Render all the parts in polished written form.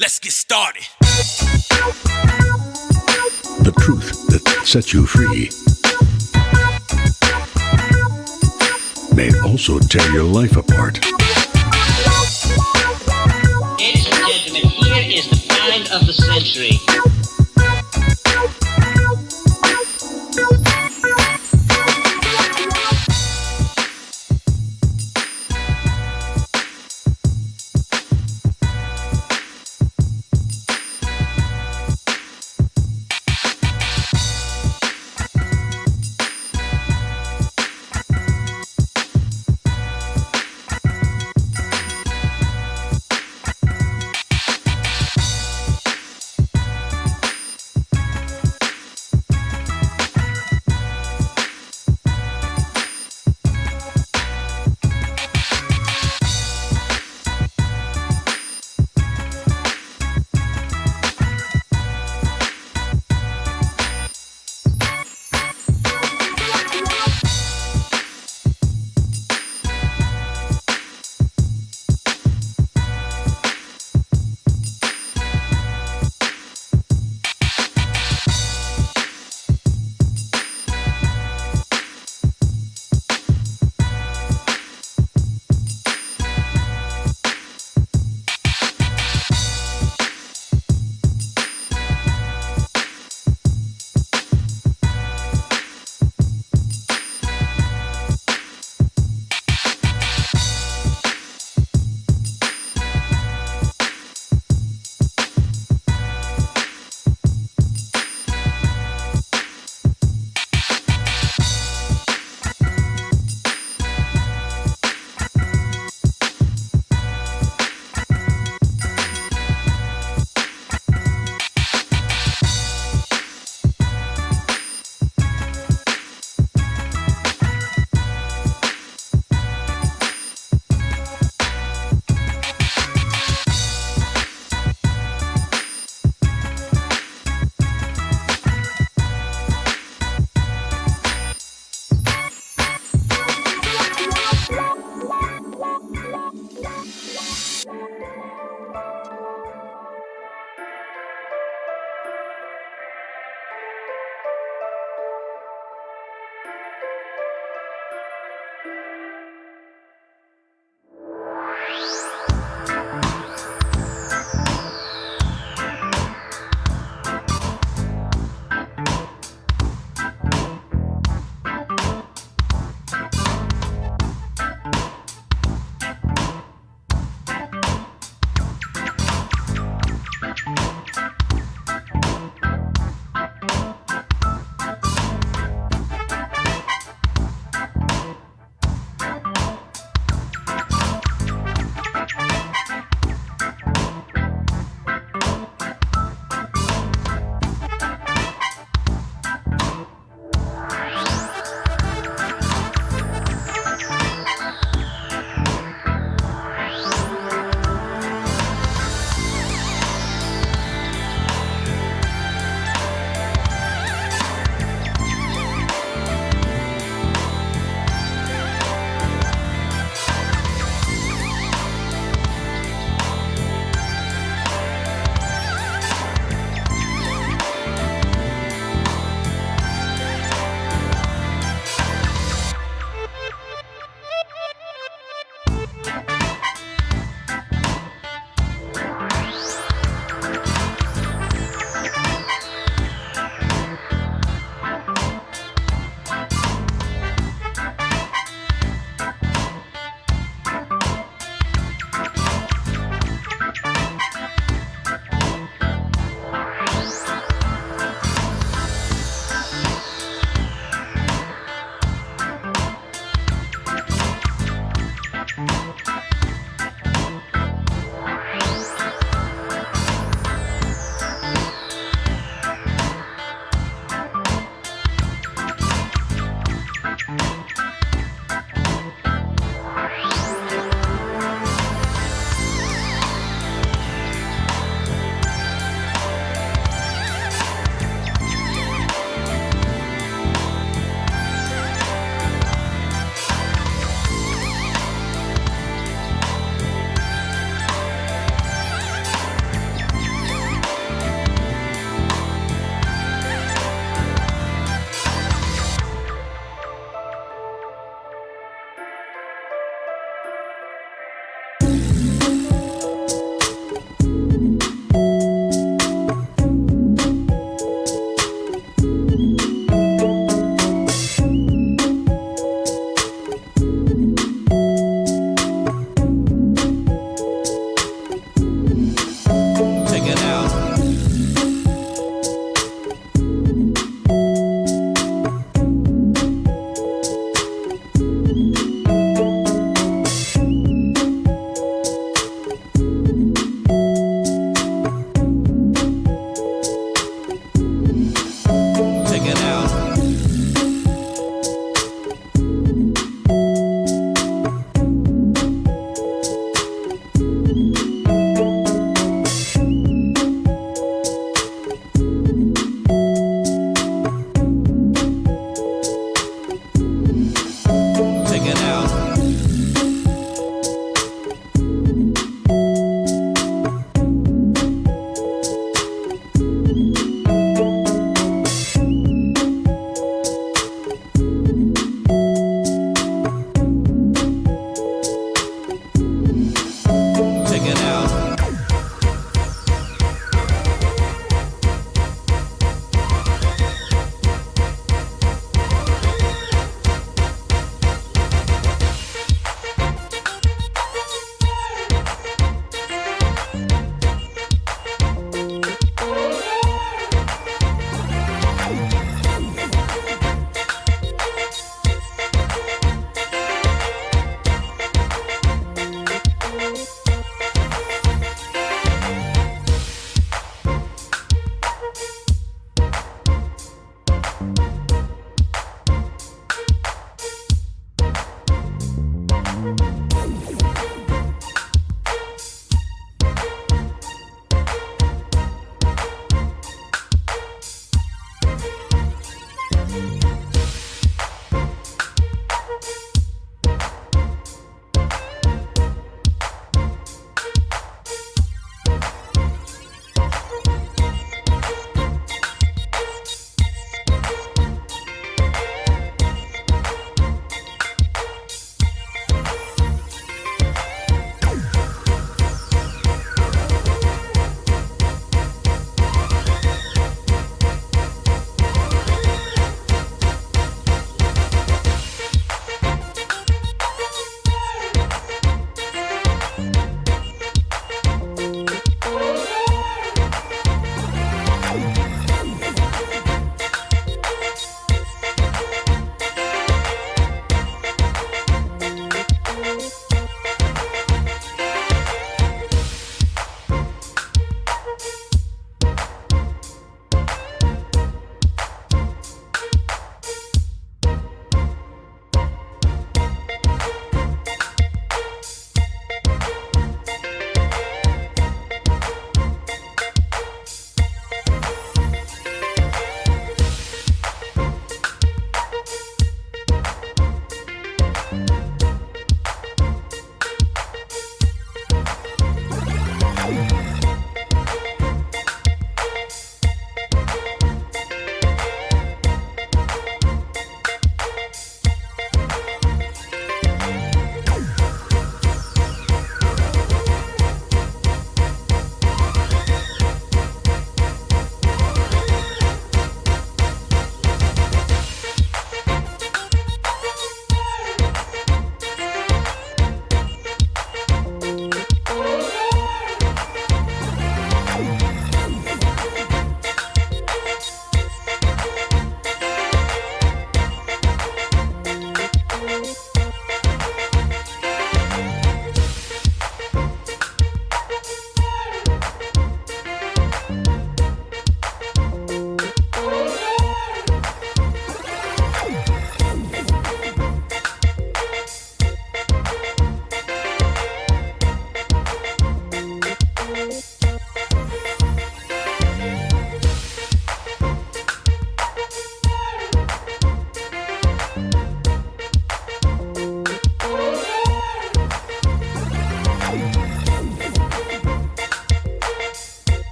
Let's get started. The truth that sets you free may also tear your life apart. Ladies and gentlemen, here is the find of the century.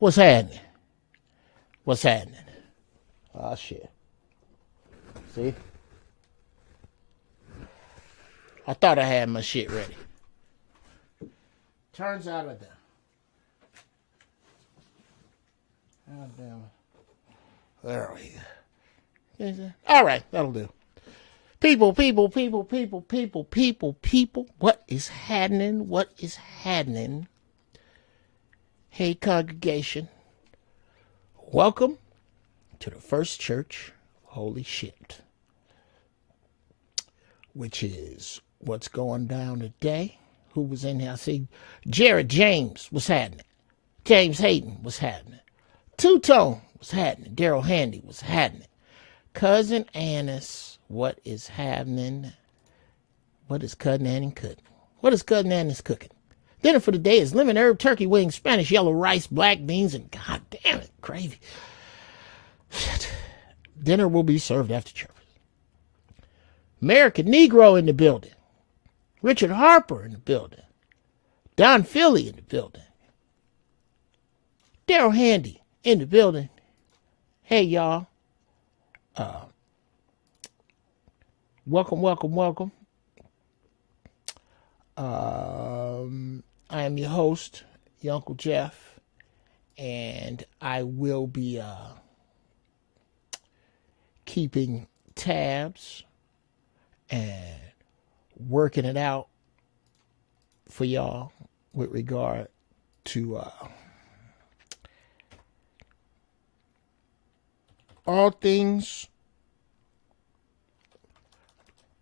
What's happening? What's happening? Oh, shit. See? I thought I had my shit ready. Turns out I don't. God damn it. There we go. All right, that'll do. People. What is happening? What is happening? Hey, congregation. Welcome to the First Church of Holy Shit, which is what's going down today. Who was in here? I see Jared James was happening. James Hayden was happening. Two-Tone was happening. Daryl Handy was happening. Cousin Annis, what is happening? What is Cousin Annie cooking? What is Cousin Annis cooking? Dinner for the day is lemon herb turkey wings, Spanish yellow rice, black beans, and god damn it, gravy. Shit. Dinner will be served after church. American Negro in the building. Richard Harper in the building. Don Philly in the building. Daryl Handy in the building. Hey, y'all. Welcome. I am your host, your Uncle Jeff, and I will be keeping tabs and working it out for y'all with regard to all things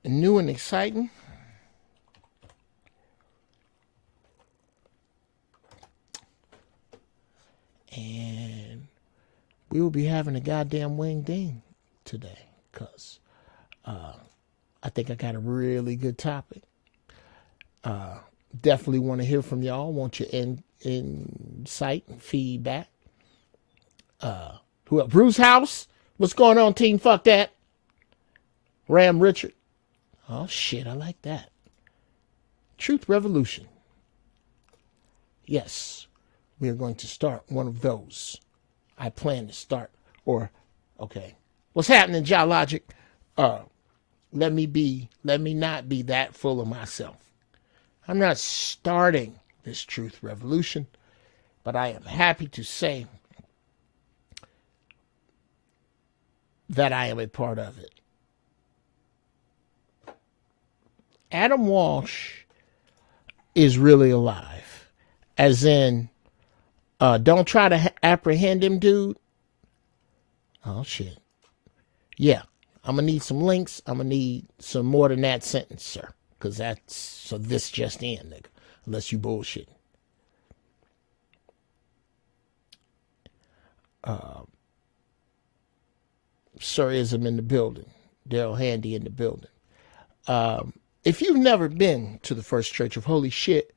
new and exciting. And we will be having a goddamn wing ding today because I think I got a really good topic. Definitely want to hear from y'all. Want your insight and feedback. Who else? Bruce House. What's going on, team? Fuck that. Ram Richard. Oh, shit. I like that. Truth Revolution. Yes. We are going to start one of those. I plan to start. Okay. What's happening, Geologic? Let me not be that full of myself. I'm not starting this truth revolution, but I am happy to say that I am a part of it. Adam Walsh is really alive. As in, don't try to apprehend him, dude. Oh, shit. Yeah. I'm going to need some links. I'm going to need some more than that sentence, sir. Because this just in, nigga. Unless you bullshit. Sirism in the building. Daryl Handy in the building. If you've never been to the First Church of Holy Shit,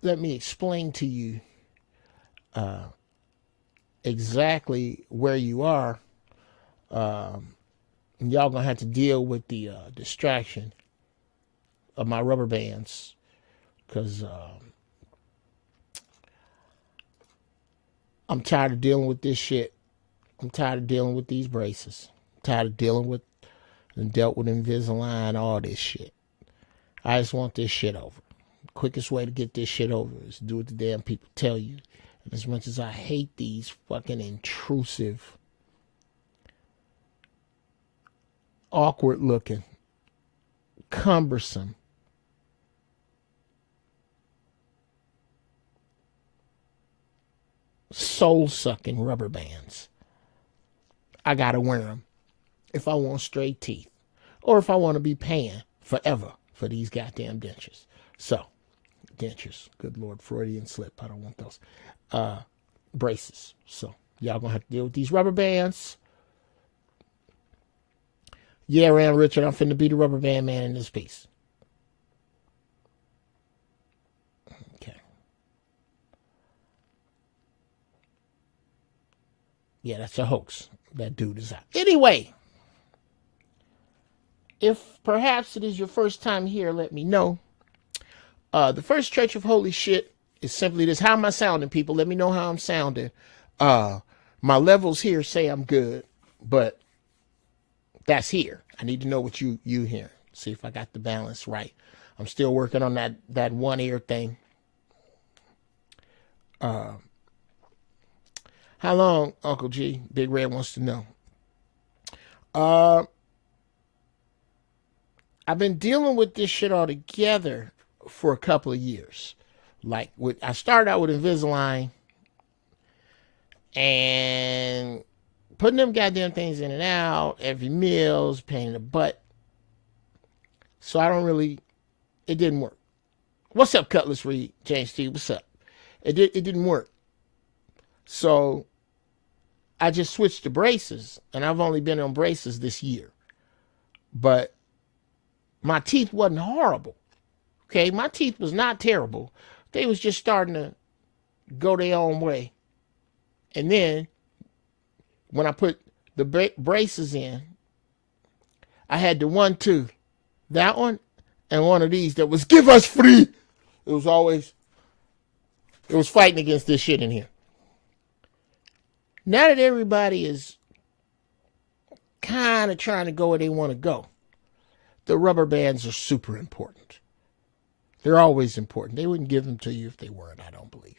let me explain to you exactly where you are. Y'all gonna have to deal with the distraction of my rubber bands, because I'm tired of dealing with this shit. I'm tired of dealing with these braces. I'm tired of dealing with and dealt with Invisalign, all this shit. I just want this shit over. The quickest way to get this shit over is do what the damn people tell you. And as much as I hate these fucking intrusive, awkward looking, cumbersome, soul sucking rubber bands, I gotta wear them if I want straight teeth, or if I want to be paying forever for these goddamn dentures. So, dentures, good Lord, Freudian slip. I don't want those. Braces. So, y'all gonna have to deal with these rubber bands. Yeah, Ram Richard, I'm finna be the rubber band man in this piece. Okay. Yeah, that's a hoax. That dude is out. Anyway, if perhaps it is your first time here, let me know. The First Church of Holy Shit It's simply this. How am I sounding, people? Let me know how I'm sounding. My levels here say I'm good, but that's here. I need to know what you hear. See if I got the balance right. I'm still working on that one ear thing. How long, Uncle G? Big Red wants to know. I've been dealing with this shit all together for a couple of years. Like I started out with Invisalign and putting them goddamn things in and out every meal's pain in the butt. So it didn't work. What's up, Cutlass Reed? James T, what's up? It didn't work. So I just switched to braces, and I've only been on braces this year. But my teeth wasn't horrible. Okay, my teeth was not terrible. They was just starting to go their own way. And then when I put the braces in, I had the 1, 2, that one, and one of these that was give us free. It was fighting against this shit in here. Now that everybody is kind of trying to go where they want to go, the rubber bands are super important. They're always important. They wouldn't give them to you if they weren't, I don't believe.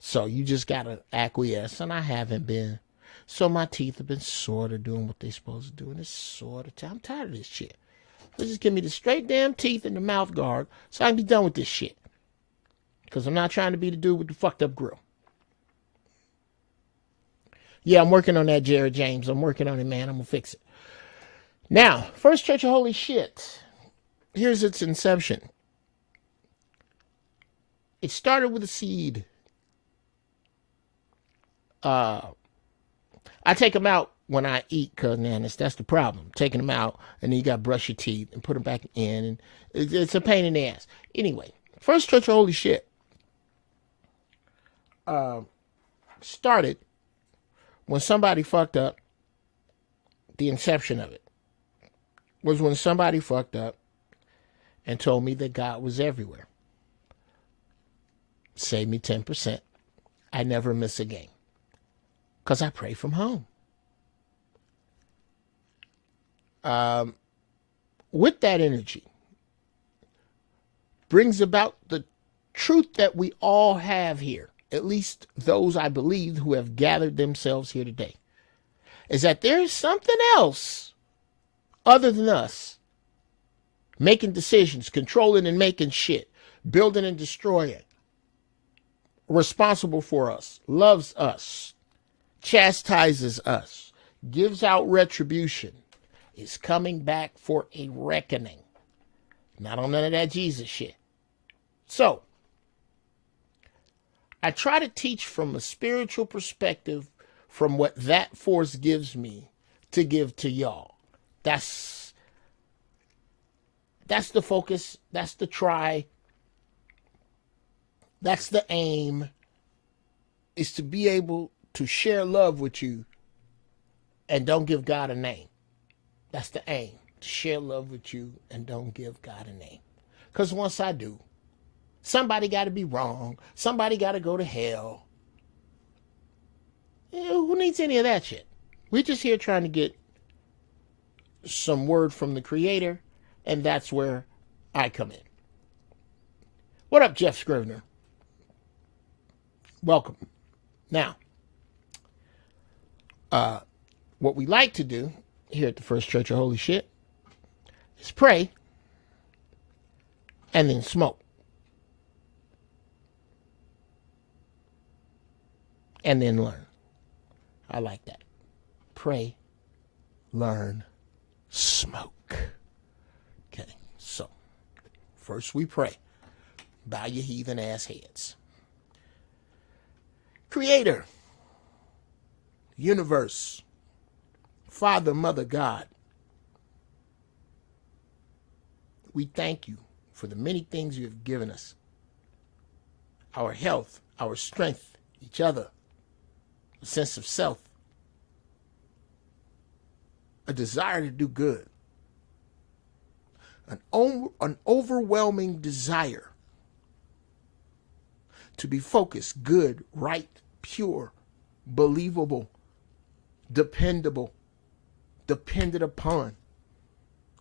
So you just got to acquiesce, and I haven't been. So my teeth have been sort of doing what they're supposed to do, and it's sort of I'm tired of this shit. Let's just give me the straight damn teeth and the mouth guard so I can be done with this shit. Because I'm not trying to be the dude with the fucked up grill. Yeah, I'm working on that, Jared James. I'm working on it, man. I'm going to fix it. Now, First Church of Holy Shit. Here's its inception. It started with a seed. I take them out when I eat, cousin Annis. That's the problem. Taking them out, and then you got to brush your teeth and put them back in. And it's a pain in the ass. Anyway, First Church of Holy Shit started when somebody fucked up. The inception of it was when somebody fucked up and told me that God was everywhere. Saved me 10%. I never miss a game. Because I pray from home. With that energy brings about the truth that we all have here, at least those I believe who have gathered themselves here today, is that there is something else other than us making decisions, controlling and making shit, building and destroying, responsible for us, loves us, chastises us, gives out retribution, is coming back for a reckoning. Not on none of that Jesus shit. So, I try to teach from a spiritual perspective from what that force gives me to give to y'all. That's the focus. That's the try. That's the aim, is to be able to share love with you and don't give God a name. That's the aim, to share love with you and don't give God a name. Because once I do, somebody got to be wrong. Somebody got to go to hell. Who needs any of that shit? We're just here trying to get some word from the Creator, and that's where I come in. What up, Jeff Scrivener? Welcome. Now, what we like to do here at the First Church of Holy Shit is pray and then smoke. And then learn. I like that. Pray, learn, smoke. Okay, so first we pray. Bow your heathen ass heads. Creator, universe, Father, Mother, God, we thank you for the many things you have given us. Our health, our strength, each other, a sense of self, a desire to do good, an overwhelming desire to be focused, good, right, pure, believable, dependable, depended upon,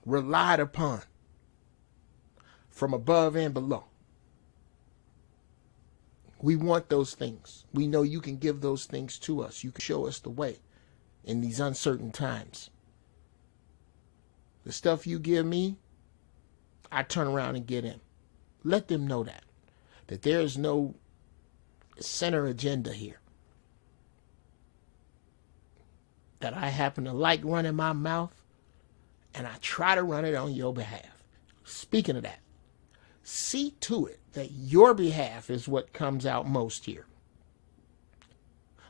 relied upon, from above and below. We want those things. We know you can give those things to us. You can show us the way in these uncertain times. The stuff you give me, I turn around and get in. Let them know that there is no center agenda here. That I happen to like running my mouth, and I try to run it on your behalf. Speaking of that, see to it that your behalf is what comes out most here.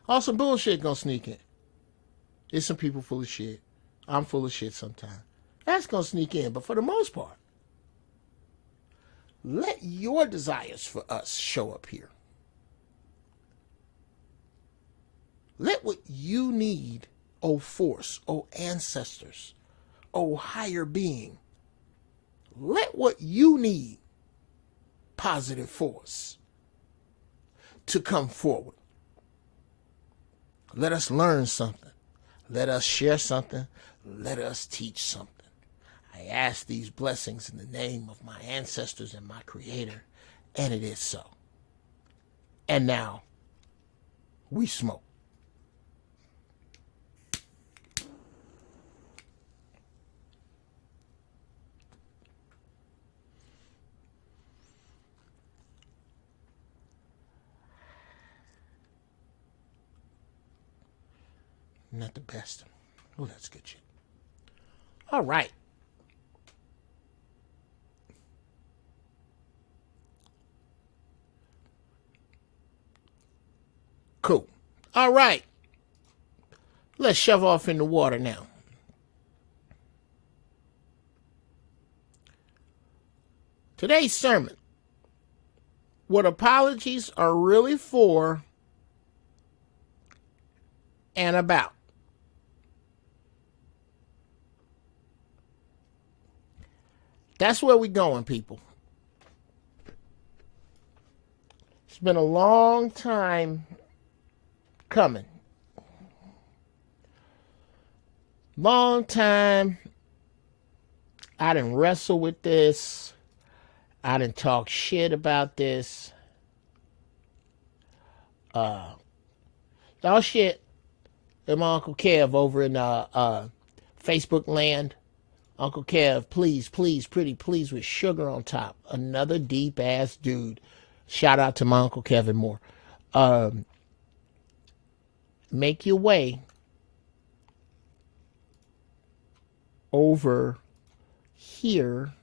Also, bullshit gonna sneak in. There's some people full of shit. I'm full of shit sometimes. That's gonna sneak in, but for the most part, let your desires for us show up here. Let what you need, O force, O ancestors, O higher being, let what you need, positive force, to come forward. Let us learn something. Let us share something. Let us teach something. I ask these blessings in the name of my ancestors and my Creator, and it is so. And now, we smoke. Not the best. Oh, that's good shit. All right. Cool. All right. Let's shove off in the water now. Today's sermon. What apologies are really for and about. That's where we're going, people. It's been a long time coming. Long time. I done wrestle with this. I done talk shit about this. All shit that my Uncle Kev over in Facebook land. Uncle Kev, please, please, pretty please, with sugar on top. Another deep ass dude. Shout out to my Uncle Kevin Moore. Make your way over here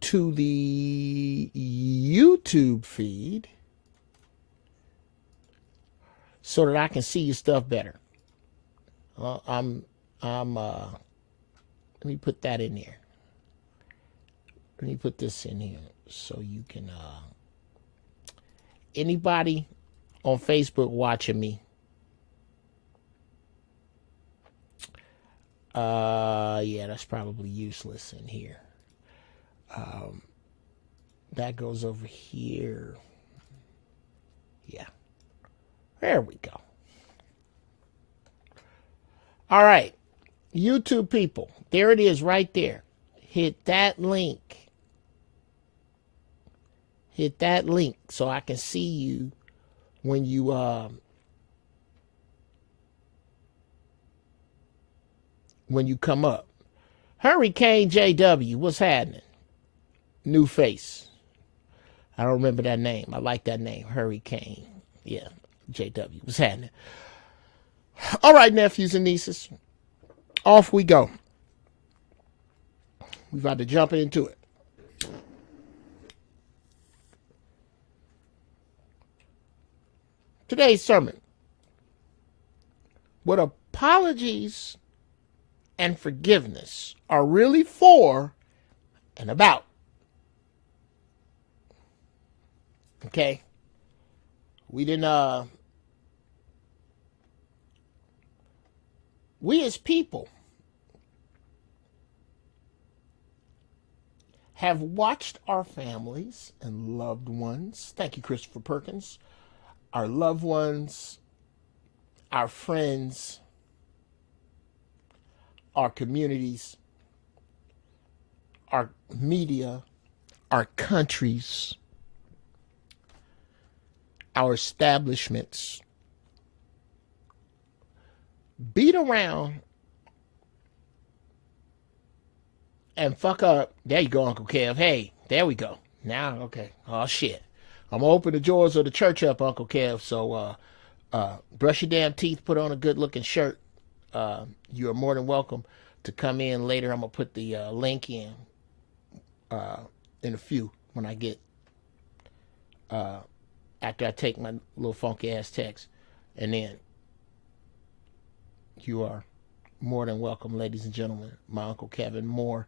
to the YouTube feed so that I can see your stuff better. Let me put that in there. Let me put this in here so you can, anybody on Facebook watching me, yeah, that's probably useless in here. That goes over here. Yeah. There we go. All right. YouTube people, there it is right there. Hit that link. Hit that link so I can see you when you come up. Hurricane JW, what's happening? New face. I don't remember that name. I like that name, Hurricane. Yeah, JW, what's happening? All right, nephews and nieces, off we go. We've got to jump into it. Today's sermon. What apologies and forgiveness are really for and about. Okay? We didn't, we as people have watched our families and loved ones, thank you, Christopher Perkins, our loved ones, our friends, our communities, our media, our countries, our establishments beat around and fuck up. There you go, Uncle Kev. Hey, there we go. Now, okay. Oh, shit. I'm going to open the doors of the church up, Uncle Kev. So, brush your damn teeth, put on a good-looking shirt. You are more than welcome to come in later. I'm going to put the link in a few when I get, after I take my little funky-ass text. And then you are more than welcome, ladies and gentlemen. My Uncle Kevin Moore.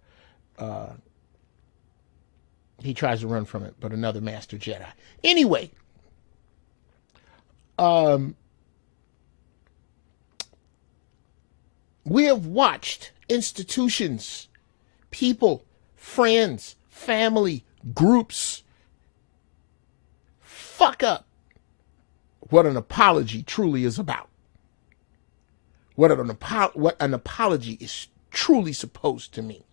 He tries to run from it, but another master Jedi. Anyway, we have watched institutions, people, friends, family, groups fuck up what an apology truly is about. What an apology is truly supposed to mean.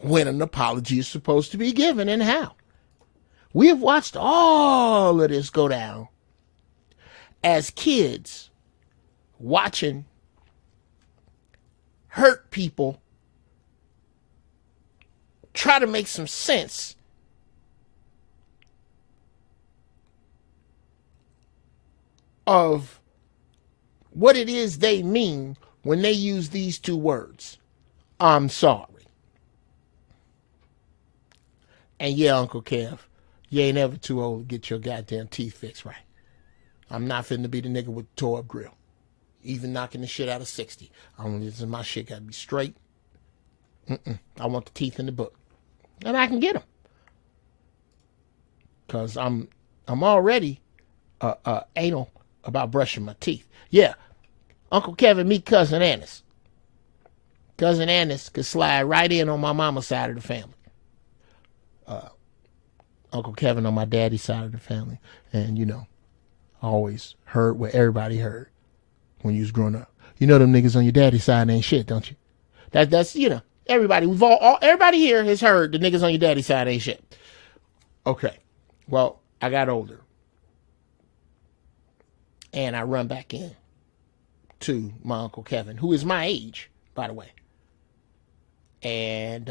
When an apology is supposed to be given and how. We have watched all of this go down as kids watching hurt people try to make some sense of what it is they mean when they use these two words. I'm sorry. And yeah, Uncle Kev, you ain't ever too old to get your goddamn teeth fixed right. I'm not finna be the nigga with the tore up grill. Even knocking the shit out of 60. My shit gotta be straight. I want the teeth in the book. And I can get them. Because I'm already anal about brushing my teeth. Yeah, Uncle Kevin, meet Cousin Annis. Cousin Annis could slide right in on my mama's side of the family. Uncle Kevin on my daddy's side of the family. And, I always heard what everybody heard when you was growing up. You know them niggas on your daddy's side ain't shit, don't you? That's everybody. Everybody here has heard the niggas on your daddy's side ain't shit. Okay. Well, I got older. And I run back in to my Uncle Kevin, who is my age, by the way. And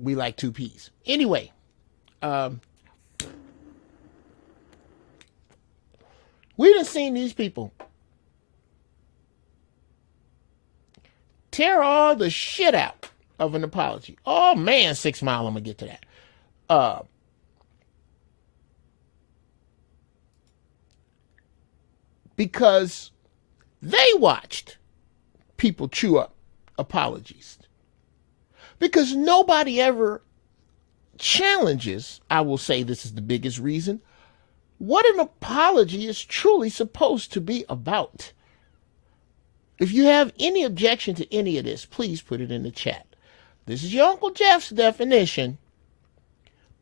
we like 2 peas. Anyway, we done seen these people tear all the shit out of an apology. Oh man, 6 Mile, I'm gonna get to that. Because they watched people chew up apologies. Because nobody ever challenges, I will say this is the biggest reason, what an apology is truly supposed to be about. If you have any objection to any of this, please put it in the chat. This is your Uncle Jeff's definition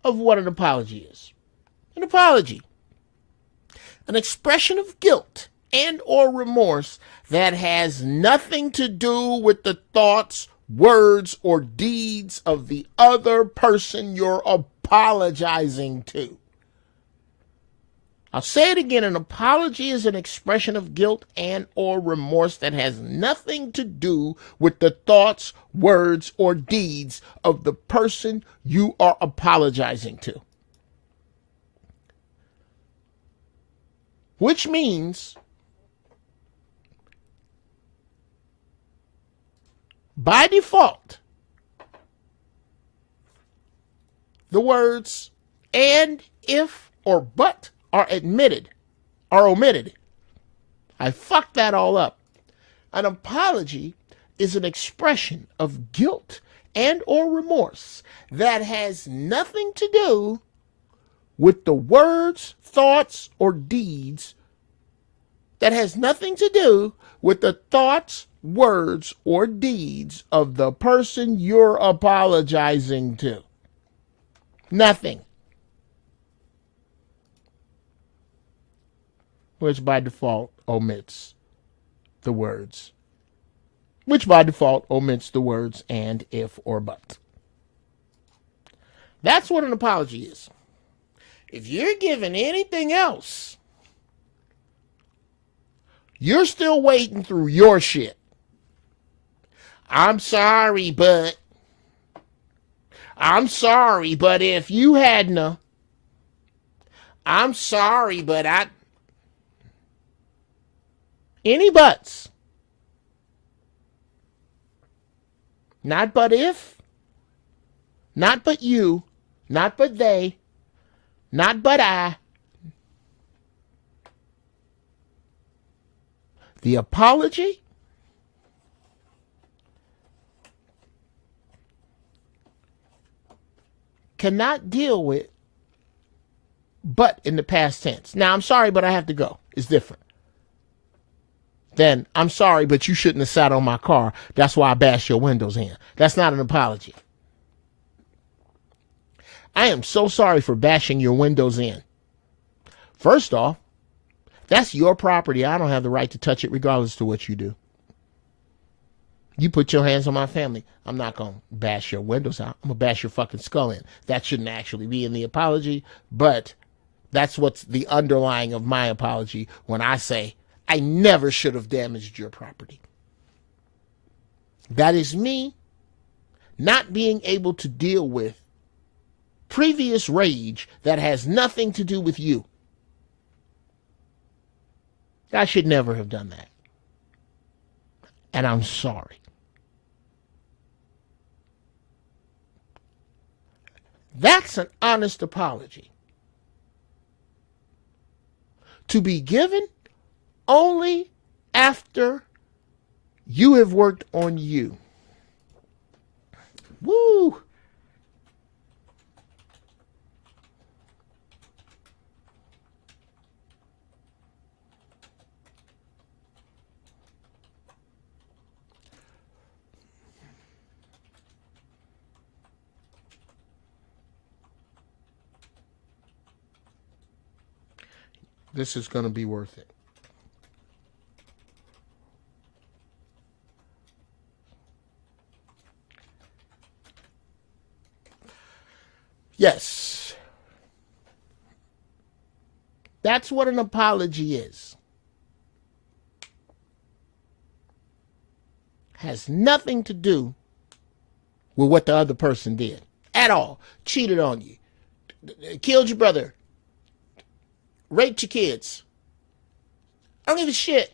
of what an apology is. An apology. An expression of guilt and or remorse that has nothing to do with the thoughts, words, or deeds of the other person you're apologizing to. I'll say it again. An apology is an expression of guilt and or remorse that has nothing to do with the thoughts, words, or deeds of the person you are apologizing to. Which means, by default, the words and, if, or but are omitted. I fucked that all up. An apology is an expression of guilt and or remorse that has nothing to do with the words, thoughts, or deeds, that has nothing to do with the thoughts, words, or deeds of the person you're apologizing to. Nothing. Which by default omits the words. And, if, or but. That's what an apology is. If you're given anything else, you're still waiting through your shit. I'm sorry, but if you hadn't, I'm sorry, but any buts. Not but if, not but you, not but they, not but I. The apology cannot deal with but in the past tense. Now, I'm sorry, but I have to go. It's different. Then, I'm sorry, but you shouldn't have sat on my car. That's why I bashed your windows in. That's not an apology. I am so sorry for bashing your windows in. First off, that's your property. I don't have the right to touch it regardless to what you do. You put your hands on my family. I'm not going to bash your windows out. I'm going to bash your fucking skull in. That shouldn't actually be in the apology, but that's what's the underlying of my apology when I say, I never should have damaged your property. That is me not being able to deal with previous rage that has nothing to do with you. I should never have done that. And I'm sorry. That's an honest apology. To be given only after you have worked on you. Woo! This is going to be worth it. Yes. That's what an apology is. Has nothing to do with what the other person did at all. Cheated on you. Killed your brother. Raped your kids. I don't give a shit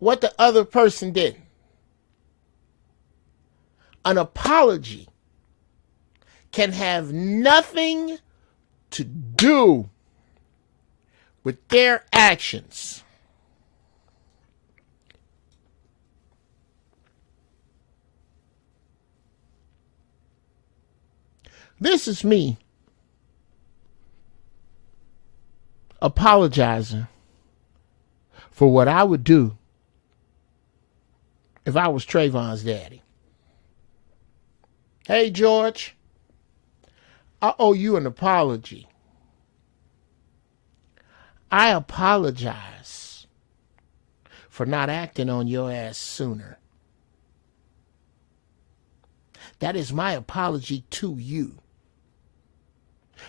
what the other person did. An apology can have nothing to do with their actions. This is me apologizing for what I would do if I was Trayvon's daddy. Hey, George, I owe you an apology. I apologize for not acting on your ass sooner. That is my apology to you.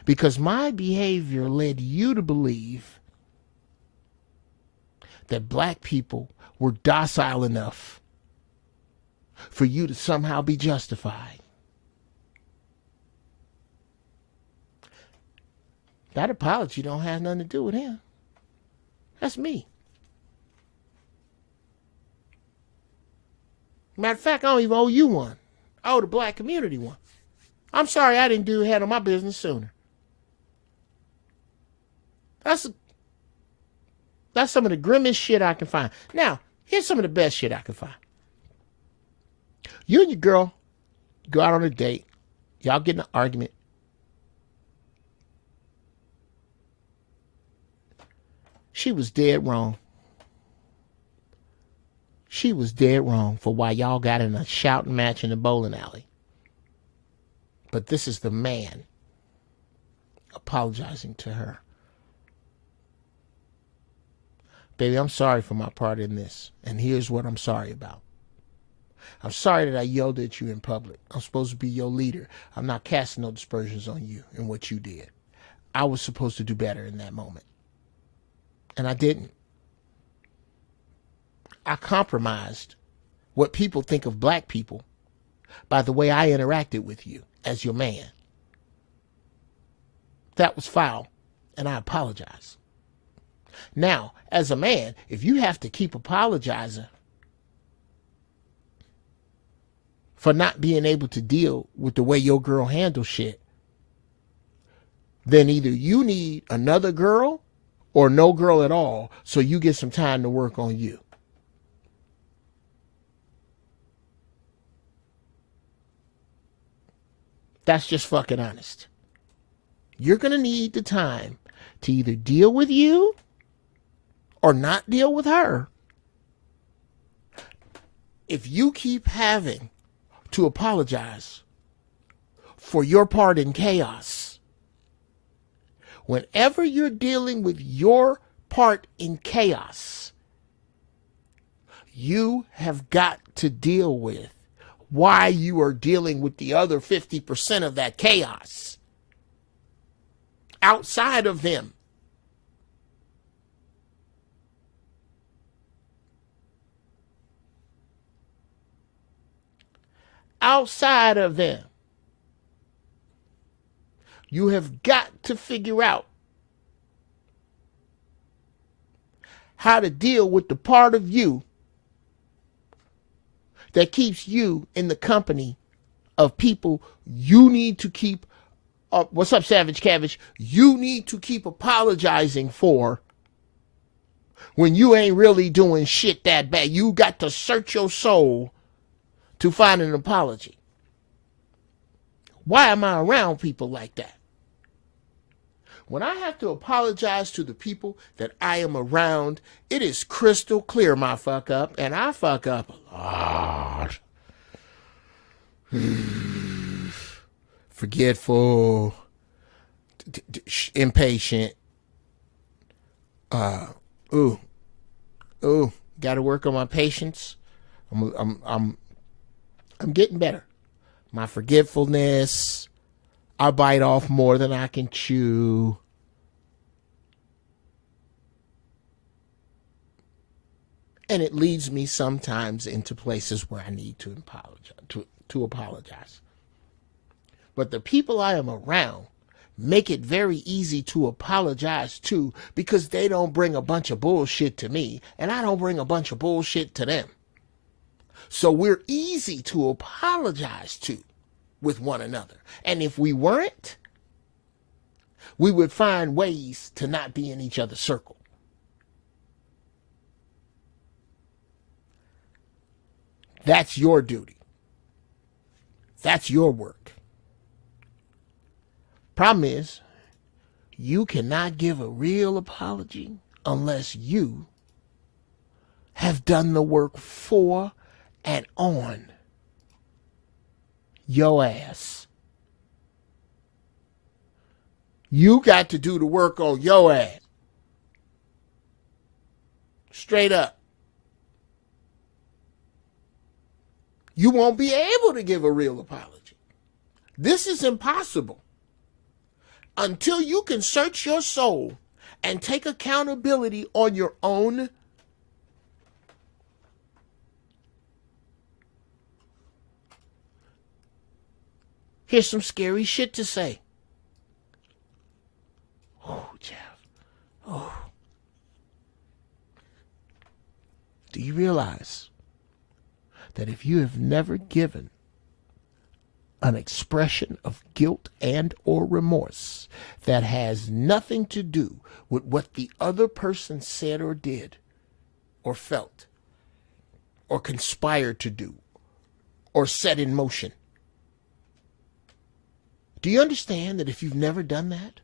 Because my behavior led you to believe that black people were docile enough for you to somehow be justified. That apology don't have nothing to do with him. That's me. Matter of fact, I don't even owe you one. I owe the black community one. I'm sorry I didn't handle my business sooner. That's some of the grimmest shit I can find. Now, here's some of the best shit I can find. You and your girl go out on a date. Y'all get in an argument. She was dead wrong. She was dead wrong for why y'all got in a shouting match in the bowling alley. But this is the man apologizing to her. Baby, I'm sorry for my part in this, and here's what I'm sorry about. I'm sorry that I yelled at you in public. I'm supposed to be your leader. I'm not casting no dispersions on you and what you did. I was supposed to do better in that moment, and I didn't. I compromised what people think of black people by the way I interacted with you as your man. That was foul, and I apologize. Now, as a man, if you have to keep apologizing for not being able to deal with the way your girl handles shit, then either you need another girl or no girl at all so you get some time to work on you. That's just fucking honest. You're going to need the time to either deal with you or not deal with her. If you keep having to apologize for your part in chaos, whenever you're dealing with your part in chaos, you have got to deal with why you are dealing with the other 50% of that chaos outside of them. Outside of them. You have got to figure out how to deal with the part of you that keeps you in the company of people you need to keep up. What's up, Savage Cabbage? You need to keep apologizing for when you ain't really doing shit that bad. You got to search your soul to find an apology. Why am I around people like that? When I have to apologize to the people that I am around, it is crystal clear my fuck up, and I fuck up a lot. Forgetful, impatient. Got to work on my patience. I'm getting better. My forgetfulness. I bite off more than I can chew. And it leads me sometimes into places where I need to apologize. But the people I am around make it very easy to apologize to because they don't bring a bunch of bullshit to me and I don't bring a bunch of bullshit to them. So we're easy to apologize to with one another. And if we weren't, we would find ways to not be in each other's circle. That's your duty. That's your work. Problem is, you cannot give a real apology unless you have done the work for and on your ass. You got to do the work on your ass. Straight up. You won't be able to give a real apology. This is impossible until you can search your soul and take accountability on your own. Here's some scary shit to say. Oh, Jeff. Oh. Do you realize that if you have never given an expression of guilt and or remorse that has nothing to do with what the other person said or did or felt or conspired to do or set in motion, do you understand that if you've never done that,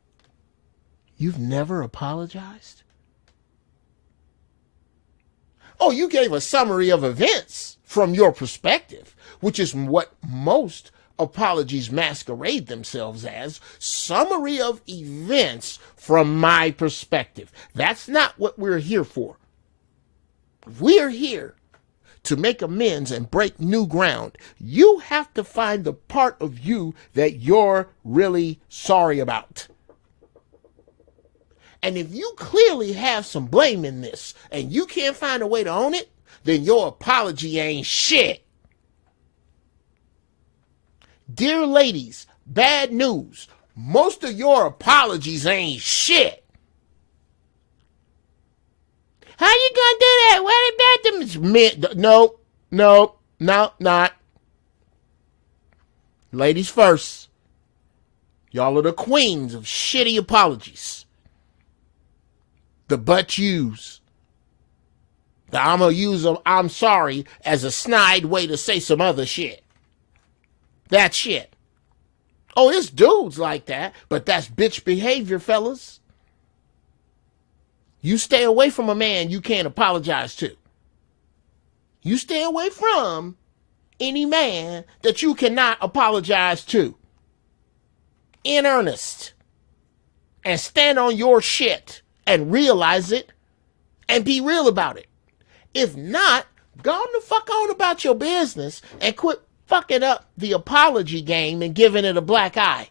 you've never apologized? Oh, you gave a summary of events from your perspective, which is what most apologies masquerade themselves as. Summary of events from my perspective. That's not what we're here for. We're here to make amends and break new ground. You have to find the part of you that you're really sorry about. And if you clearly have some blame in this and you can't find a way to own it, then your apology ain't shit. Dear ladies, bad news. Most of your apologies ain't shit. How you gonna do that? What about them? No, not. Ladies first. Y'all are the queens of shitty apologies. The but yous. The I'ma use them, I'm sorry, as a snide way to say some other shit. That shit. Oh, it's dudes like that, but that's bitch behavior, fellas. You stay away from a man you can't apologize to. You stay away from any man that you cannot apologize to. In earnest. And stand on your shit and realize it and be real about it. If not, go on the fuck on about your business and quit fucking up the apology game and giving it a black eye.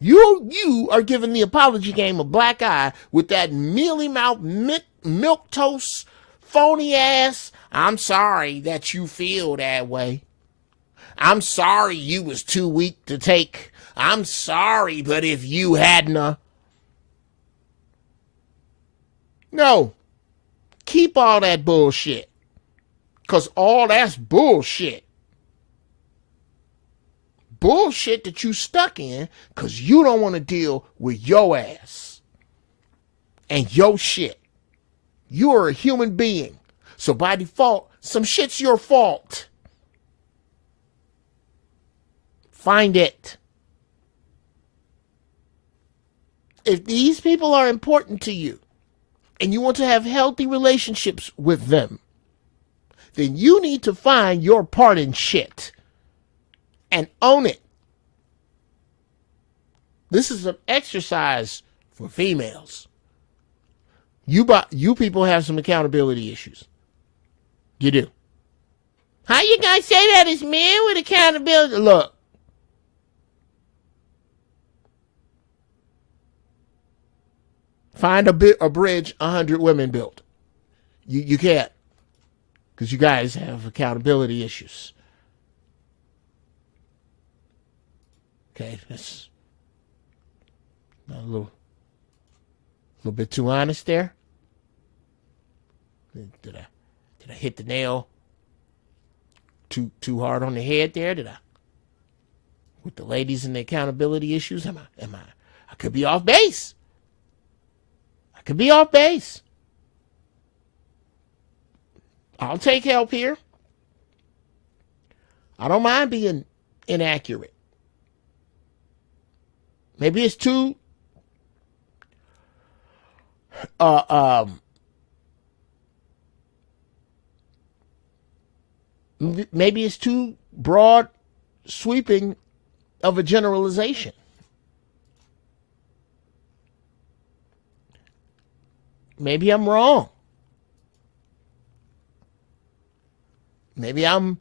You are giving the apology game a black eye with that mealy mouth, milk toast, phony ass, I'm sorry that you feel that way. I'm sorry you was too weak to take. I'm sorry, but if you hadn't. No. Keep all that bullshit. Because all that's bullshit. Bullshit that you stuck in because you don't want to deal with your ass and your shit. You are a human being. So by default, some shit's your fault. Find it. If these people are important to you and you want to have healthy relationships with them, then you need to find your part in shit. And own it. This is an exercise for females. You people have some accountability issues. You do. How you gonna say that as men with accountability? Look. Find a bridge 100 women built. You can't. Because you guys have accountability issues. Okay, that's a little bit too honest there. Did I hit the nail too hard on the head there? Did I? With the ladies and the accountability issues, I could be off base. I could be off base. I'll take help here. I don't mind being inaccurate. Maybe it's too maybe it's too broad sweeping of a generalization. Maybe I'm wrong. Maybe I'm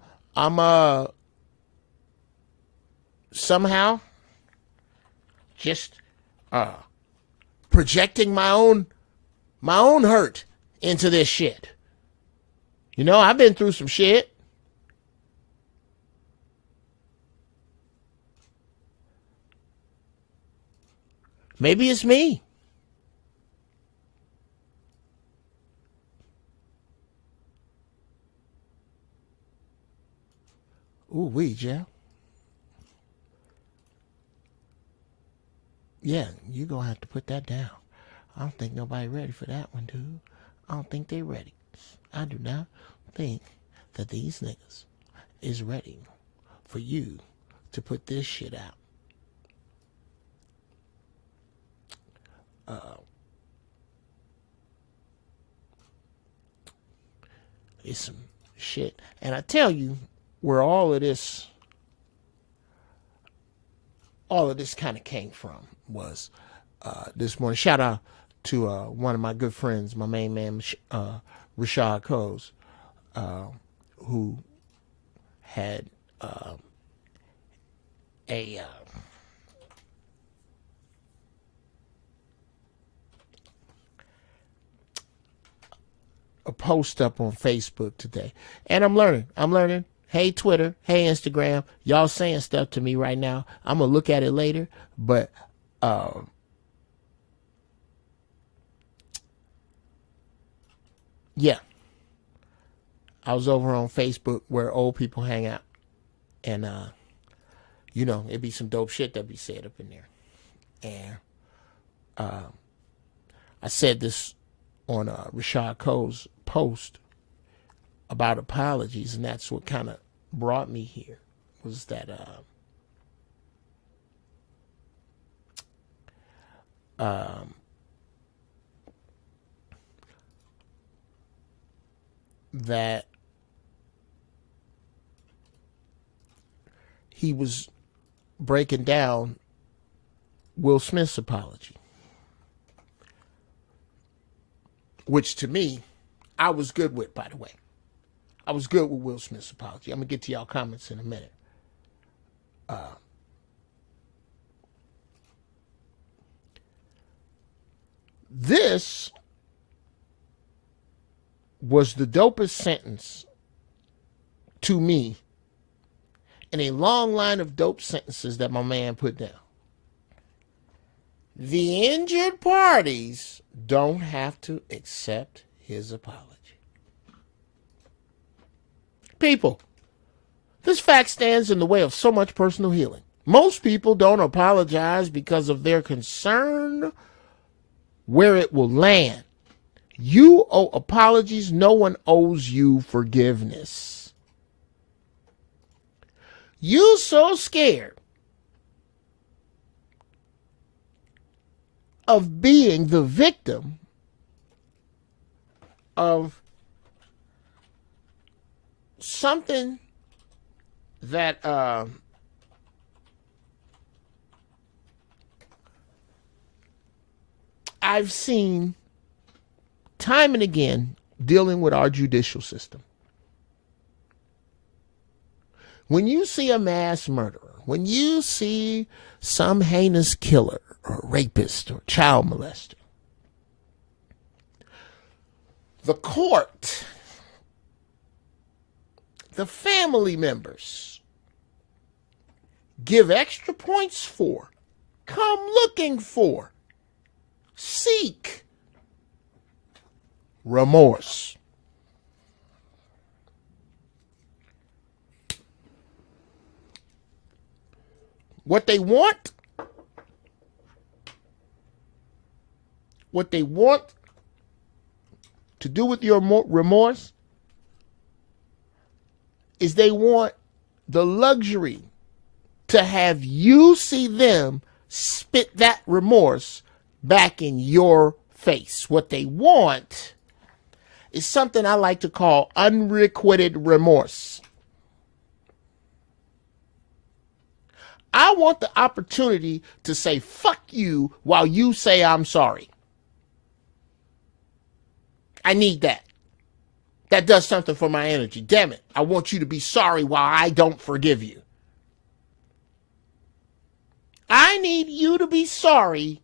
somehow just projecting my own hurt into this shit. You know, I've been through some shit. Maybe it's me. Ooh, wee, Jeff. Yeah, you're going to have to put that down. I don't think nobody ready for that one, dude. I don't think they ready. I do not think that these niggas is ready for you to put this shit out. It's some shit. And I tell you where all of this kind of came from was this morning. Shout out to one of my good friends, my main man, Rashad Coles, who had a post up on Facebook today. And I'm learning. Hey, Twitter. Hey, Instagram. Y'all saying stuff to me right now. I'm going to look at it later. But yeah. I was over on Facebook where old people hang out. And, you know, it'd be some dope shit that be said up in there. And I said this on Rashad Cole's post about apologies, and that's what kind of brought me here, was that that he was breaking down Will Smith's apology, which to me, I was good with, by the way. I was good with Will Smith's apology. I'm going to get to y'all comments in a minute. This was the dopest sentence to me in a long line of dope sentences that my man put down. The injured parties don't have to accept his apology. People, this fact stands in the way of so much personal healing. Most people don't apologize because of their concern where it will land. You owe apologies. No one owes you forgiveness. You so scared of being the victim of something that I've seen time and again dealing with our judicial system. When you see a mass murderer, when you see some heinous killer or rapist or child molester, the court, the family members give extra points for, come looking for, seek remorse. What they want to do with your remorse is they want the luxury to have you see them spit that remorse back in your face. What they want is something I like to call unrequited remorse. I want the opportunity to say fuck you while you say I'm sorry. I need that. That does something for my energy. Damn it. I want you to be sorry while I don't forgive you. I need you to be sorry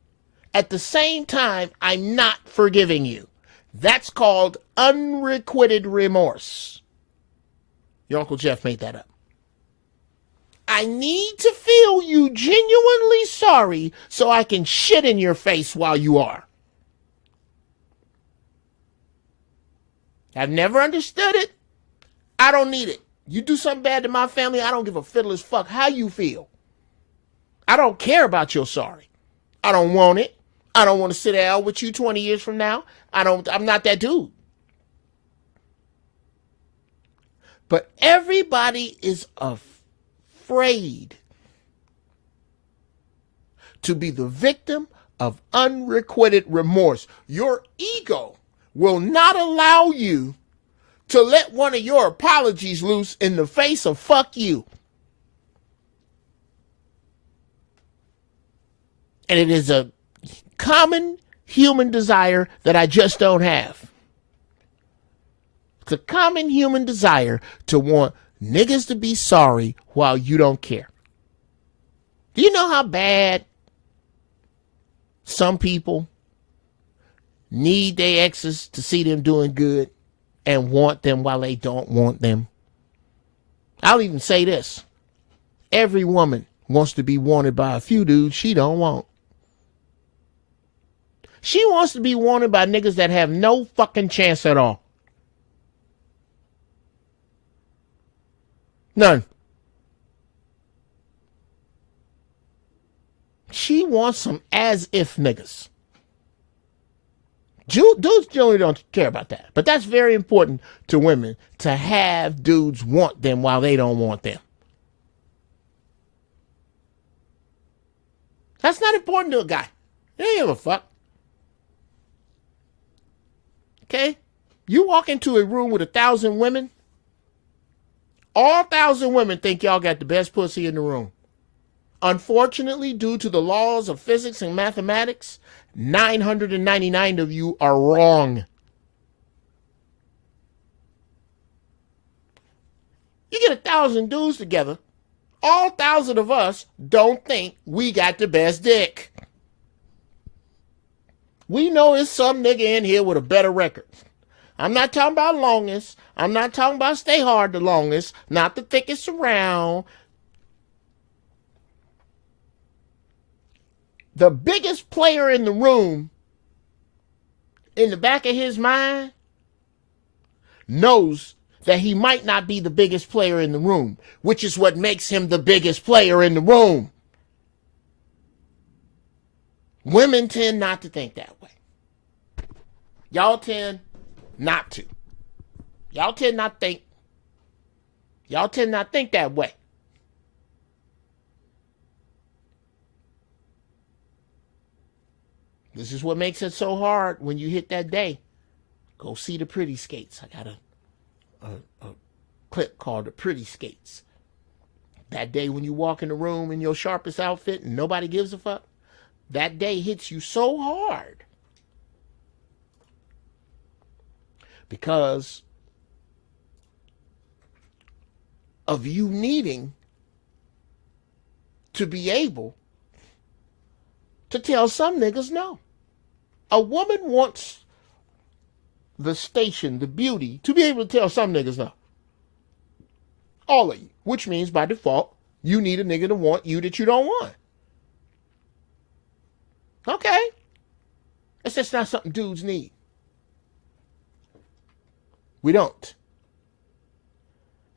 at the same time I'm not forgiving you. That's called unrequited remorse. Your Uncle Jeff made that up. I need to feel you genuinely sorry so I can shit in your face while you are. I've never understood it. I don't need it. You do something bad to my family, I don't give a fiddler's fuck how you feel. I don't care about your sorry. I don't want it. I don't want to sit down with you 20 years from now. I'm not that dude. But everybody is afraid to be the victim of unrequited remorse. Your ego will not allow you to let one of your apologies loose in the face of fuck you. And it is a common human desire that I just don't have. It's a common human desire to want niggas to be sorry while you don't care. Do you know how bad some people need their exes to see them doing good and want them while they don't want them? I'll even say this. Every woman wants to be wanted by a few dudes she don't want. She wants to be wanted by niggas that have no fucking chance at all. None. She wants some as if niggas. Dudes generally don't care about that. But that's very important to women, to have dudes want them while they don't want them. That's not important to a guy. They don't give a fuck. Okay? You walk into a room with 1,000 women, all 1,000 women think y'all got the best pussy in the room. Unfortunately, due to the laws of physics and mathematics, 999 of you are wrong. You get 1,000 dudes together, all 1,000 of us don't think we got the best dick. We know there's some nigga in here with a better record. I'm not talking about longest. I'm not talking about stay hard the longest, not the thickest around. The biggest player in the room, in the back of his mind, knows that he might not be the biggest player in the room, which is what makes him the biggest player in the room. Women tend not to think that way. Y'all tend not to. Y'all tend not think that way. This is what makes it so hard when you hit that day. Go see the pretty skates. I got a clip called The Pretty Skates. That day when you walk in the room in your sharpest outfit and nobody gives a fuck, that day hits you so hard. Because of you needing to be able to tell some niggas no. A woman wants the station, the beauty, to be able to tell some niggas no. All of you. Which means by default, you need a nigga to want you that you don't want. Okay. It's just not something dudes need. We don't.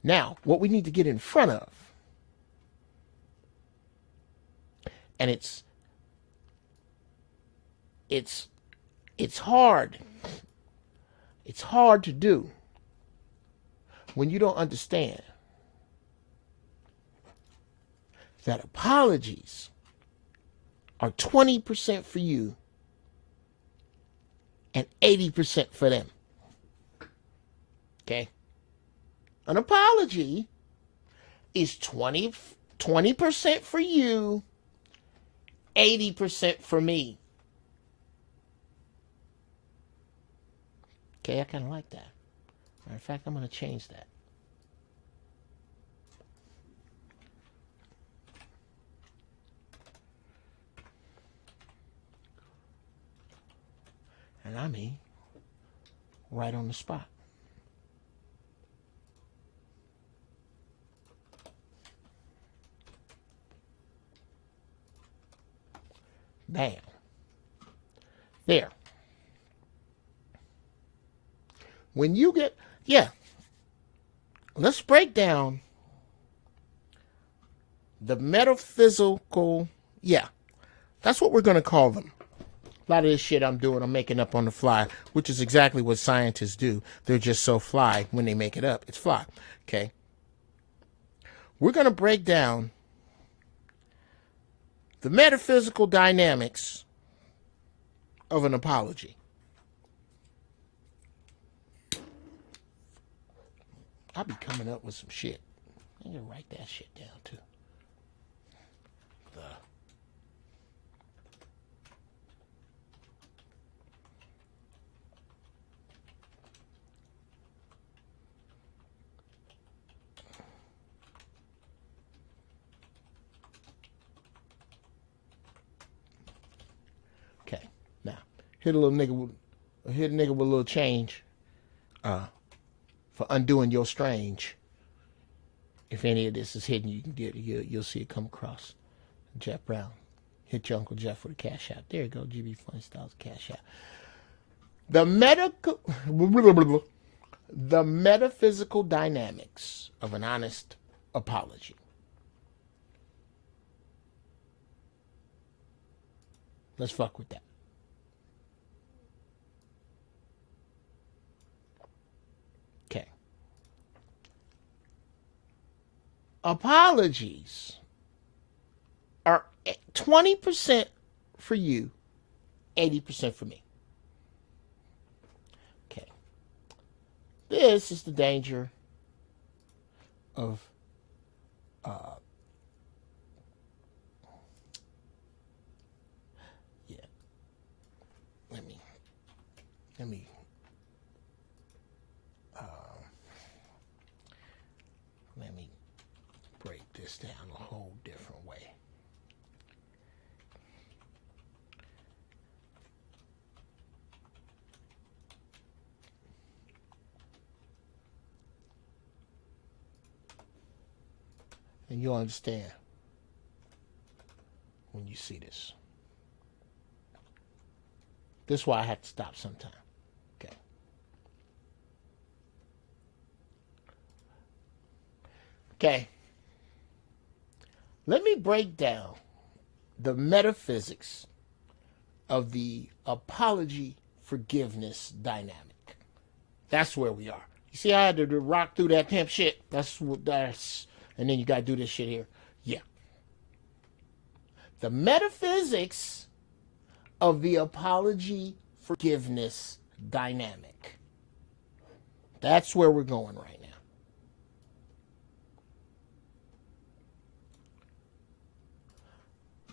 Now, what we need to get in front of, and it's hard. It's hard to do when you don't understand that apologies are 20% for you and 80% for them. Okay? An apology is 20% for you, 80% for me. Okay, I kind of like that. Matter of fact, I'm going to change that. And I mean, right on the spot. Bam. There. When you get, let's break down the metaphysical, that's what we're going to call them. A lot of this shit I'm doing, I'm making up on the fly, which is exactly what scientists do. They're just so fly when they make it up. It's fly, okay? We're going to break down the metaphysical dynamics of an apology. I'll be coming up with some shit. I'm gonna write that shit down too. Okay, now hit a nigga with a little change for undoing your strange. If any of this is hidden, you can get it. You'll see it come across. Jeff Brown. Hit your Uncle Jeff with a cash out. There you go. GB Funny Styles cash out. The metaphysical dynamics of an honest apology. Let's fuck with that. Okay. Apologies are 20% for you, 80% for me. Okay. This is the danger of let me break this down a whole different way. And you'll understand when you see this. This is why I have to stop sometime. Okay. Okay. Let me break down the metaphysics of the apology forgiveness dynamic. That's where we are. You see how I had to rock through that pimp shit? And then you got to do this shit here. Yeah. The metaphysics of the apology forgiveness dynamic. That's where we're going right now.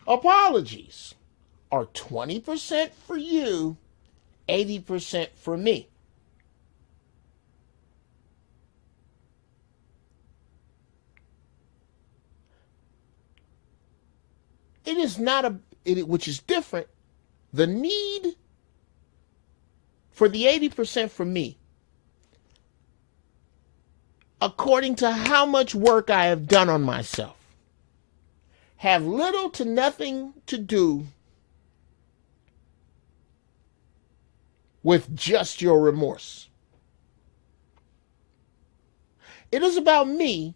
Apologies are 20% for you, 80% for me. It is not which is different. The need for the 80% for me, according to how much work I have done on myself, have little to nothing to do with just your remorse. It is about me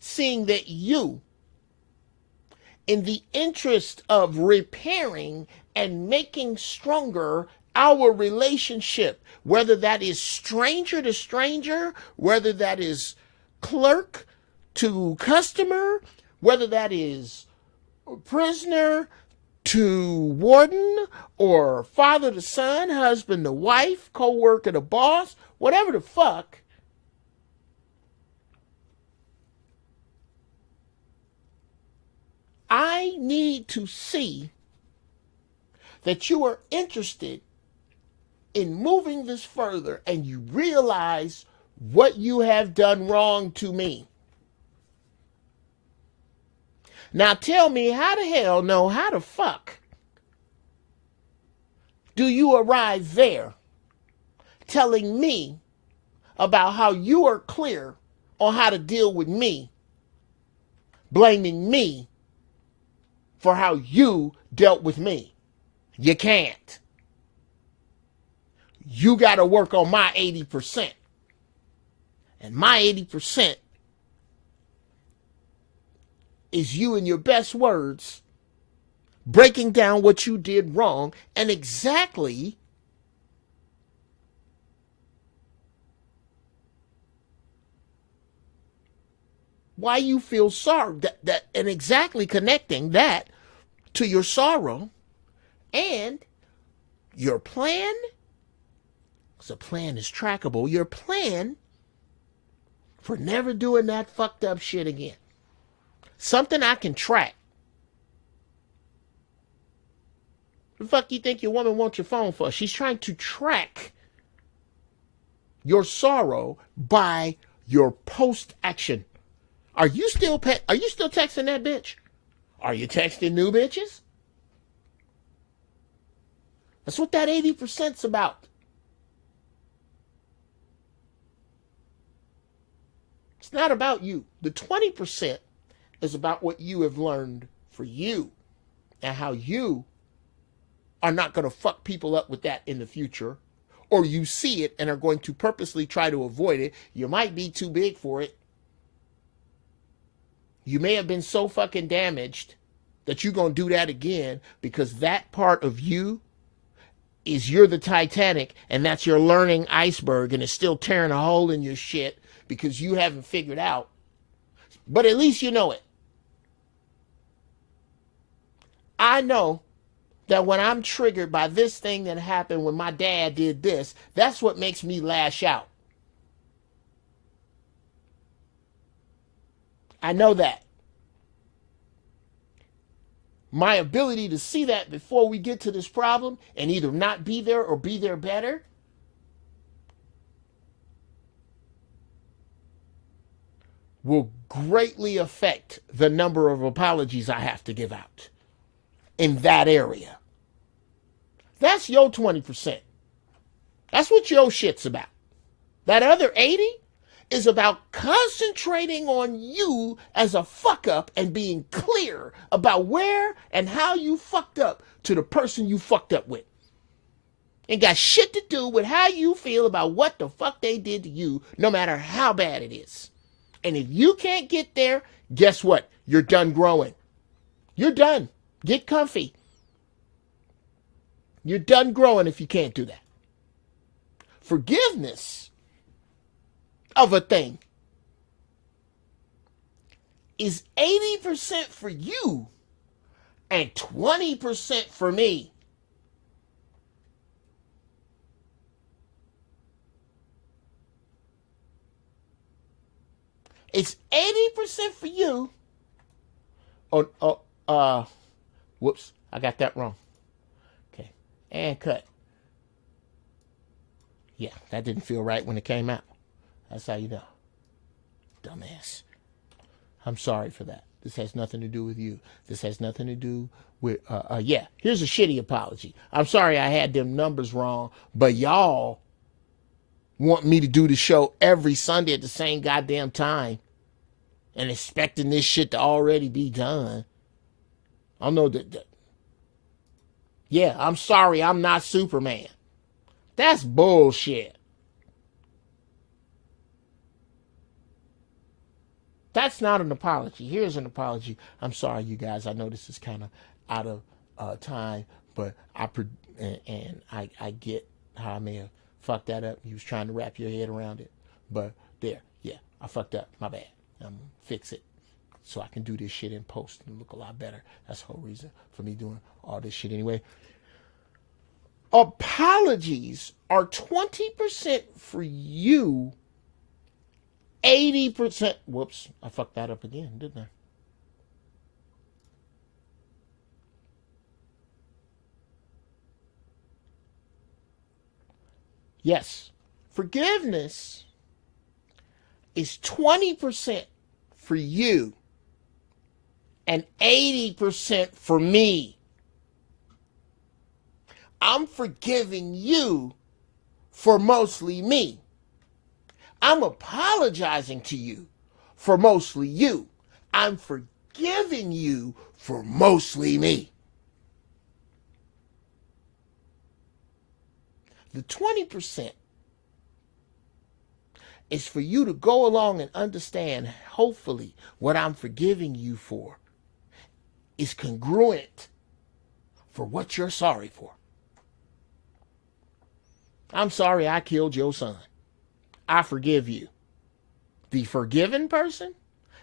seeing that you, in the interest of repairing and making stronger our relationship, whether that is stranger to stranger, whether that is clerk to customer, whether that is prisoner to warden, or father to son, husband to wife, co-worker to boss, whatever the fuck. I need to see that you are interested in moving this further and you realize what you have done wrong to me. Now tell me, how the hell, no, how the fuck do you arrive there telling me about how you are clear on how to deal with me, blaming me for how you dealt with me? You can't. You got to work on my 80%. And my 80% is you, in your best words, breaking down what you did wrong and exactly why you feel sorry, and exactly connecting that to your sorrow and your plan. Because a plan is trackable. Your plan for never doing that fucked up shit again. Something I can track. What the fuck you think your woman wants your phone for? She's trying to track your sorrow by your post action. Are you still texting that bitch? Are you texting new bitches? That's what that 80%'s about. It's not about you. The 20% is about what you have learned for you and how you are not going to fuck people up with that in the future, or you see it and are going to purposely try to avoid it. You might be too big for it. You may have been so fucking damaged that you're going to do that again because that part of you is you're the Titanic and that's your learning iceberg and it's still tearing a hole in your shit because you haven't figured out. But at least you know it. I know that when I'm triggered by this thing that happened when my dad did this, that's what makes me lash out. I know that. My ability to see that before we get to this problem and either not be there or be there better will greatly affect the number of apologies I have to give out in that area. That's your 20%. That's what your shit's about. That other 80 is about concentrating on you as a fuck up and being clear about where and how you fucked up to the person you fucked up with. Ain't got shit to do with how you feel about what the fuck they did to you, no matter how bad it is. And if you can't get there, guess what? You're done growing. You're done. Get comfy. You're done growing if you can't do that. Forgiveness of a thing is 80% for you and 20% for me. It's 80% for you. Whoops, I got that wrong. Okay, and cut. Yeah, that didn't feel right when it came out. That's how you know. Dumbass. I'm sorry for that. This has nothing to do with you. This has nothing to do with, yeah, here's a shitty apology. I'm sorry I had them numbers wrong, but y'all want me to do the show every Sunday at the same goddamn time and expecting this shit to already be done. I know that. Yeah, I'm sorry I'm not Superman. That's bullshit. That's not an apology. Here's an apology. I'm sorry, you guys. I know this is kind of out of time, but I get how I may have fucked that up. You was trying to wrap your head around it, but there, yeah, I fucked up. My bad. I'm gonna fix it so I can do this shit in post and look a lot better. That's the whole reason for me doing all this shit anyway. Apologies are 20% for you. 80%. Whoops, I fucked that up again, didn't I? Yes, forgiveness is 20% for you and 80% for me. I'm forgiving you for mostly me. I'm apologizing to you for mostly you. I'm forgiving you for mostly me. The 20% is for you to go along and understand, hopefully, what I'm forgiving you for is congruent for what you're sorry for. I'm sorry I killed your son. I forgive you. The forgiven person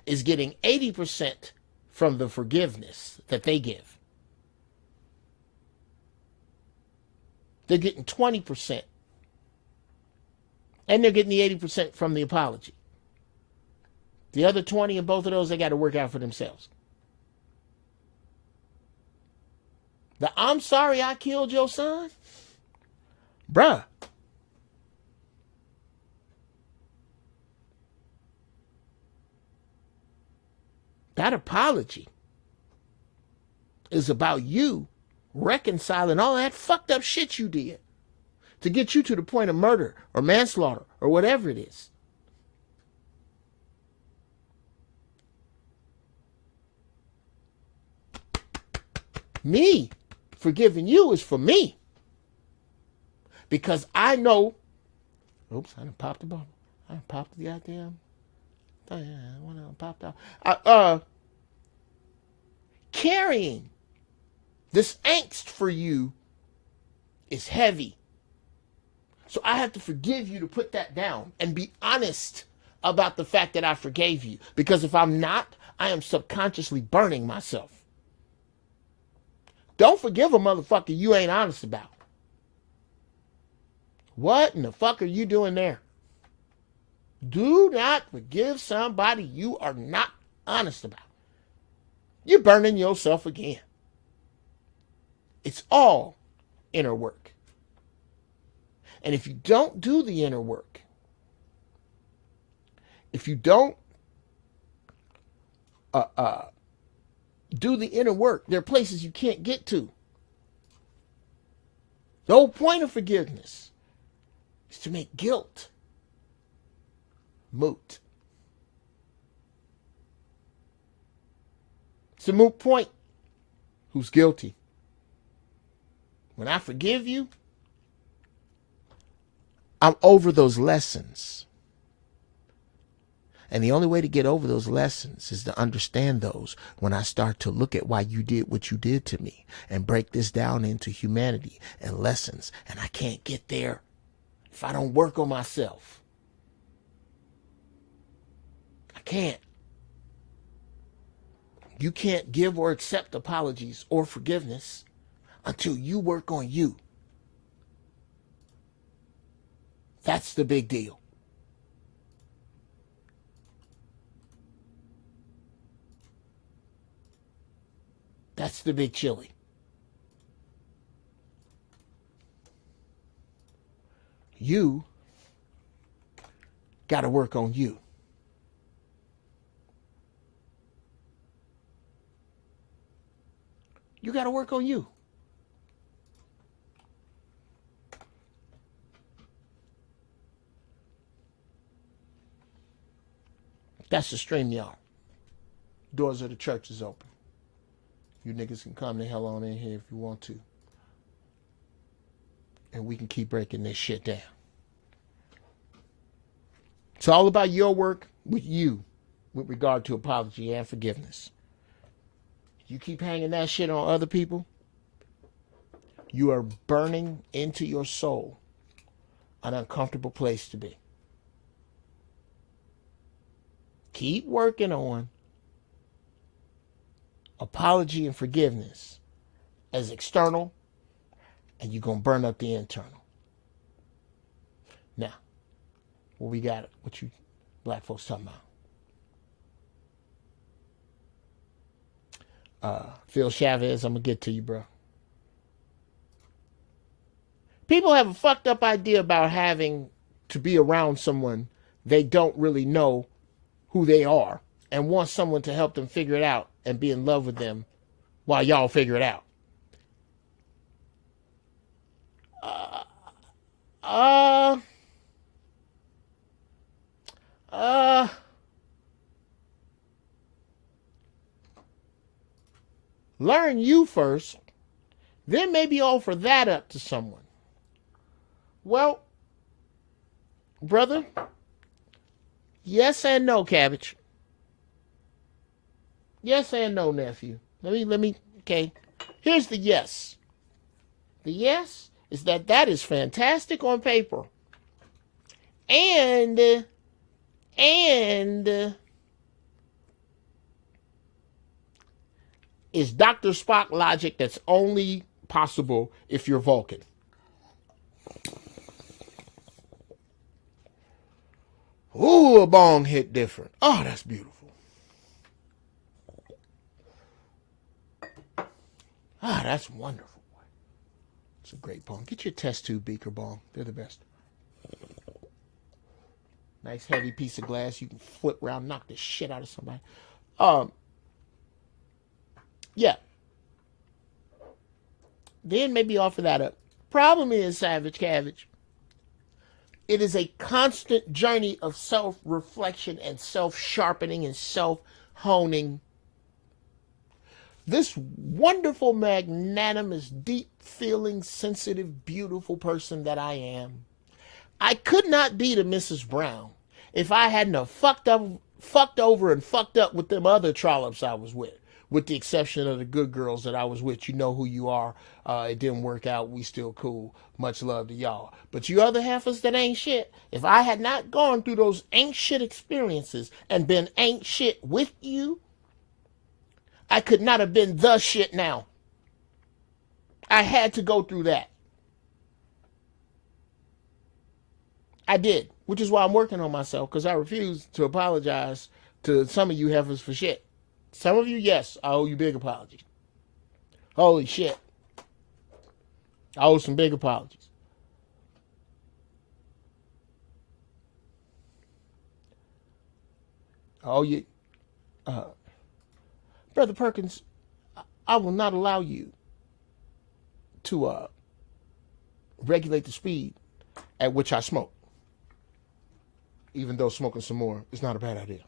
is getting 80% from the forgiveness that they give. They're getting 20%. And they're getting the 80% from the apology. The other 20 of both of those, they got to work out for themselves. The I'm sorry I killed your son? Bruh. That apology is about you reconciling all that fucked up shit you did to get you to the point of murder or manslaughter or whatever it is. Me forgiving you is for me. Because I know, oops, I done popped the bubble. I done popped the goddamn, one of them popped out. Carrying this angst for you is heavy. So I have to forgive you to put that down and be honest about the fact that I forgave you. Because if I'm not, I am subconsciously burning myself. Don't forgive a motherfucker you ain't honest about. What in the fuck are you doing there? Do not forgive somebody you are not honest about. You're burning yourself again. It's all inner work. And if you don't do the inner work, if you don't do the inner work, there are places you can't get to. The whole point of forgiveness is to make guilt moot. It's a moot point. Who's guilty? When I forgive you, I'm over those lessons. And the only way to get over those lessons is to understand those when I start to look at why you did what you did to me and break this down into humanity and lessons. And I can't get there if I don't work on myself. I can't. You can't give or accept apologies or forgiveness until you work on you. That's the big deal. That's the big chili. You got to work on you. You got to work on you. That's the StreamYard. Doors of the church is open. You niggas can come the hell on in here if you want to. And we can keep breaking this shit down. It's all about your work with you with regard to apology and forgiveness. You keep hanging that shit on other people, you are burning into your soul an uncomfortable place to be. Keep working on apology and forgiveness as external, and you're going to burn up the internal. Now, what we got, what you black folks talking about? Phil Chavez, I'm going to get to you, bro. People have a fucked up idea about having to be around someone they don't really know who they are and want someone to help them figure it out and be in love with them while y'all figure it out. Learn you first, then maybe offer that up to someone. Well, brother, yes and no, Cabbage. Yes and no, nephew. Let me, okay. Here's the yes. The yes is that is fantastic on paper. And is Dr. Spock logic that's only possible if you're Vulcan. Ooh, a bong hit different. Oh, that's beautiful. Ah, that's wonderful. It's a great bong. Get your test tube beaker bong. They're the best. Nice heavy piece of glass. You can flip around, knock the shit out of somebody. Yeah. Then maybe offer that up. Problem is, Savage Cabbage, it is a constant journey of self-reflection and self-sharpening and self-honing. This wonderful, magnanimous, deep-feeling, sensitive, beautiful person that I am, I could not be the Mrs. Brown if I hadn't have fucked over and fucked up with them other trollops I was with the exception of the good girls that I was with. You know who you are. It didn't work out. We still cool. Much love to y'all. But you other halfers that ain't shit, if I had not gone through those ain't shit experiences and been ain't shit with you, I could not have been the shit now. I had to go through that. I did, which is why I'm working on myself, because I refuse to apologize to some of you heifers for shit. Some of you, yes, I owe you big apologies. Holy shit. I owe some big apologies. Oh, you, Brother Perkins, I will not allow you to regulate the speed at which I smoke. Even though smoking some more is not a bad idea.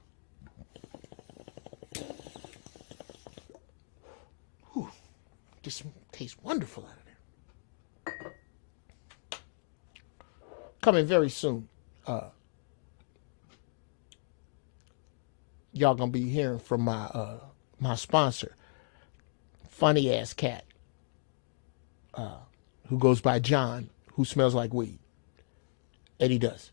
Whew. This tastes wonderful out of there. Coming very soon. Y'all gonna be hearing from my sponsor, funny ass cat, who goes by John, who smells like weed. And he does.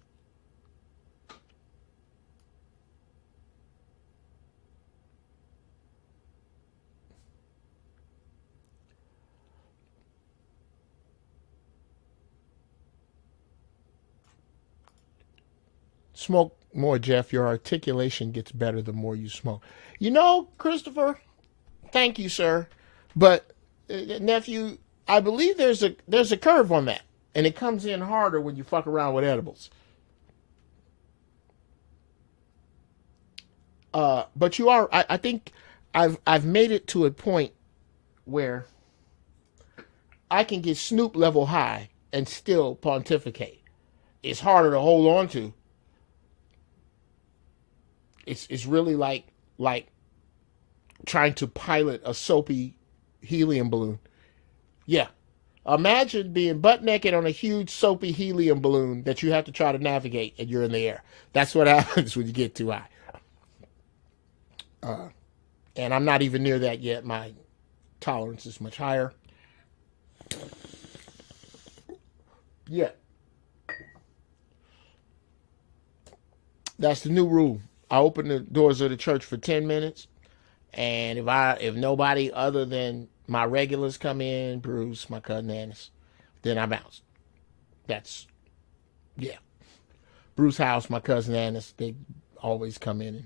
Smoke more, Jeff. Your articulation gets better the more you smoke. You know, Christopher, thank you, sir. But, nephew, I believe there's a curve on that. And it comes in harder when you fuck around with edibles. But you are, I think I've made it to a point where I can get Snoop level high and still pontificate. It's harder to hold on to. It's really like trying to pilot a soapy helium balloon. Yeah. Imagine being butt naked on a huge soapy helium balloon that you have to try to navigate and you're in the air. That's what happens when you get too high. And I'm not even near that yet. My tolerance is much higher. Yeah. That's the new rule. I open the doors of the church for 10 minutes. And if nobody other than my regulars come in, Bruce, my cousin Annis, then I bounce. That's, yeah. Bruce House, my cousin Annis, they always come in and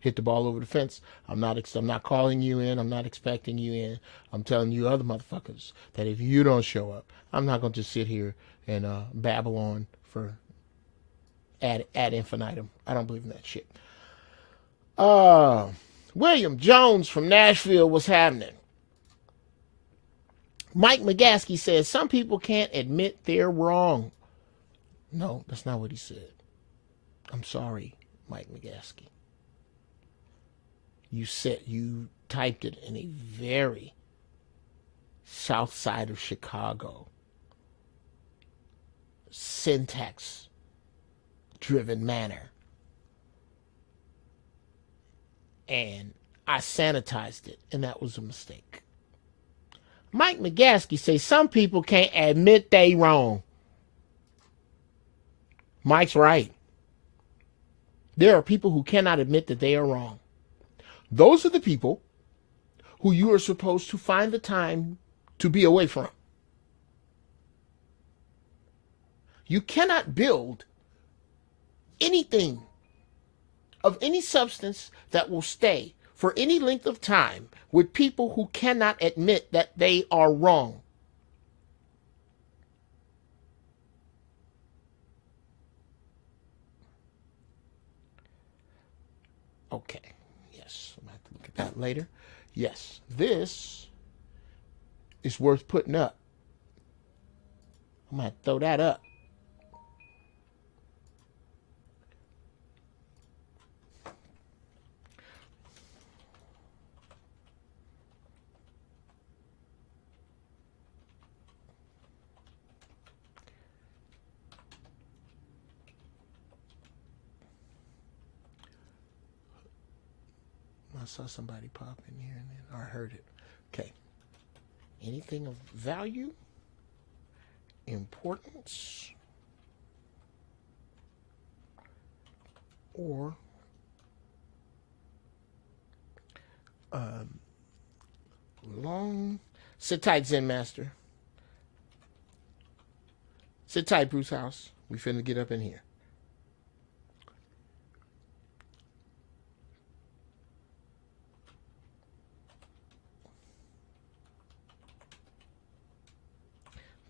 hit the ball over the fence. I'm not calling you in. I'm not expecting you in. I'm telling you other motherfuckers that if you don't show up, I'm not going to just sit here and babble on for ad infinitum. I don't believe in that shit. William Jones from Nashville, what's happening? Mike McGaskey says, some people can't admit they're wrong. No, that's not what he said. I'm sorry, Mike McGaskey. You typed it in a very south side of Chicago, syntax driven manner. And I sanitized it, and that was a mistake. Mike McGaskey says some people can't admit they wrong. Mike's right. There are people who cannot admit that they are wrong. Those are the people who you are supposed to find the time to be away from. You cannot build anything of any substance that will stay for any length of time with people who cannot admit that they are wrong. Okay, yes, I'm going to have to look at that later. Yes, this is worth putting up. I'm going to throw that up. I saw somebody pop in here and then I heard it. Okay. Anything of value, importance, or long. Sit tight, Zen Master. Sit tight, Bruce House. We finna get up in here.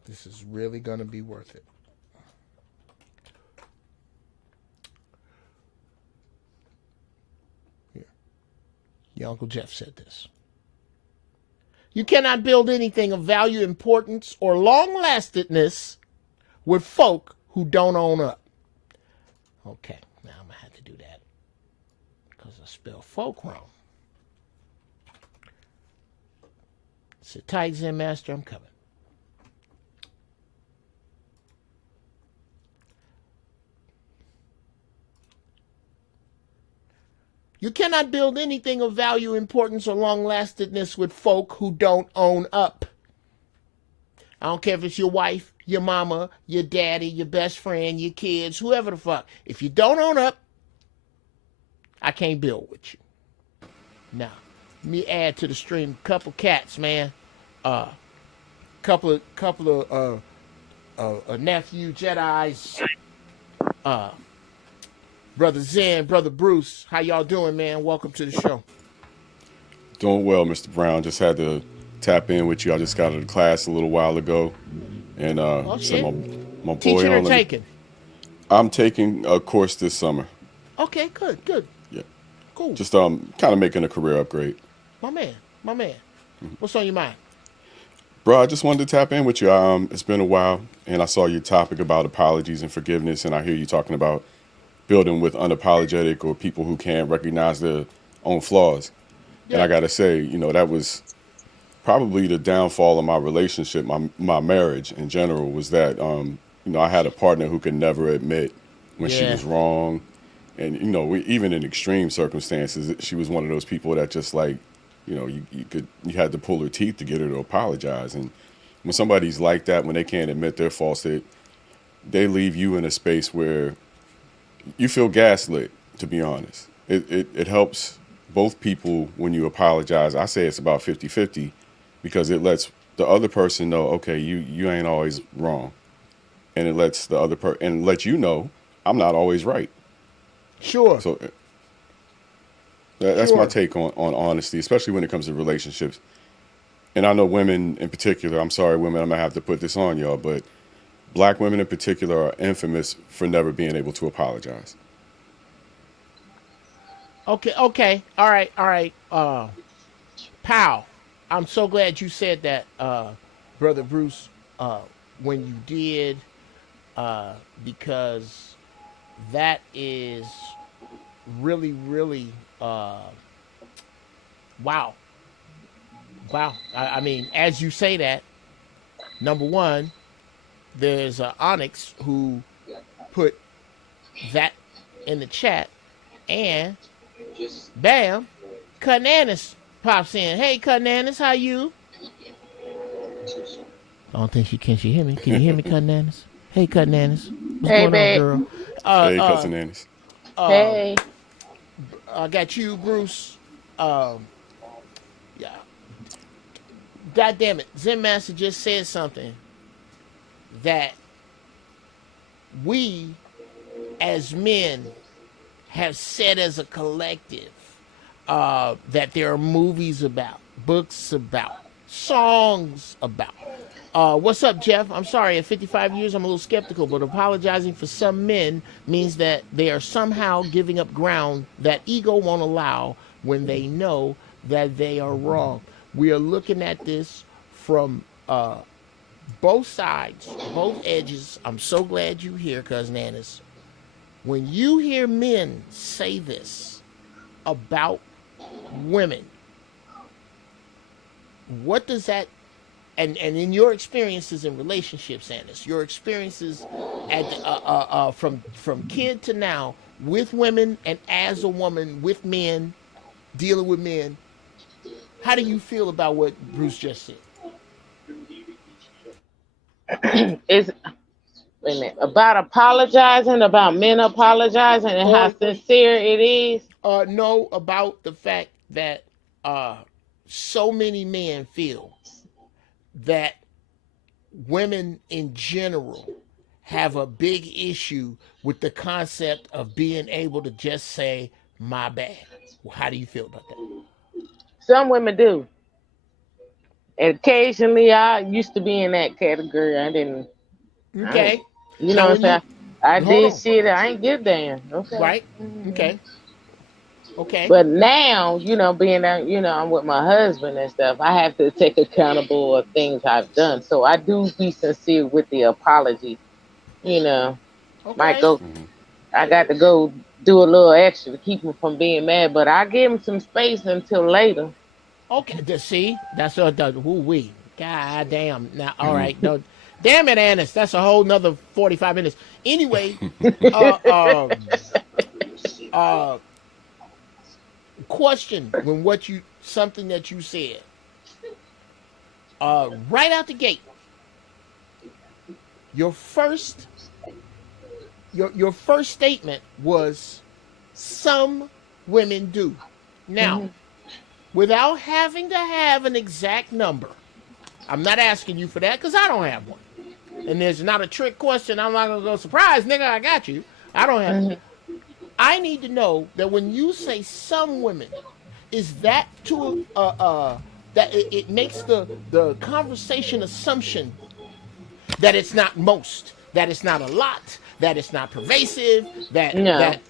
This is really going to be worth it. Here. Your Uncle Jeff said this. You cannot build anything of value, importance, or long-lastedness with folk who don't own up. Okay, now I'm going to have to do that because I spelled folk wrong. Sit tight, Zen Master. I'm coming. You cannot build anything of value, importance, or long-lastedness with folk who don't own up. I don't care if it's your wife, your mama, your daddy, your best friend, your kids, whoever the fuck. If you don't own up, I can't build with you. Now, let me add to the stream a couple cats, man. Couple of nephew Jedis. Brother Zen, Brother Bruce, how y'all doing, man? Welcome to the show. Doing well, Mr. Brown. Just had to tap in with you. I just got out of class a little while ago, and so my boy Teaching on. or taking? I'm taking a course this summer. Okay, good. Yeah, Cool. just kind of making a career upgrade. My man. What's on your mind? Bro, I just wanted to tap in with you. It's been a while, and I saw your topic about apologies and forgiveness, and I hear you talking about building with unapologetic or people who can't recognize their own flaws. Yeah. And I got to say, that was probably the downfall of my relationship, my marriage in general, was that, I had a partner who could never admit when she was wrong. And, even in extreme circumstances, she was one of those people that just like, you had to pull her teeth to get her to apologize. And when somebody's like that, when they can't admit their faults, they leave you in a space where you feel gaslit, to be honest. It helps both people when you apologize. I say it's about 50-50 because it lets the other person know, okay, you ain't always wrong. And it lets the other person, and let you know, I'm not always right. Sure. So that's my take on honesty, especially when it comes to relationships. And I know women in particular, I'm sorry, women, I'm going to have to put this on y'all, but Black women in particular are infamous for never being able to apologize. Okay. All right. Pal, I'm so glad you said that, Brother Bruce, when you did, because that is really, really, wow. I mean, as you say that, number one, there's Onyx who put that in the chat, and bam, Cutnanis pops in. Hey, Cutnanis, how you? I don't think can she hear me? Can you hear me, Cutnanis? Hey, Cutnanis. What's going on, girl? Hey, Cousin Annis. Hey. I got you, Bruce. Yeah. God damn it. Zen Master just said something that we as men, have said as a collective that there are movies about, books about, songs about. What's up, Jeff? I'm sorry, at 55 years, I'm a little skeptical, but apologizing for some men means that they are somehow giving up ground that ego won't allow when they know that they are wrong. We are looking at this from both sides, both edges. I'm so glad you're here, Cousin Annis. When you hear men say this about women, what does that, and in your experiences in relationships, Annis, your experiences at from kid to now with women and as a woman with men, dealing with men, how do you feel about what Bruce just said? It's wait a minute, about apologizing, about men apologizing and how sincere it is. No, about the fact that so many men feel that women in general have a big issue with the concept of being able to just say my bad. Well, how do you feel about that? Some women do. And occasionally I used to be in that category. I didn't, Okay. you Now know what when I'm saying? I hold did on, shit. I ain't give a damn. Okay. right? Okay. Okay. But now, being that, I'm with my husband and stuff, I have to take accountable of things I've done. So I do be sincere with the apology. Might Okay. go, I got to go do a little extra to keep him from being mad, but I give him some space until later. Okay. See, that's what the who we. God damn. Now, all right. No, damn it, Annis. That's a whole nother 45 minutes. Anyway, uh, question when something that you said right out the gate. Your first statement was some women do. Now, without having to have an exact number, I'm not asking you for that because I don't have one. And there's not a trick question. I'm not gonna go, surprise, nigga, I got you. I don't have. I need to know that when you say some women, is that to that it makes the conversation assumption that it's not most, that it's not a lot, that it's not pervasive, that No. that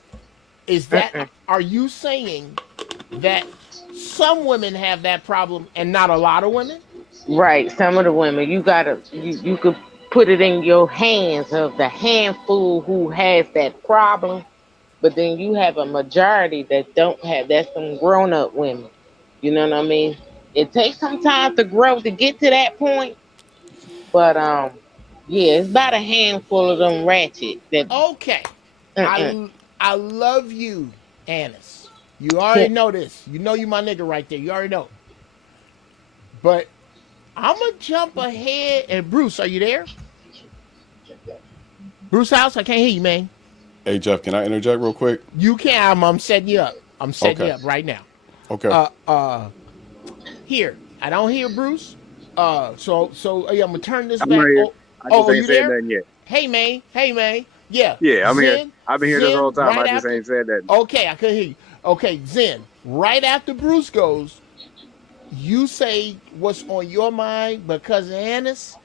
is that are you saying that some women have that problem and not a lot of women? Right. Some of the women, you could put it in your hands of the handful who has that problem, but then you have a majority that don't have. That's some grown up women. You know what I mean? It takes some time to grow to get to that point, but yeah, it's about a handful of them ratchet that. Okay. Mm-mm. I love you, Annis. You already know this. You know you my nigga right there. You already know. But I'm gonna jump ahead. And Bruce, are you there? Bruce House, I can't hear you, man. Hey Jeff, can I interject real quick? You can. I'm setting you up. I'm setting you Okay. up right now. Okay. Here, I don't hear Bruce. So yeah, I'm gonna turn this I'm back. right here. Oh, I just are ain't you said there? nothing yet. Hey man. Hey man. Yeah. Yeah, I'm here. Zen, I've been here this Zen, whole time. right I just after- ain't said that. Okay, I couldn't hear you. Okay, Zen. Right after Bruce goes, you say what's on your mind because of Annis.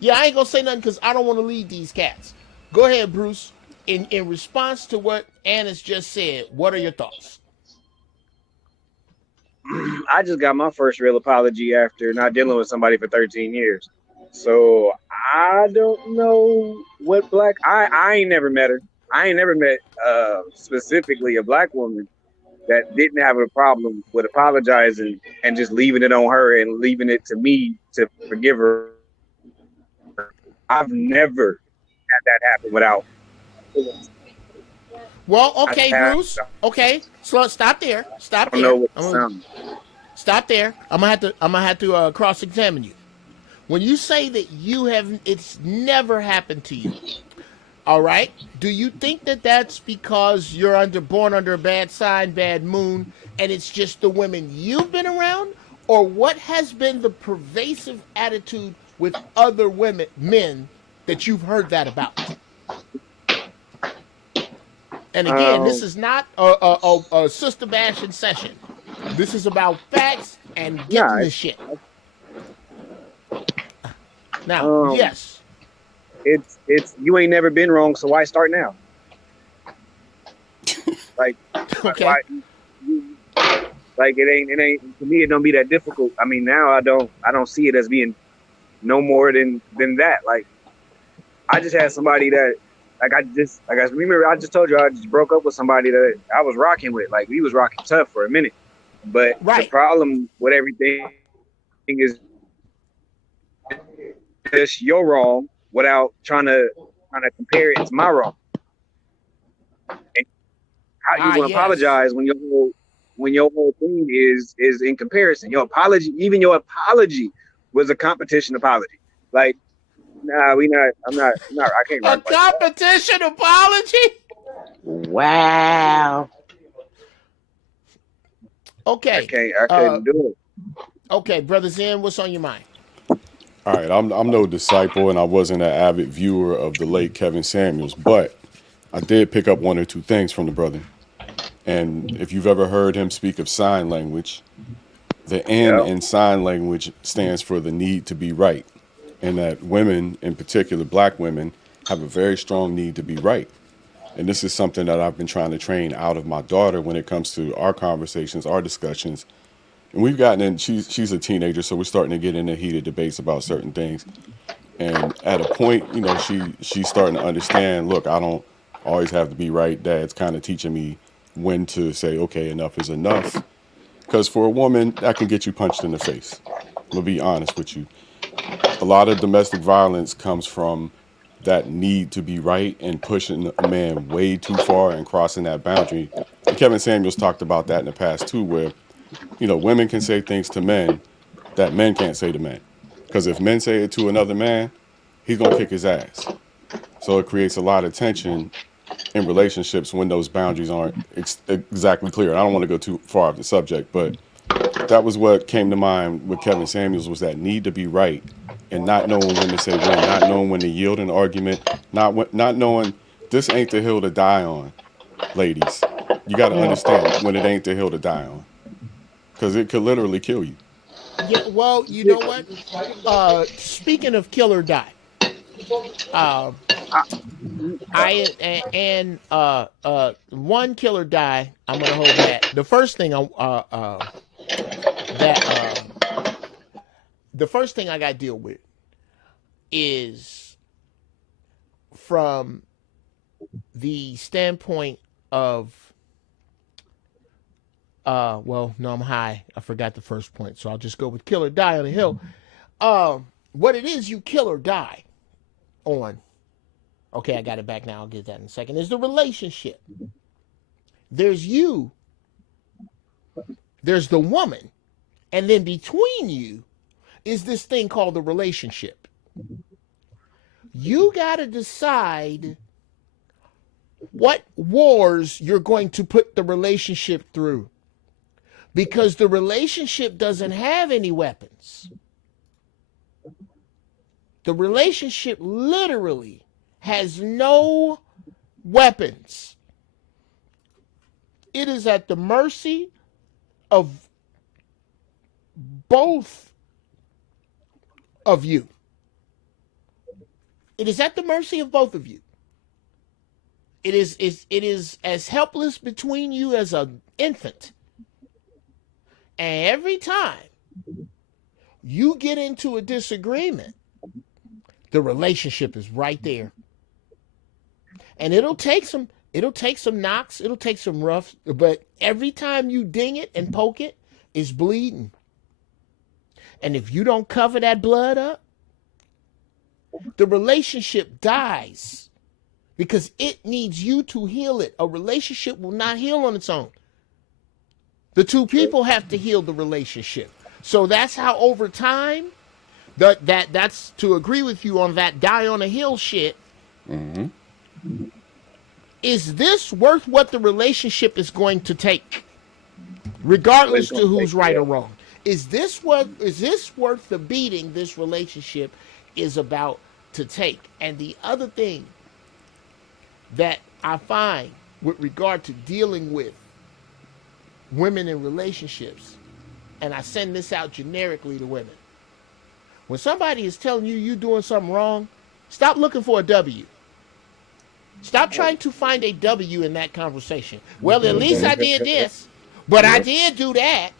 Yeah, I ain't gonna say nothing because I don't want to lead these cats. Go ahead, Bruce. In response to what Annis just said, what are your thoughts? I just got my first real apology after not dealing with somebody for 13 years. So I don't know what black. I ain't never met her. I ain't never met specifically a black woman that didn't have a problem with apologizing and just leaving it on her and leaving it to me to forgive her. I've never had that happen without. Well, okay, I Bruce. Okay, so stop there. Stop don't there. know what I'm gonna- Stop there. I'm gonna have to cross-examine you. When you say that it's never happened to you. All right. Do you think that that's because you're born under a bad sign, bad moon, and it's just the women you've been around, or what has been the pervasive attitude with other men that you've heard that about? And again, this is not a sister bashing session. This is about facts and Nah, getting the shit. Now, um, yes. it's you ain't never been wrong, so why start now? Like, Okay. why, like it ain't to me. It don't be that difficult. I mean, now I don't see it as being no more than that. Like, I just had somebody that, like, I remember I just told you I just broke up with somebody that I was rocking with. Like, we was rocking tough for a minute, but the Right. problem with everything is just you're wrong without trying to compare it to my wrong. And how you gonna Yes. apologize when your whole thing is in comparison? Your apology was a competition apology. Like, nah, I'm not, I can't A rock like that. competition apology? Wow. Okay. I couldn't do it. Okay, Brother Zen, what's on your mind? All right, I'm no disciple, and I wasn't an avid viewer of the late Kevin Samuels, but I did pick up one or two things from the brother. And if you've ever heard him speak of sign language, the N Yeah. in sign language stands for the need to be right, and that women, in particular black women, have a very strong need to be right. And this is something that I've been trying to train out of my daughter when it comes to our conversations, our discussions. And we've gotten in, she's a teenager, so we're starting to get into heated debates about certain things. And at a point, she's starting to understand, look, I don't always have to be right. Dad's kind of teaching me when to say, okay, enough is enough. Because for a woman, that can get you punched in the face. I'm going to be honest with you. A lot of domestic violence comes from that need to be right and pushing a man way too far and crossing that boundary. And Kevin Samuels talked about that in the past too, where, women can say things to men that men can't say to men. Because if men say it to another man, he's going to kick his ass. So it creates a lot of tension in relationships when those boundaries aren't exactly clear. And I don't want to go too far off the subject, but that was what came to mind with Kevin Samuels, was that need to be right and not knowing when to say when, not knowing when to yield an argument, not knowing this ain't the hill to die on, ladies. You got to understand when it ain't the hill to die on, because it could literally kill you. Yeah, well, you know what? Speaking of kill or die, one kill or die, I'm gonna hold that. The first thing the first thing I got to deal with is from the standpoint of well, no, I'm high. I forgot the first point, so I'll just go with kill or die on the hill. What it is you kill or die on, okay, I got it back now, I'll get that in a second, is the relationship. There's you, there's the woman, and then between you is this thing called the relationship. You got to decide what wars you're going to put the relationship through, because the relationship doesn't have any weapons. The relationship literally has no weapons. It is at the mercy of both of you. It is at the mercy of both of you. It is as helpless between you as an infant. And every time you get into a disagreement, the relationship is right there. And it'll take some knocks, it'll take some rough, but every time you ding it and poke it, it's bleeding. And if you don't cover that blood up, the relationship dies, because it needs you to heal it. A relationship will not heal on its own. The two people have to heal the relationship. So that's how over time, that's to agree with you on that die on a hill shit. Mm-hmm. Is this worth what the relationship is going to take? Regardless to who's right or wrong. Is this worth the beating this relationship is about to take? And the other thing that I find with regard to dealing with women in relationships, and I send this out generically to women. When somebody is telling you you're doing something wrong, stop looking for a W. Stop trying to find a W in that conversation. Well, at least I did this, but I did do that,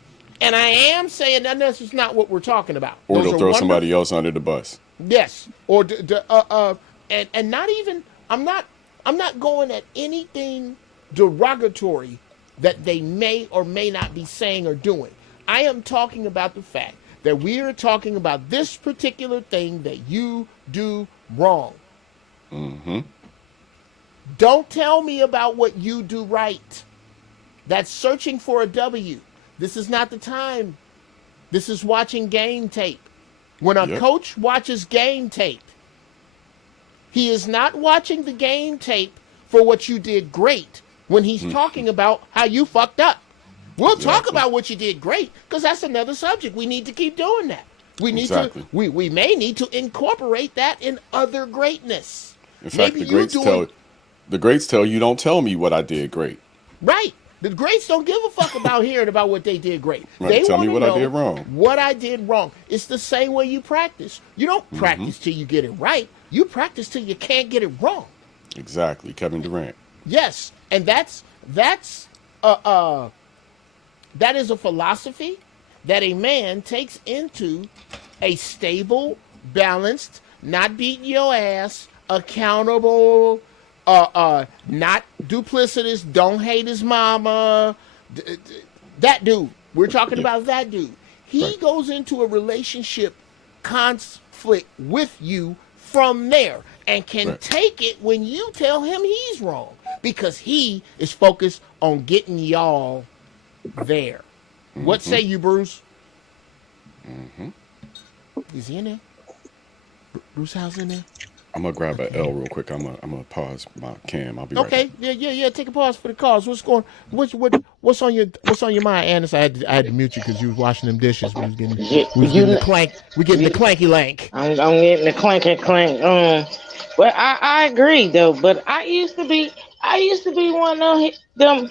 and I am saying that this is not what we're talking about. Or Those they'll are throw wonderful- somebody else under the bus. Yes, or and not even. I'm not going at anything derogatory that they may or may not be saying or doing. I am talking about the fact that we are talking about this particular thing that you do wrong. Mm-hmm. Don't tell me about what you do right. That's searching for a W. This is not the time. This is watching game tape. When a coach watches game tape, he is not watching the game tape for what you did great when he's talking about how you fucked up. We'll talk about what you did great because that's another subject. We need to keep doing that. We need to. We may need to incorporate that in other greatness. In fact, the greats tell you, don't tell me what I did great. Right. The greats don't give a fuck about hearing about what they did great. Right. They Tell me what know I did wrong. What I did wrong. It's the same way you practice. You don't practice till you get it right. You practice till you can't get it wrong. Exactly. Kevin Durant. Yes. And that is a philosophy that a man takes into a stable, balanced, not beating your ass, accountable, not duplicitous, don't hate his mama. That dude. We're talking about that dude. He goes into a relationship conflict with you from there and can take it when you tell him he's wrong because he is focused on getting y'all there. What say you, Bruce? Is he in there? Bruce House in there? I'm gonna grab an L real quick. I'm gonna pause my cam. I'll be right back. Yeah. Take a pause for the calls. What's on your mind, Anderson? I had to mute you because you was washing them dishes. We was getting the clank. We getting the clanky lank. I'm getting the clanky clank. But I agree though. But I used to be one of them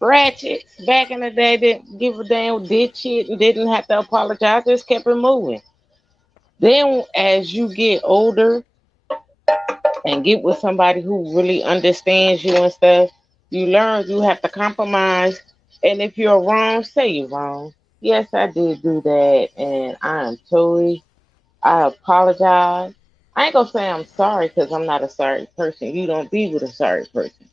ratchets back in the day. Didn't give a damn, did shit, and didn't have to apologize. Just kept it moving. Then as you get older and get with somebody who really understands you and stuff, you learn you have to compromise. And if you're wrong, say you're wrong. Yes, I did do that, and I apologize. I ain't gonna say I'm sorry because I'm not a sorry person. You don't be with a sorry person.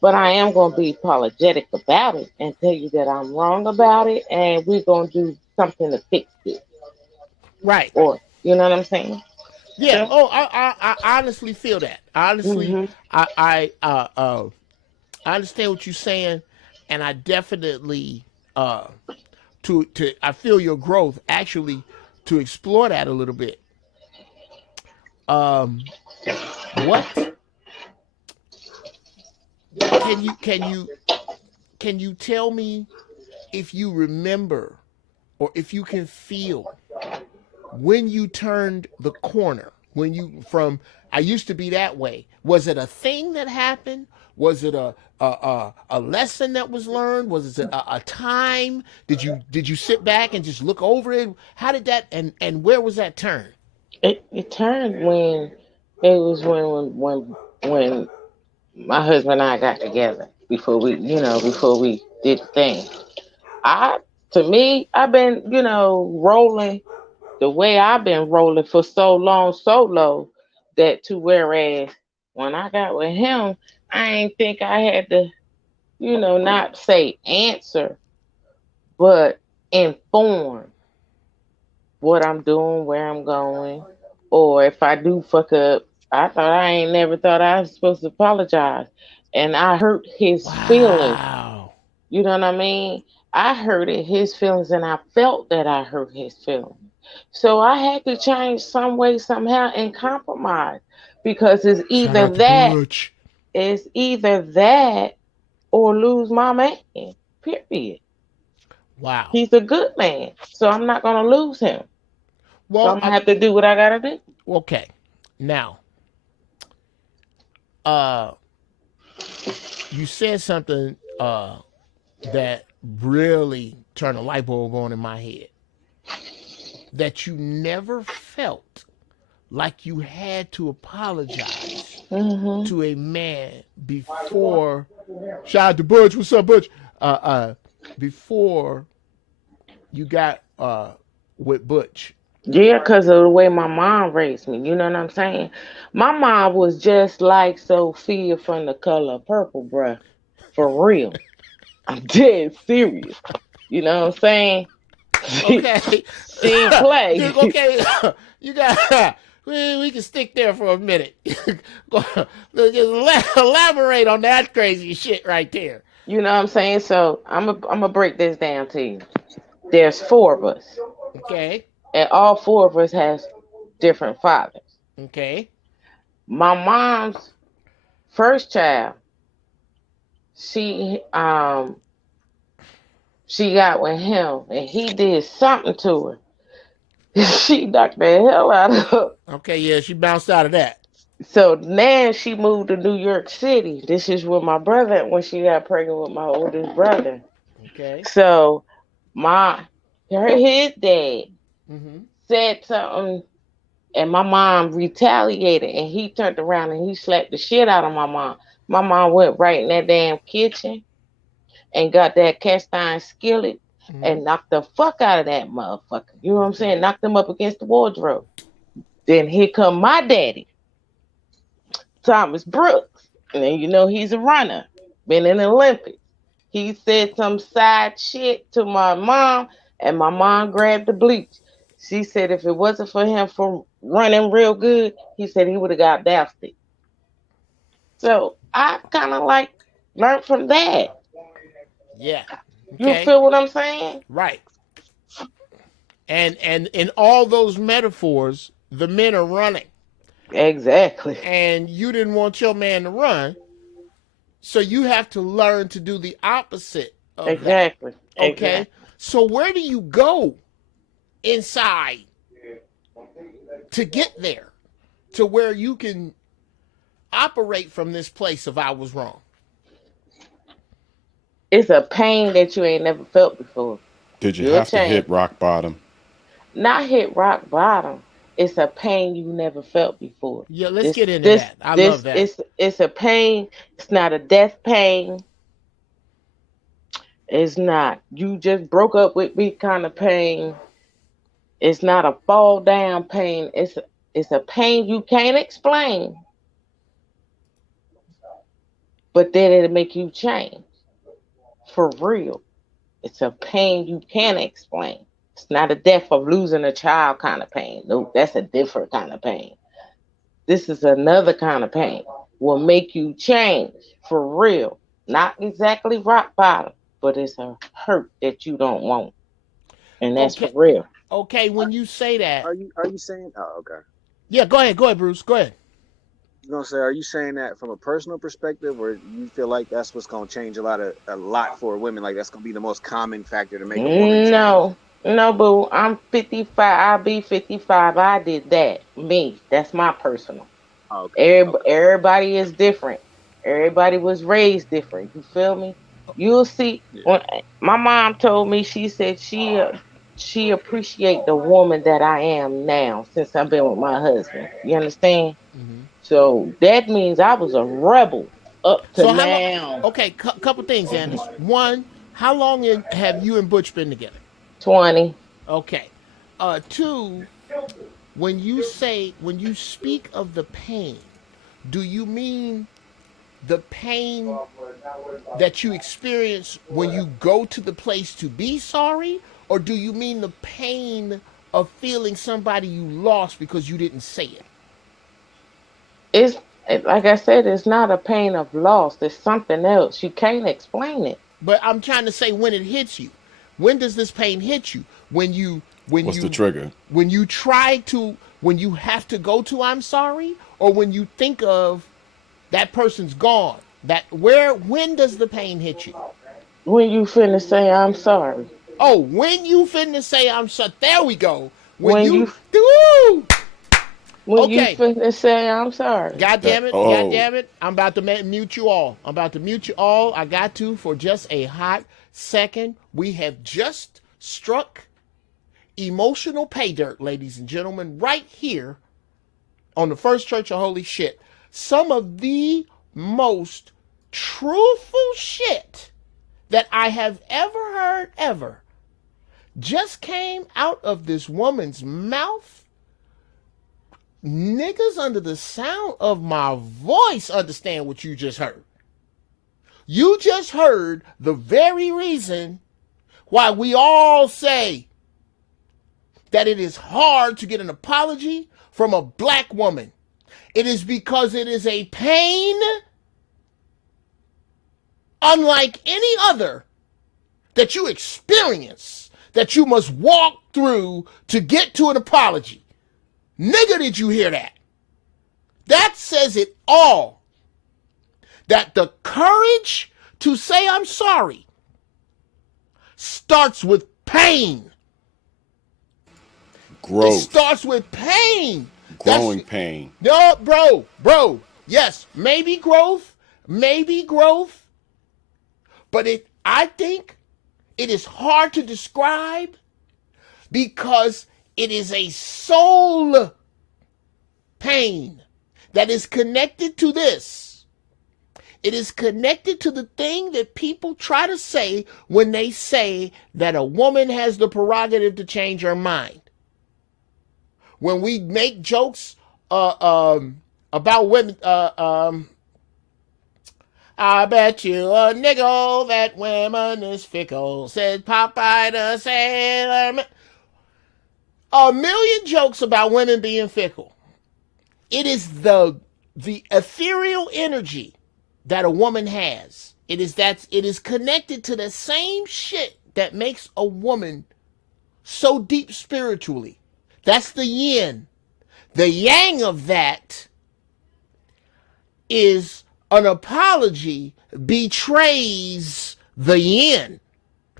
But I am gonna be apologetic about it and tell you that I'm wrong about it, and we're gonna do something to fix it. Right. Or you know what I'm saying? Yeah. Oh, I honestly feel that. Honestly, I understand what you're saying, and I definitely I feel your growth actually to explore that a little bit. What can you tell me if you remember or if you can feel when you turned the corner, when you from I used to be that way? Was it a thing that happened? Was it a lesson that was learned? Was it a time? Did you sit back and just look over it? How did that and where was that turn? It turned when my husband and I got together before we did the thing. I've been, rolling the way I've been rolling for so long, solo, that to whereas when I got with him, I ain't think I had to, not say answer, but inform what I'm doing, where I'm going, or if I do fuck up, I never thought I was supposed to apologize. And I hurt his feelings. You know what I mean? I hurted his feelings and I felt that I hurt his feelings. So I had to change some way, somehow, and compromise because it's either that or lose my man. Period. Wow. He's a good man, so I'm not gonna lose him. Well, so I'm gonna have to do what I gotta do. Okay. Now, you said something that really turned a light bulb on in my head. That you never felt like you had to apologize to a man before. Shout out to Butch. What's up, Butch? Before you got with Butch. Yeah, because of the way my mom raised me. You know what I'm saying? My mom was just like Sophia from The Color Purple, bruh. For real. I'm dead serious. You know what I'm saying? Okay. She ain't play. Okay. You got. We can stick there for a minute. Just elaborate on that crazy shit right there. You know what I'm saying? So I'm gonna break this down to you. There's 4 of us, Okay. and all 4 of us has different fathers. Okay. My mom's first child, she got with him, and he did something to her. She knocked the hell out of her. Okay. Yeah, she bounced out of that. So now she moved to New York City. This is with my brother when she got pregnant with my oldest brother. Okay. So his dad Mm-hmm. said something, and my mom retaliated, and he turned around and he slapped the shit out of my mom. My mom went right in that damn kitchen and got that cast iron skillet and knocked the fuck out of that motherfucker. You know what I'm saying? Knocked him up against the wardrobe. Then here come my daddy, Thomas Brooks. And then you know he's a runner, been in the Olympics. He said some side shit to my mom, and my mom grabbed the bleach. She said if it wasn't for him for running real good, he said he would have got doused. So I kind of like learned from that. Yeah. You Okay. feel what I'm saying? Right. And in all those metaphors, the men are running. Exactly. And you didn't want your man to run, so you have to learn to do the opposite of Exactly. that. Okay. Exactly. So where do you go inside to get there, to where you can operate from this place of I was wrong? It's a pain that you ain't never felt before. Did you You'll have to change. hit rock bottom? Not hit rock bottom. It's a pain you never felt before. Yeah, let's get into that. I love that. It's a pain. It's not a death pain. It's not. You just broke up with me kind of pain. It's not a fall down pain. It's a pain you can't explain. But then it'll make you change. For real. It's a pain you can't explain. It's not a death of losing a child kind of pain. No, that's a different kind of pain. This is another kind of pain. Will make you change for real. Not exactly rock bottom, but it's a hurt that you don't want. And that's Okay. for real. Okay, when you say that, Are you saying? Oh, okay. yeah, go ahead, Bruce, go ahead. You know, are you saying that from a personal perspective, or you feel like that's what's going to change a lot for women? Like that's going to be the most common factor to make a woman change? No, boo. I'm 55. I'll be 55. I did that. Me. That's my personal. Okay. Everybody is different. Everybody was raised different. You feel me? You'll see. Yeah. When my mom told me, she said she appreciate the woman that I am now since I've been with my husband. You understand? Mm-hmm. So that means I was a rebel up to So now. Okay, couple things, Anders. One, how long have you and Butch been together? 20. Okay. Two, when you speak of the pain, do you mean the pain that you experience when you go to the place to be sorry, or do you mean the pain of feeling somebody you lost because you didn't say it? It's like I said, it's not a pain of loss. It's something else. You can't explain it. But I'm trying to say when it hits you. When does this pain hit you? What's the trigger? When you have to go to I'm sorry, or when you think of that person's gone. When does the pain hit you? When you finna say I'm sorry. Oh, when you finna say I'm sorry. There we go. When you When you Okay. finna say I'm sorry. God damn it. God Oh, damn it. I'm about to mute you all. I'm about to mute you all. I got to for just a hot second. We have just struck emotional pay dirt, ladies and gentlemen, right here on the First Church of Holy Shit. Some of the most truthful shit that I have ever heard ever just came out of this woman's mouth. Niggas under the sound of my voice understand what you just heard. You just heard the very reason why we all say that it is hard to get an apology from a black woman. It is because it is a pain unlike any other that you experience, that you must walk through to get to an apology. Nigga, did you hear that? That says it all. That the courage to say I'm sorry starts with pain. growth. It starts with pain. Growing pain. No, bro. Yes, maybe growth, but I think it is hard to describe because it is a soul pain that is connected to this. It is connected to the thing that people try to say when they say that a woman has the prerogative to change her mind. When we make jokes about women, I bet you a nickel that women is fickle, said Popeye the Sailor Man. A million jokes about women being fickle. It is the ethereal energy that a woman has. It is connected to the same shit that makes a woman so deep spiritually. That's the yin. The yang of that is an apology betrays the yin.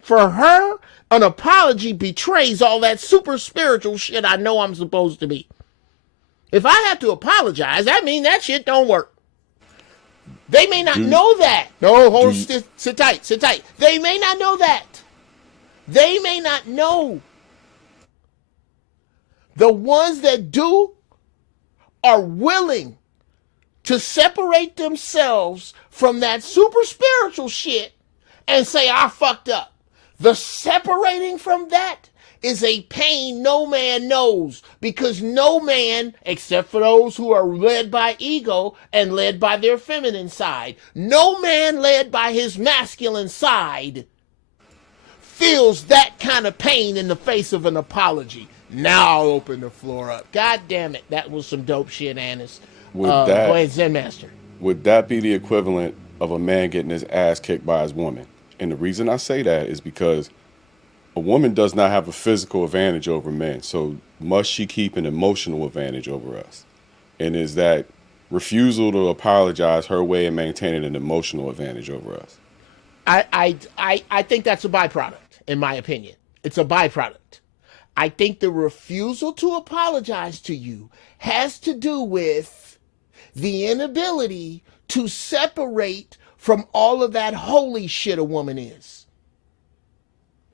For her, an apology betrays all that super spiritual shit I know I'm supposed to be. If I have to apologize, that means that shit don't work. They may not know that. No, hold, sit tight. They may not know that. They may not know. The ones that do are willing to separate themselves from that super spiritual shit and say, I fucked up. The separating from that is a pain no man knows, because no man, except for those who are led by ego and led by their feminine side, no man led by his masculine side feels that kind of pain in the face of an apology. Now I'll open the floor up. God damn it. That was some dope shit, Annis. Go ahead, Zen Master. Would that be the equivalent of a man getting his ass kicked by his woman? And the reason I say that is because a woman does not have a physical advantage over men. So must she keep an emotional advantage over us? And is that refusal to apologize her way of maintaining an emotional advantage over us? I think that's a byproduct, in my opinion. It's a byproduct. I think the refusal to apologize to you has to do with the inability to separate from all of that holy shit a woman is.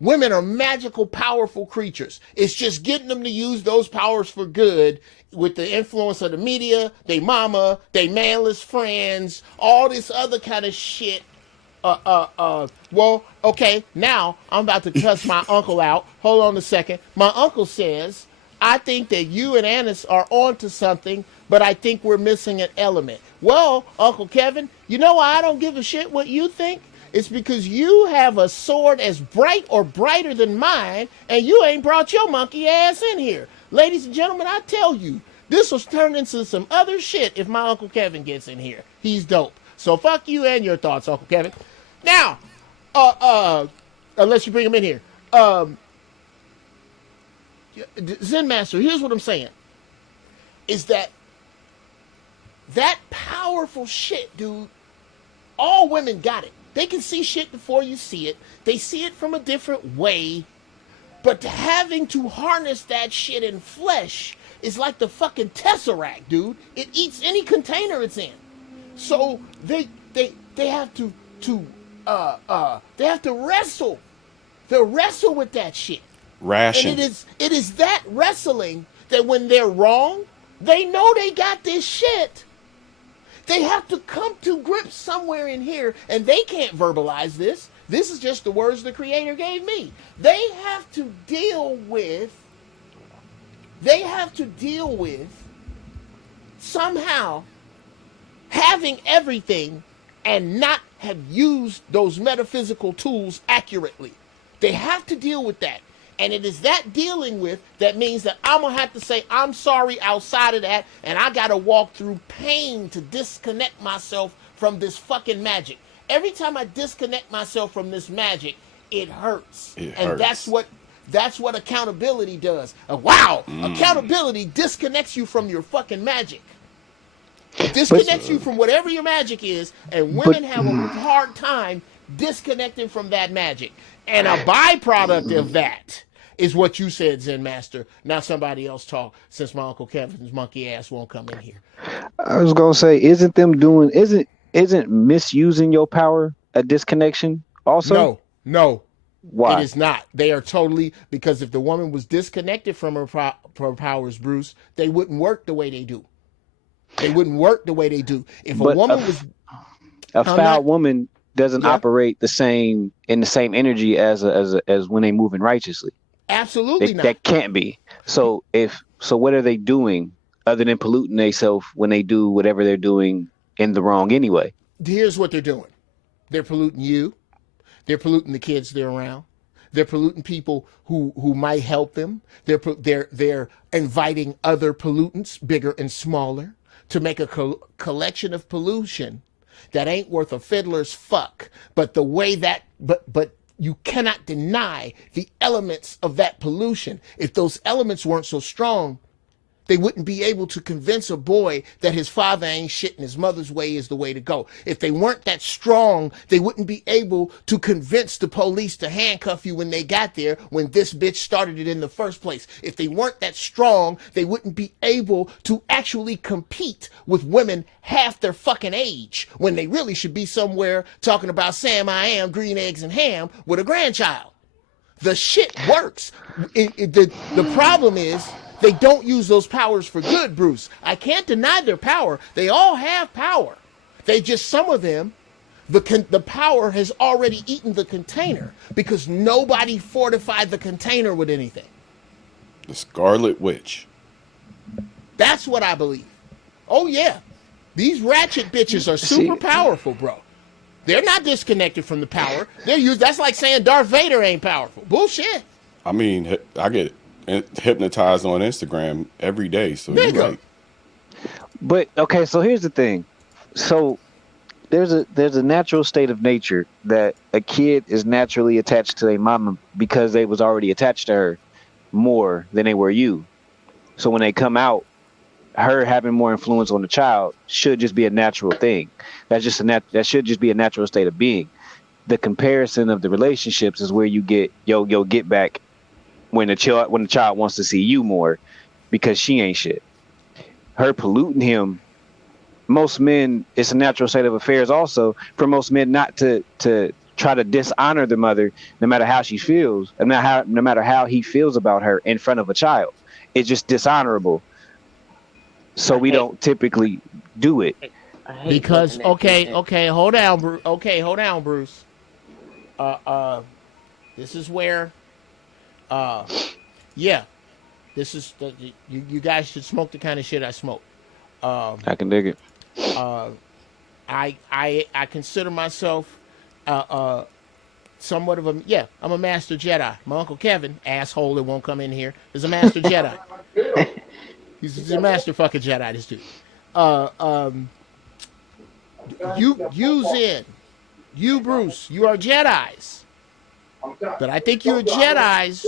Women are magical, powerful creatures. It's just getting them to use those powers for good with the influence of the media, they mama, they manless friends, all this other kind of shit. Well, okay, now I'm about to cuss my uncle out. Hold on a second. My uncle says, I think that you and Annis are onto something, but I think we're missing an element. Well, Uncle Kevin, you know why I don't give a shit what you think? It's because you have a sword as bright or brighter than mine, and you ain't brought your monkey ass in here. Ladies and gentlemen, I tell you, this was turned into some other shit if my Uncle Kevin gets in here. He's dope. So fuck you and your thoughts, Uncle Kevin. Now, unless you bring him in here. Zen Master, here's what I'm saying. Is that powerful shit, dude, all women got it. They can see shit before you see it. They see it from a different way. But having to harness that shit in flesh is like the fucking Tesseract, dude. It eats any container it's in. So they have to they have to wrestle. They wrestle with that shit. Ration. And it is that wrestling that when they're wrong, they know they got this shit. They have to come to grips somewhere in here, and they can't verbalize this. This is just the words the Creator gave me. They have to deal with somehow having everything and not have used those metaphysical tools accurately. They have to deal with that. And it is that dealing with that means that I'm going to have to say, I'm sorry outside of that, and I got to walk through pain to disconnect myself from this fucking magic. Every time I disconnect myself from this magic, it hurts. It and hurts. that's what accountability does. Accountability disconnects you from your fucking magic. Disconnects you from whatever your magic is, and women have a hard time disconnecting from that magic. And a byproduct of that is what you said, Zen Master. Now somebody else talk, since my Uncle Kevin's monkey ass won't come in here. I was gonna say, isn't misusing your power a disconnection also? No. Why? It is not. They are totally, because if the woman was disconnected from her powers, Bruce, they wouldn't work the way they do. If a woman was a foul woman doesn't operate the same energy as when they moving righteously. Absolutely not. That can't be. So what are they doing other than polluting themselves when they do whatever they're doing in the wrong anyway? Here's what they're doing. They're polluting you. They're polluting the kids they're around. They're polluting people who might help them. They're inviting other pollutants, bigger and smaller, to make a collection of pollution that ain't worth a fiddler's fuck. But the way that, but you cannot deny the elements of that pollution. If those elements weren't so strong, they wouldn't be able to convince a boy that his father ain't shit and his mother's way is the way to go. If they weren't that strong, they wouldn't be able to convince the police to handcuff you when they got there, when this bitch started it in the first place. If they weren't that strong, they wouldn't be able to actually compete with women half their fucking age, when they really should be somewhere talking about Sam I Am, green eggs and ham with a grandchild. The shit works. The problem is, they don't use those powers for good, Bruce. I can't deny their power. They all have power. They just, some of them, the power has already eaten the container because nobody fortified the container with anything. The Scarlet Witch. That's what I believe. Oh, yeah. These ratchet bitches are super powerful, bro. They're not disconnected from the power. That's like saying Darth Vader ain't powerful. Bullshit. I mean, I get hypnotized on Instagram every day. So you're right. But okay, so here's the thing. So there's a natural state of nature that a kid is naturally attached to their mama because they was already attached to her more than they were you. So when they come out, her having more influence on the child should just be a natural thing. That should just be a natural state of being. The comparison of the relationships is where you get get back when the child wants to see you more because she ain't shit. Her polluting him, most men, it's a natural state of affairs also for most men not to try to dishonor the mother no matter how she feels, and no matter how he feels about her in front of a child. It's just dishonorable. So we don't typically do it. Because hold on, Bruce. This is where this is you guys should smoke the kind of shit I smoke. I can dig it. I consider myself somewhat of I'm a master Jedi. My Uncle Kevin, asshole that won't come in here, is a master Jedi. He's a master fucking Jedi, this dude. You Bruce, you are Jedis. But I think you're Jedis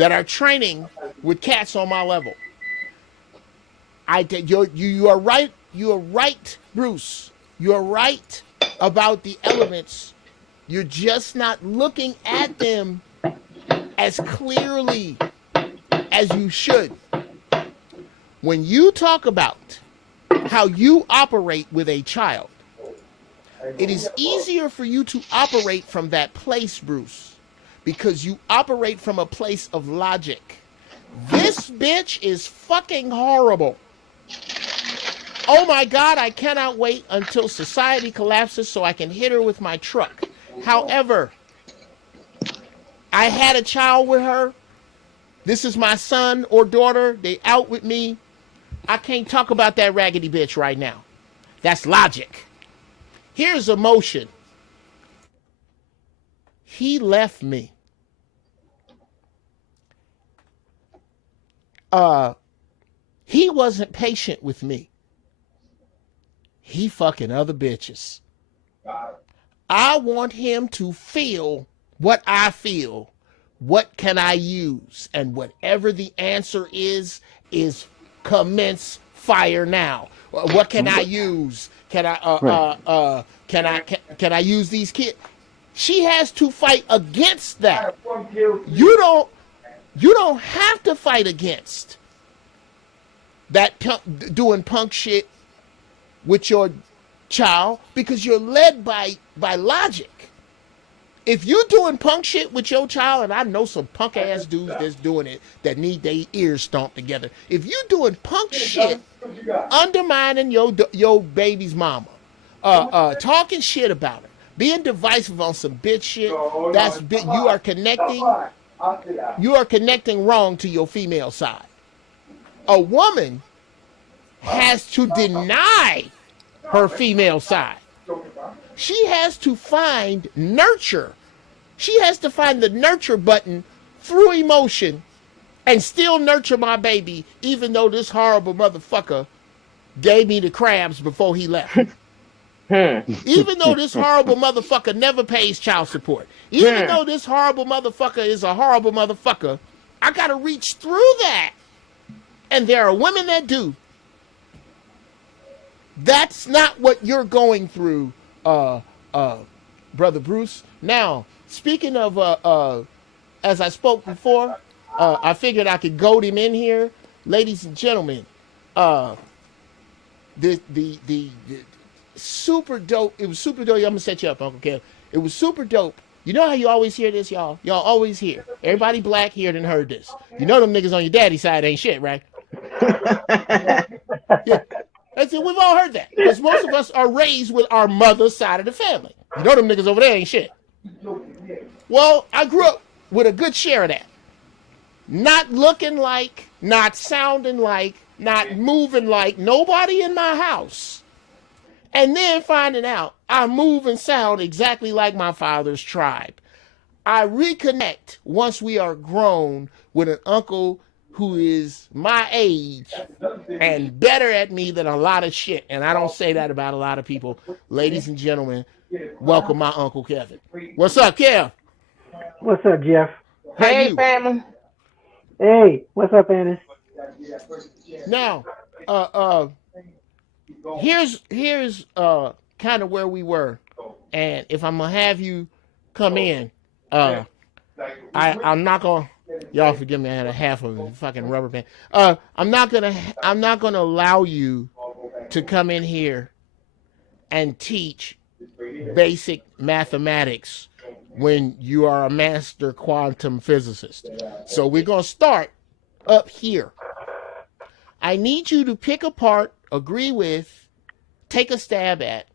that are training with cats on my level. You are right. You are right, Bruce. You are right about the elements. You're just not looking at them as clearly as you should. When you talk about how you operate with a child, it is easier for you to operate from that place, Bruce, because you operate from a place of logic. This bitch is fucking horrible. Oh my God, I cannot wait until society collapses so I can hit her with my truck. However, I had a child with her. This is my son or daughter. They out with me. I can't talk about that raggedy bitch right now. That's logic. Here's emotion. He left me. He wasn't patient with me. He fucking other bitches. I want him to feel what I feel. What can I use? And whatever the answer is commence fire now. What can I use? Can I use these kids? She has to fight against that. You don't have to fight against that doing punk shit with your child because you're led by logic. If you doing punk shit with your child, and I know some punk ass dudes that's doing it that need their ears stomped together. If you doing punk shit, undermining your baby's mama, talking shit about her, being divisive on some bitch shit, you are connecting wrong to your female side. A woman has to deny her female side. She has to find nurture. She has to find the nurture button through emotion and still nurture my baby, even though this horrible motherfucker gave me the crabs before he left. Even though this horrible motherfucker never pays child support. Even though this horrible motherfucker is a horrible motherfucker, I got to reach through that. And there are women that do. That's not what you're going through, Brother Bruce. Now, speaking of, as I spoke before, I figured I could goad him in here. Ladies and gentlemen, the super dope, it was super dope. I'm going to set you up, Uncle Kev. It was super dope. You know how you always hear this, y'all? Y'all always hear. Everybody black here done heard this. You know them niggas on your daddy's side ain't shit, right? Yeah. That's it. We've all heard that. Because most of us are raised with our mother's side of the family. You know them niggas over there ain't shit. Well, I grew up with a good share of that. Not looking like, not sounding like, not moving like nobody in my house. And then finding out I move and sound exactly like my father's tribe. I reconnect once we are grown with an uncle who is my age and better at me than a lot of shit. And I don't say that about a lot of people. Ladies and gentlemen, welcome my Uncle Kevin. What's up, Kev? What's up, Jeff? Hey, family. Hey, what's up, Annis? Now, here's kind of where we were. And if I'm going to have you come in, I'm not going to, y'all forgive me, I had a half of a fucking rubber band. I'm not gonna allow you to come in here and teach basic mathematics when you are a master quantum physicist. So we're gonna start up here. I need you to pick apart, agree with, take a stab at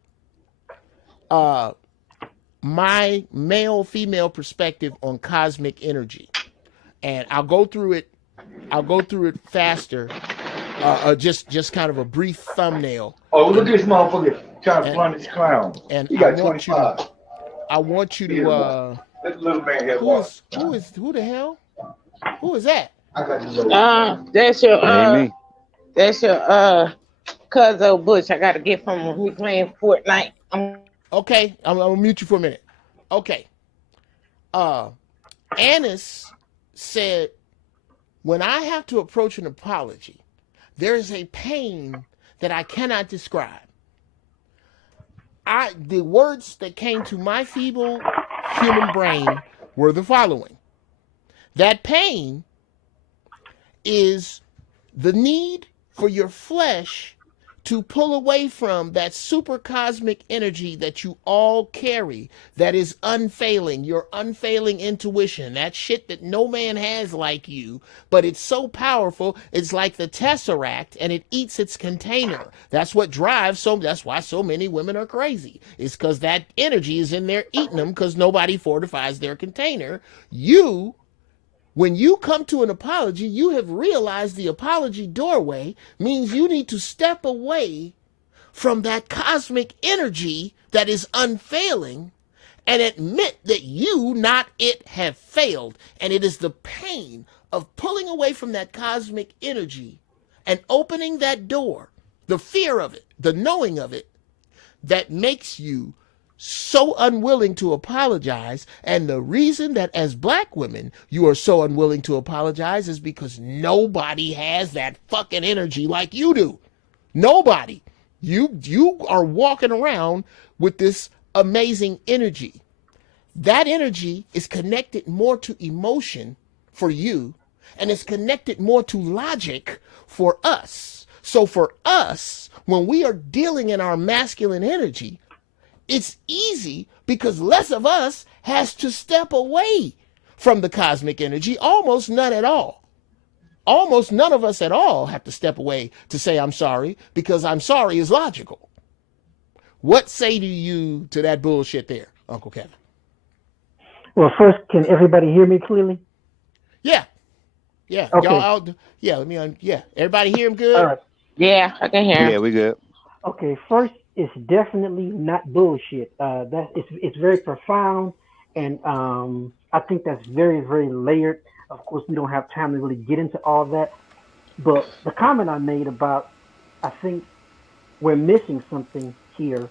my male-female perspective on cosmic energy. And I'll go through it faster. Just kind of a brief thumbnail. Oh, look at this motherfucker trying to run this clown. And he got 25. I want you to that little man here. Who the hell? Who is that? I got you. That's your cousin Bush. I gotta get from him. He playing Fortnite. Okay, I'm gonna mute you for a minute. Okay. Annis said, when I have to approach an apology, there is a pain that I cannot describe. The words that came to my feeble human brain were the following. That pain is the need for your flesh to pull away from that super cosmic energy that you all carry, that is unfailing, your unfailing intuition, that shit that no man has like you, but it's so powerful, it's like the Tesseract and it eats its container. That's what drives that's why so many women are crazy. It's because that energy is in there eating them because nobody fortifies their container. When you come to an apology, you have realized the apology doorway means you need to step away from that cosmic energy that is unfailing and admit that you, not it, have failed. And it is the pain of pulling away from that cosmic energy and opening that door, the fear of it, the knowing of it, that makes you so unwilling to apologize. And the reason that as black women you are so unwilling to apologize is because nobody has that fucking energy like you do. Nobody. You are walking around with this amazing energy. That energy is connected more to emotion for you, and it's connected more to logic for us. So for us, when we are dealing in our masculine energy, it's easy because less of us has to step away from the cosmic energy, almost none at all. Almost none of us at all have to step away to say I'm sorry, because I'm sorry is logical. What say to you to that bullshit there, Uncle Kevin? Well, first, can everybody hear me clearly? Yeah. Okay. Y'all, everybody hear him good? All right. Yeah, I can hear Yeah, him. we good. Okay. First, it's definitely not bullshit. It's very profound, and I think that's very, very layered. Of course, we don't have time to really get into all that. But the comment I made about, I think we're missing something here.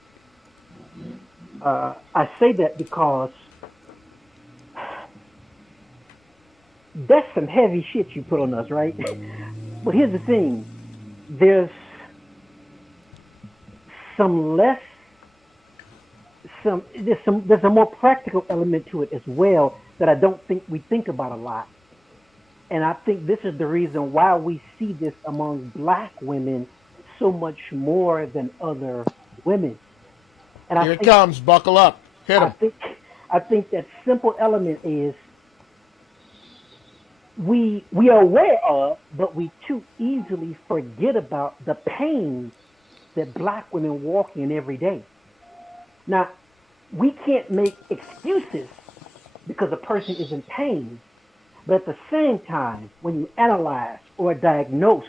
I say that because that's some heavy shit you put on us, right? But here's the thing: there's there's a more practical element to it as well that I don't think we think about a lot. And I think this is the reason why we see this among black women so much more than other women. And Here it comes. Buckle up. Hit him. I think that simple element is we are aware of, but we too easily forget about the pain that black women walk in every day. Now, we can't make excuses because a person is in pain, but at the same time, when you analyze or diagnose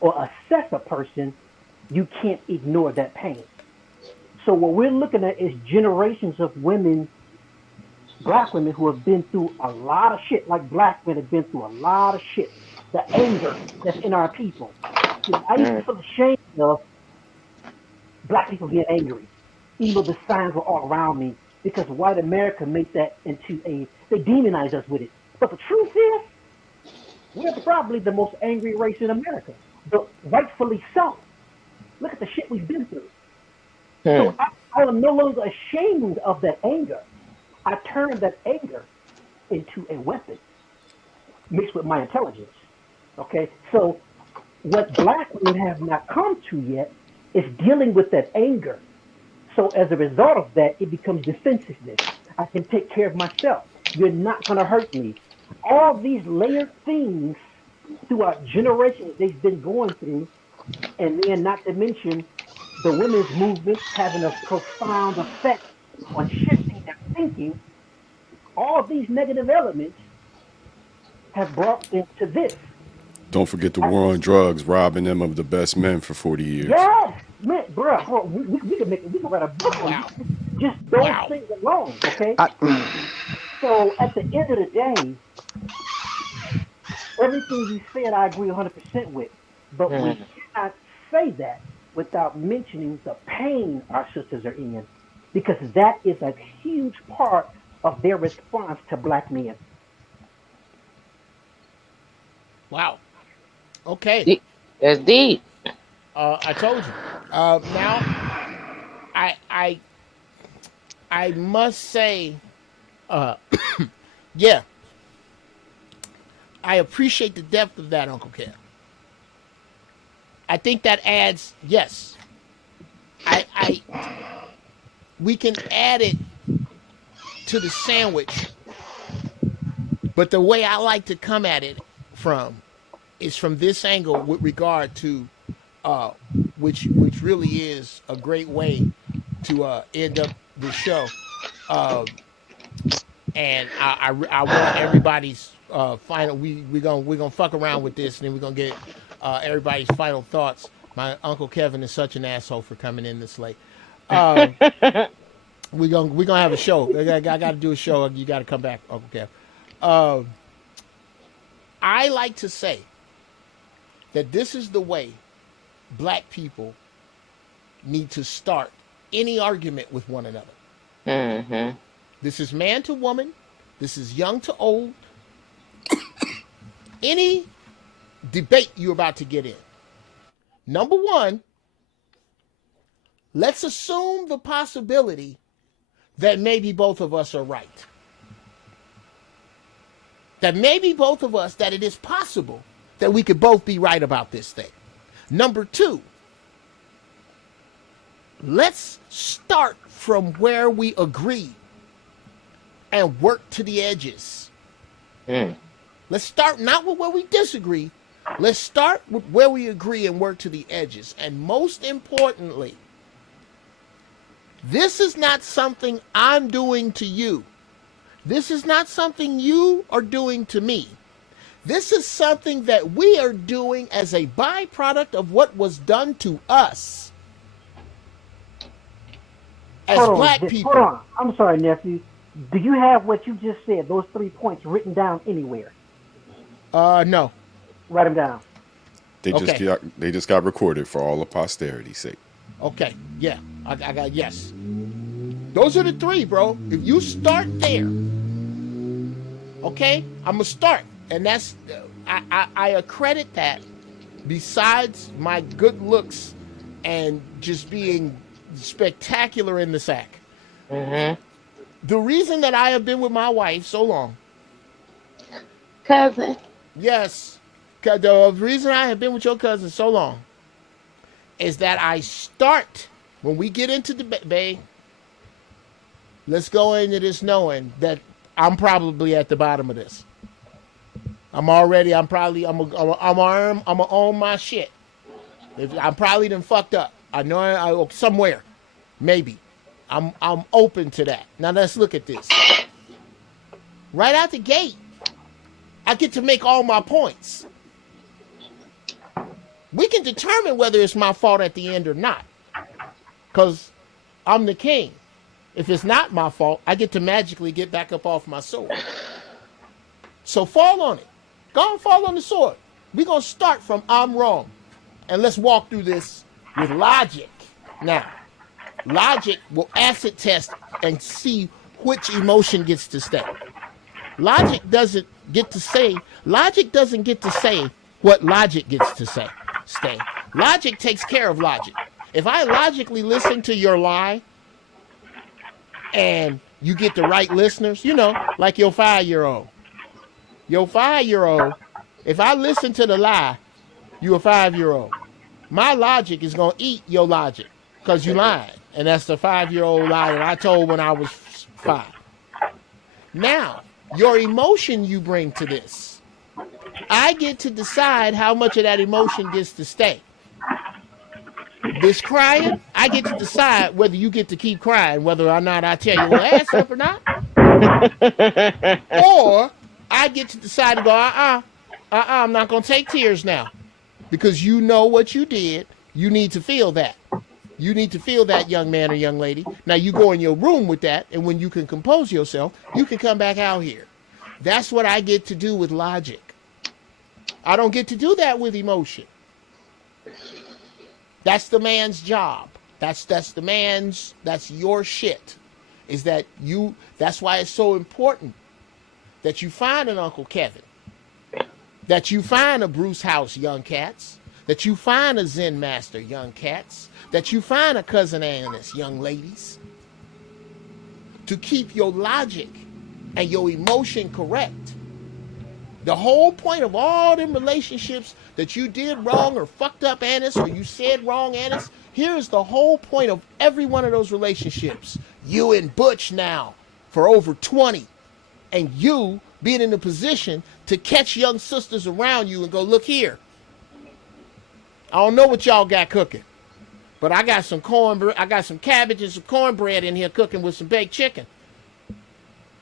or assess a person, you can't ignore that pain. So what we're looking at is generations of women, black women who have been through a lot of shit, like black men have been through a lot of shit. The anger that's in our people. You know, I used to feel ashamed of black people being angry, even though the signs were all around me, because white America made that they demonized us with it. But the truth is, we're probably the most angry race in America, but rightfully so. Look at the shit we've been through. So I am no longer ashamed of that anger. I turned that anger into a weapon mixed with my intelligence. Okay, so what black women have not come to yet is dealing with that anger. So as a result of that, it becomes defensiveness. I can take care of myself. You're not going to hurt me. All these layered things throughout generations they've been going through, and then not to mention the women's movement having a profound effect on shifting their thinking. All these negative elements have brought them to this. Don't forget the war on drugs, robbing them of the best men for 40 years. Yes, man, bro, we can write a book on just those things alone, okay? So at the end of the day, everything you said, I agree 100% with. But we cannot say that without mentioning the pain our sisters are in, because that is a huge part of their response to black men. Wow. Okay. That's deep. I told you. Now, I must say, yeah, I appreciate the depth of that, Uncle Kev. I think that adds, yes. We can add it to the sandwich, but the way I like to come at it is from this angle with regard to which really is a great way to end up the show. And I want everybody's final. We're gonna fuck around with this, and then we're gonna get everybody's final thoughts. My Uncle Kevin is such an asshole for coming in this late. We're gonna have a show. I got to do a show. You got to come back, Uncle Kev. I like to say that this is the way black people need to start any argument with one another. Mm-hmm. This is man to woman. This is young to old. Any debate you're about to get in. Number one, let's assume the possibility that maybe both of us are right. That maybe both of us, that it is possible that we could both be right about this thing. Number two, let's start from where we agree and work to the edges. Let's start not with where we disagree. Let's start with where we agree and work to the edges. And most importantly, this is not something I'm doing to you. This is not something you are doing to me. This is something that we are doing as a byproduct of what was done to us as black people. Hold on. I'm sorry, nephew. Do you have what you just said, those 3 points, written down anywhere? No. Write them down. They just got recorded for all of posterity's sake. Okay, yeah, I got yes. Those are the three, bro. If you start there, okay, I'm gonna start, and that's I accredit that. Besides my good looks and just being spectacular in the sack, the reason that I have been with my wife so long, Cousin. yes, the reason I have been with your cousin so long is that I start, when we get into the bay, let's go into this knowing that I'm probably at the bottom of this. I'm gonna own my shit. I'm probably done fucked up. I know I somewhere, maybe. I'm open to that. Now let's look at this. Right out the gate, I get to make all my points. We can determine whether it's my fault at the end or not, because I'm the king. If it's not my fault, I get to magically get back up off my sword. So fall on it. Go and fall on the sword. We're going to start from I'm wrong. And let's walk through this with logic. Now, logic will acid test and see which emotion gets to stay. Logic doesn't get to say what logic gets to say. Stay. Logic takes care of logic. If I logically listen to your lie and you get the right listeners, like your 5-year-old. Your 5-year-old, if I listen to the lie, you a 5-year-old. My logic is going to eat your logic because you lying. And that's the 5-year-old lie that I told when I was 5. Now, your emotion you bring to this, I get to decide how much of that emotion gets to stay. This crying, I get to decide whether you get to keep crying, whether or not I tear your ass up or not. Or I get to decide to go, I'm not going to take tears now. Because you know what you did. You need to feel that. You need to feel that, young man or young lady. Now you go in your room with that, and when you can compose yourself, you can come back out here. That's what I get to do with logic. I don't get to do that with emotion. That's the man's job. That's your shit. Is that you, that's why it's so important that you find an Uncle Kevin, that you find a Bruce House, young cats, that you find a Zen Master, young cats, that you find a Cousin Annis, young ladies, to keep your logic and your emotion correct. The whole point of all them relationships that you did wrong or fucked up, Annis, or you said wrong, Annis, here's the whole point of every one of those relationships. You and Butch now for over 20, and you being in a position to catch young sisters around you and go, look here. I don't know what y'all got cooking, but I got some cornbread, I got some cabbage and some cornbread in here cooking with some baked chicken.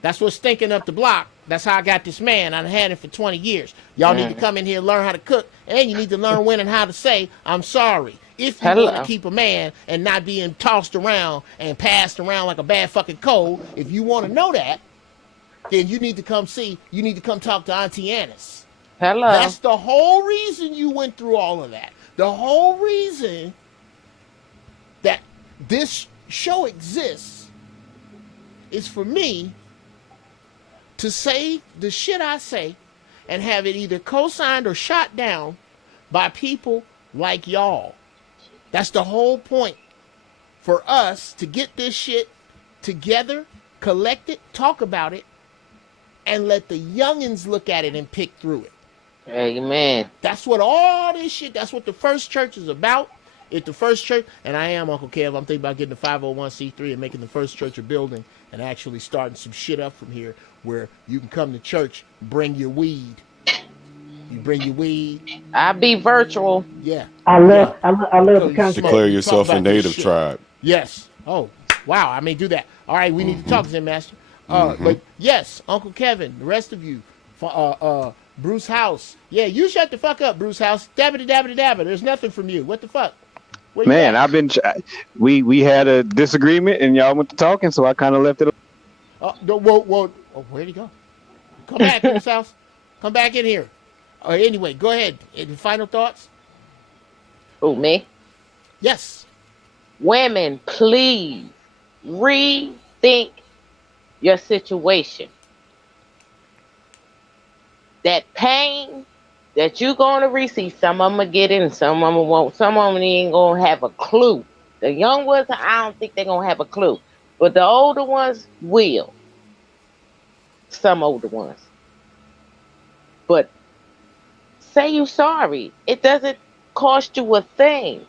That's what's stinking up the block. That's how I got this man. I've had it for 20 years. Y'all need to come in here and learn how to cook, and you need to learn when and how to say, I'm sorry. If you want to keep a man and not being tossed around and passed around like a bad fucking cold, if you want to know that, then you need to come talk to Auntie Annis. Hello. That's the whole reason you went through all of that. The whole reason that this show exists is for me to say the shit I say and have it either co-signed or shot down by people like y'all. That's the whole point. For us to get this shit together, collect it, talk about it, and let the youngins look at it and pick through it. Amen. That's what all this shit, that's what the First Church is about. It's the First Church, and I am Uncle Kev. I'm thinking about getting the 501c3 and making the First Church a building and actually starting some shit up from here where you can come to church, bring your weed. You bring your weed. I'll be virtual. Yeah. I love the concept. Declare yourself a native tribe. Yes. Oh, wow. I may do that. All right, we need to talk, Zen Master. But yes, Uncle Kevin, the rest of you, Bruce House. Yeah, you shut the fuck up, Bruce House. Dabba dabba dabba. There's nothing from you. What the fuck? Man, I've been. We had a disagreement and y'all went to talking, so I kind of left it. Whoa. Oh, where'd he go? Come back, Bruce House. Come back in here. Anyway, go ahead. Any final thoughts? Who, me? Yes. Women, please rethink your situation. That pain that you're going to receive, some of them will get it and some of them won't. Some of them ain't going to have a clue. The young ones, I don't think they're going to have a clue. But the older ones will. Some older ones. But say you're sorry. It doesn't cost you a thing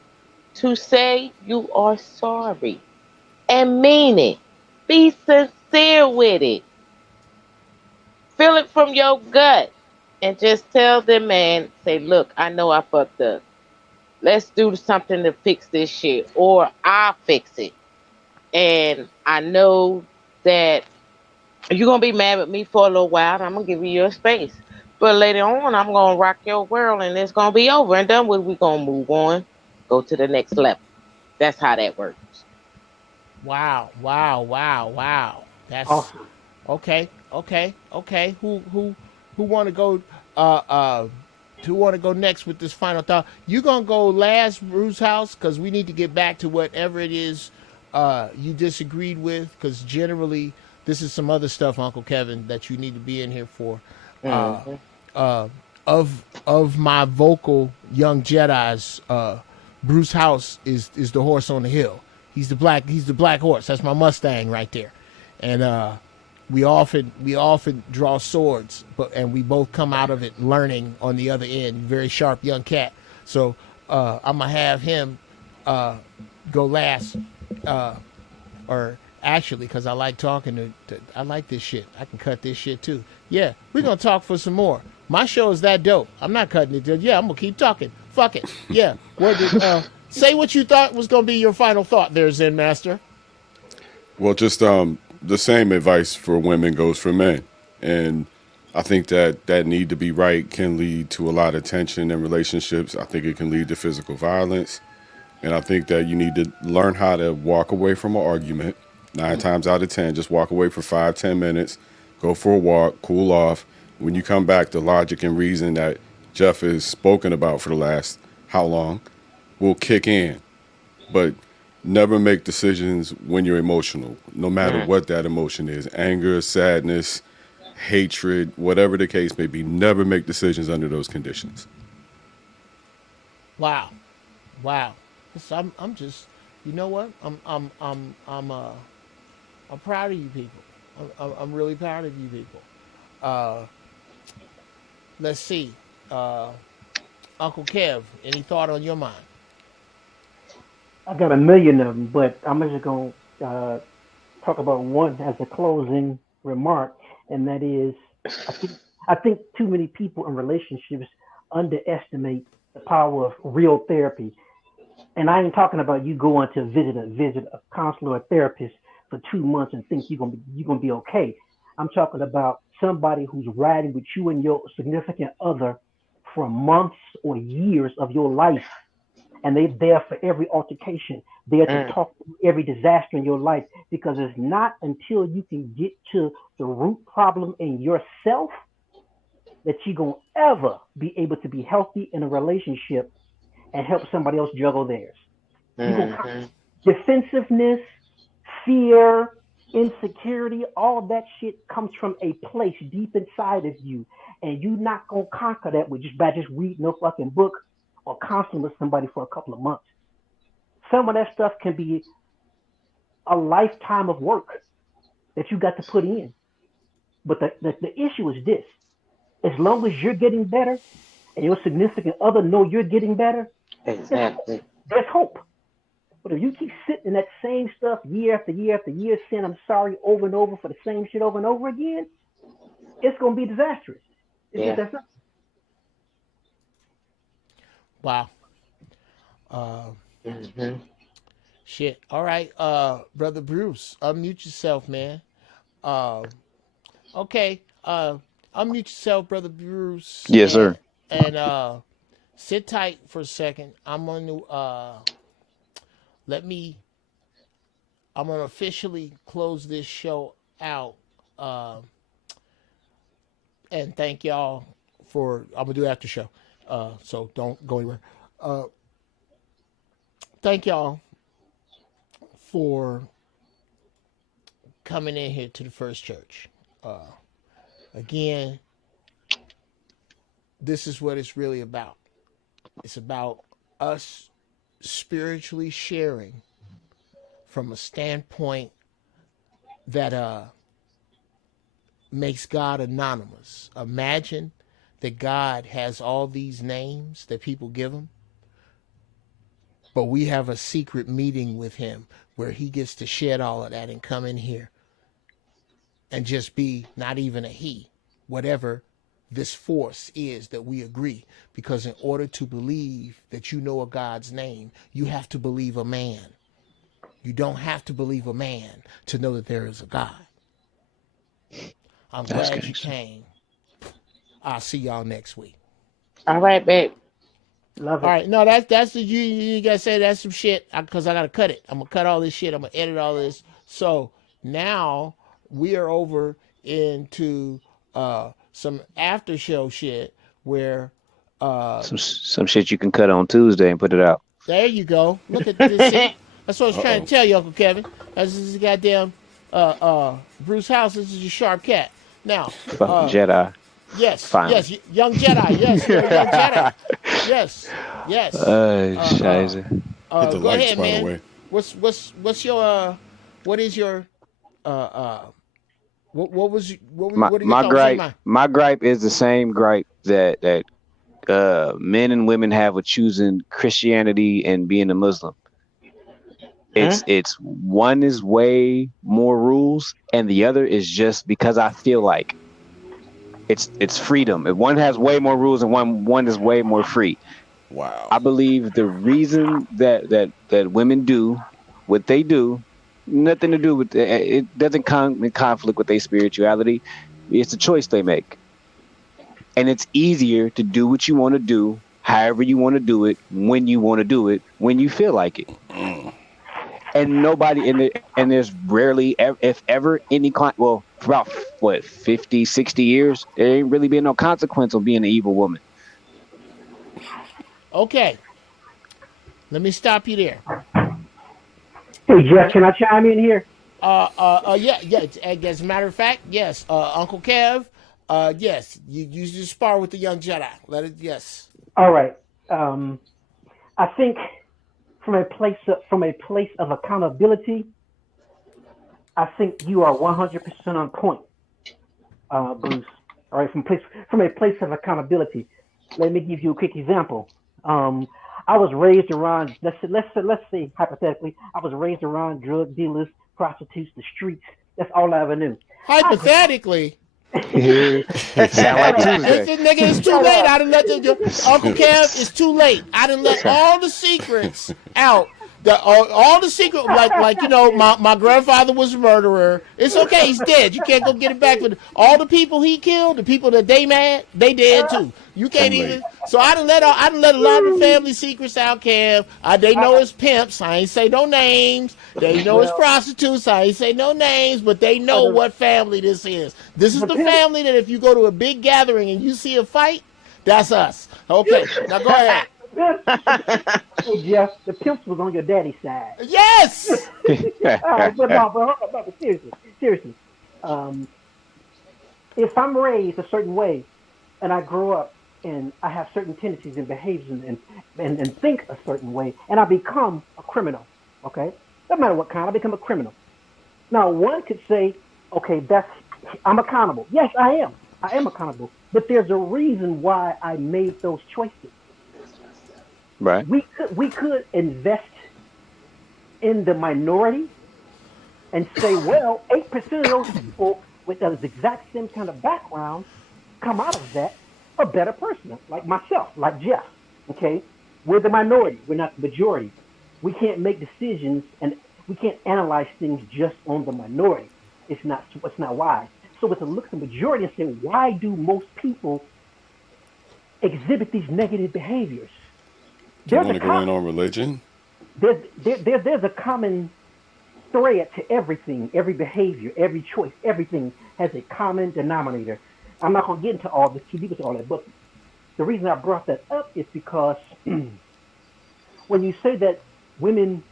to say you are sorry. And mean it. Be sincere with it. Feel it from your gut. And just tell them, man, say, look, I know I fucked up. Let's do something to fix this shit. Or I'll fix it. And I know that you're going to be mad with me for a little while. And I'm going to give you your space. But later on, I'm going to rock your world. And it's going to be over and done with. We're going to move on. Go to the next level. That's how that works. Wow. That's awesome. Okay. Who want to go? Who want to go next with this final thought? You gonna go last, Bruce House, because we need to get back to whatever it is you disagreed with. Because generally, this is some other stuff, Uncle Kevin, that you need to be in here for. Of my vocal young Jedi's, Bruce House is the horse on the hill. He's the black horse. That's my Mustang right there, and we often draw swords, and we both come out of it learning on the other end. Very sharp young cat. So I'm gonna have him go last, or actually, because I like talking I like this shit. I can cut this shit too. Yeah, we're gonna talk for some more. My show is that dope. I'm not cutting it. Yeah, I'm gonna keep talking. Fuck it. Yeah. Say what you thought was gonna be your final thought there, Zen Master. Well, just the same advice for women goes for men. And I think that need to be right can lead to a lot of tension in relationships. I think it can lead to physical violence. And I think that you need to learn how to walk away from an argument. 9 times out of 10, just walk away for 5-10 minutes, go for a walk, cool off. When you come back, the logic and reason that Jeff has spoken about for the last how long will kick in. But never make decisions when you're emotional, no matter what that emotion is. Anger, sadness, hatred, whatever the case may be. Never make decisions under those conditions. Wow. I'm just, you know what? I'm proud of you people. I'm really proud of you people. let's see. Uncle Kev, any thought on your mind? I got a million of them, but I'm just gonna talk about one as a closing remark, and that is, I think I think too many people in relationships underestimate the power of real therapy. And I ain't talking about you going to visit a counselor or therapist for 2 months and think you're gonna be okay. I'm talking about somebody who's riding with you and your significant other for months or years of your life, and they're there for every altercation, there to Mm. talk through every disaster in your life. Because it's not until you can get to the root problem in yourself that you're gonna ever be able to be healthy in a relationship and help somebody else juggle theirs. You gonna Mm-hmm. defensiveness, fear, insecurity, all that shit comes from a place deep inside of you, and you're not gonna conquer that with just by just reading a fucking book or counseling with somebody for a couple of months. Some of that stuff can be a lifetime of work that you got to put in. But the issue is this: as long as you're getting better and your significant other know you're getting better, there's hope. Exactly. There's hope. But if you keep sitting in that same stuff year after year after year, saying I'm sorry over and over for the same shit over and over again, it's gonna be disastrous. It's just Yeah. that simple. Wow. Uh, Mm-hmm. shit. All right, brother Bruce, unmute yourself, man. Uh, okay. Unmute yourself, brother Bruce, Yes, and sir. and sit tight for a second. Let me. I'm gonna officially close this show out. Uh, and thank y'all for. I'm gonna do after show. So don't go anywhere. Uh, thank y'all for coming in here to the First Church. Again, this is what it's really about. It's about us spiritually sharing from a standpoint that makes God anonymous. Imagine that God has all these names that people give him, but we have a secret meeting with him where he gets to shed all of that and come in here and just be not even a he, whatever this force is that we agree. Because in order to believe that you know a God's name, you have to believe a man. You don't have to believe a man to know that there is a God. I'm That's glad you gangster. came. I'll see y'all next week. All right, babe. Love All it. right, no, that's the you gotta say that's some shit because I gotta cut it. I'm gonna cut all this shit. I'm gonna edit all this. So now we are over into some after show shit where Some shit you can cut on Tuesday and put it out. there you go. Look at this. See, that's what I was Uh trying to oh. tell you, Uncle Kevin. This is goddamn Bruce House. This is your sharp cat. Now, Fucking Jedi. yes, Finally. yes, young Jedi. Yes, you're a young Jedi. Yes, yes. Scheiße. Hit the Go lights, ahead, by the man. way. What's your what is your uh uh what are your My thoughts? What's on your gripe mind? my gripe is the same gripe that men and women have with choosing Christianity and being a Muslim. Mm? It's one is way more rules and the other is just because I feel like it's freedom. If one has way more rules and one is way more free. Wow. I believe the reason that women do what they do, nothing to do with it doesn't come in conflict with their spirituality. It's a choice they make, and it's easier to do what you want to do, however you want to do it, when you want to do it, when you feel like it. And nobody in it, and there's rarely, if ever, any well, for about what 50, 60 years, there ain't really been no consequence of being an evil woman. Okay, let me stop you there. Hey Jeff, can I chime in here? Yeah, yeah. As a matter of fact, yes. Uncle Kev, yes. You just spar with the young Jedi. Let it. Yes. All right. I think from a place of accountability, I think you are 100% on point, Bruce. All right, from a place of accountability. Let me give you a quick example. I was raised around, let's say hypothetically, I was raised around drug dealers, prostitutes, the streets. That's all I ever knew. Hypothetically, Sound like it's Tuesday. nigga, it's too late. I done let Uncle Kev. It's too late. I done let all the secrets out. All the secret, like my grandfather was a murderer. It's okay, he's dead. You can't go get it back. But all the people he killed, the people that they mad, they dead too. You can't even. So I done let a lot of the family secrets out, Kev. They know it's pimps. I ain't say no names. They know it's prostitutes. I ain't say no names, but they know what family this is. This is the family that if you go to a big gathering and you see a fight, that's us. Okay, now go ahead. Hey Jeff, the pimps was on your daddy's side. Yes. All right, but seriously, if I'm raised a certain way and I grow up and I have certain tendencies and behaviors and think a certain way and I become a criminal, okay? No matter what kind, I become a criminal. Now, one could say, okay, I'm accountable. Yes, I am. I am accountable. But there's a reason why I made those choices. Right. We could invest in the minority and say, well, 8% of those people with those exact same kind of background come out of that a better person, like myself, like Jeff. Okay, we're the minority. We're not the majority. We can't make decisions and we can't analyze things just on the minority. It's not wise. So we have to look at the majority and say, why do most people exhibit these negative behaviors? Do you want to go in on religion? There's a common thread to everything, every behavior, every choice, everything has a common denominator. I'm not going to get into all this, too deep into all that, but the reason I brought that up is because when you say that women,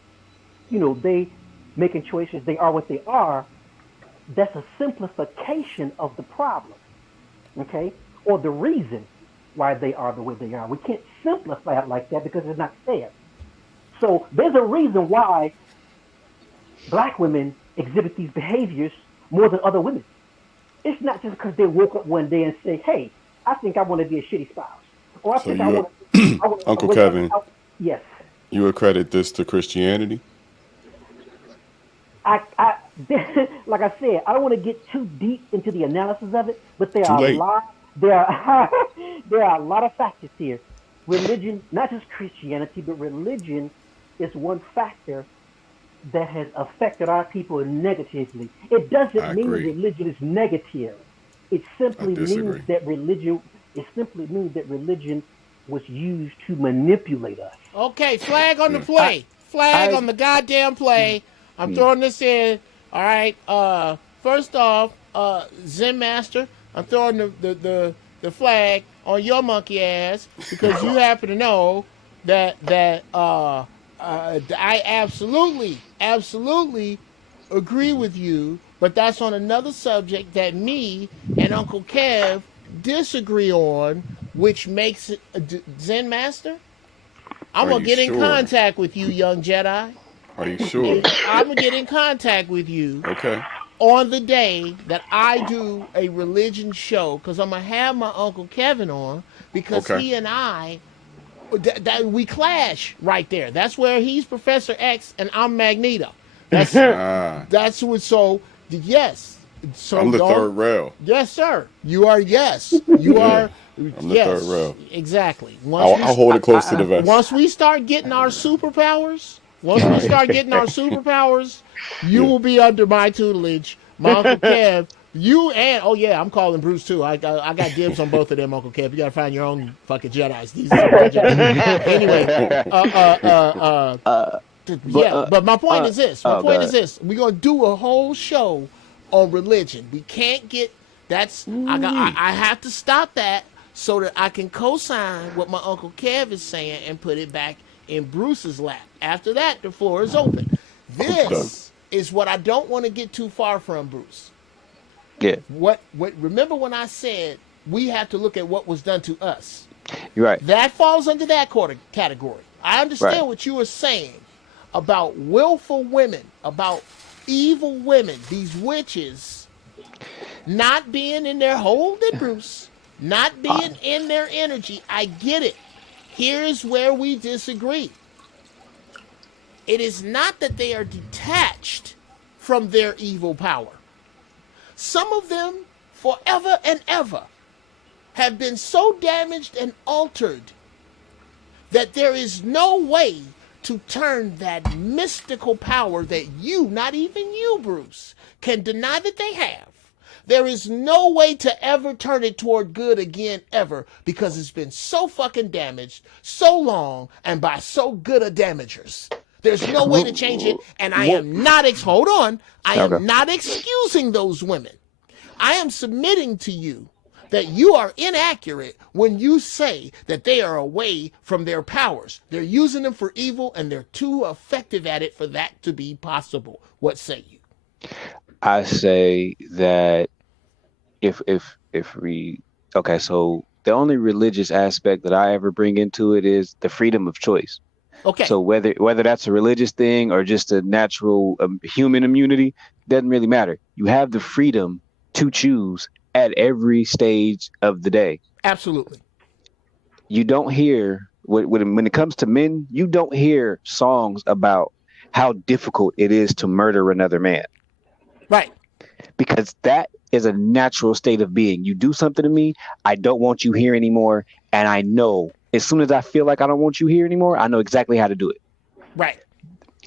they making choices, they are what they are, that's a simplification of the problem, okay? Or the reason why they are the way they are. We can't simplify it like that because it's not fair. So there's a reason why black women exhibit these behaviors more than other women. It's not just because they woke up one day and say, hey, I think I want to be a shitty spouse. Or I think I want to... Uncle Kevin, yes. You accredit this to Christianity? I like I said, I don't want to get too deep into the analysis of it, but there are a lot of factors here. Religion, not just Christianity, but religion is one factor that has affected our people negatively. It doesn't mean religion is negative. It simply means that religion was used to manipulate us. Okay, flag on the play. Flag on the goddamn play. I'm throwing this in. All right. First off, Zen Master, I'm throwing the flag on your monkey ass because you happen to know that I absolutely agree with you, but that's on another subject that me and Uncle Kev disagree on, which makes it Zen Master. I'm going to get in contact with you, young Jedi. Are you sure? I'm going to get in contact with you. Okay. On the day that I do a religion show, because I'm going to have my Uncle Kevin on, because he and I, we clash right there. That's where he's Professor X and I'm Magneto. That's what, so, yes. So I'm the third rail. Yes, sir. You are, yes. You are. I'm the third rail. Exactly. I'll hold it close to the vest. Once we start getting our superpowers, you will be under my tutelage. My Uncle Kev, you and, I'm calling Bruce too. I got dibs on both of them, Uncle Kev. You got to find your own fucking Jedis. These are Jedis. Anyway, but my point is this. We're going to do a whole show on religion. We can't get, I have to stop that so that I can co-sign what my Uncle Kev is saying and put it back in Bruce's lap. After that, the floor is open. This is what I don't want to get too far from, Bruce. Yeah. What remember when I said we have to look at what was done to us? You're right. That falls under that category. I understand what you were saying about willful women, about evil women, these witches Not being in their, hold it, Bruce, not being in their energy. I get it. Here's where we disagree. It is not that they are detached from their evil power. Some of them, forever and ever, have been so damaged and altered that there is no way to turn that mystical power that you, not even you, Bruce, can deny that they have. There is no way to ever turn it toward good again, ever, because it's been so fucking damaged so long and by so good a damagers. There's no way to change it, and I am not, hold on, I am not excusing those women. I am submitting to you that you are inaccurate when you say that they are away from their powers. They're using them for evil, and they're too effective at it for that to be possible. What say you? I say that if we, okay, so the only religious aspect that I ever bring into it is the freedom of choice. Okay. So whether that's a religious thing or just a natural human immunity, doesn't really matter. You have the freedom to choose at every stage of the day. Absolutely. You don't hear, when it comes to men, you don't hear songs about how difficult it is to murder another man. Right. Because that is a natural state of being. You do something to me, I don't want you here anymore, and I know as soon as I feel like I don't want you here anymore, I know exactly how to do it. Right.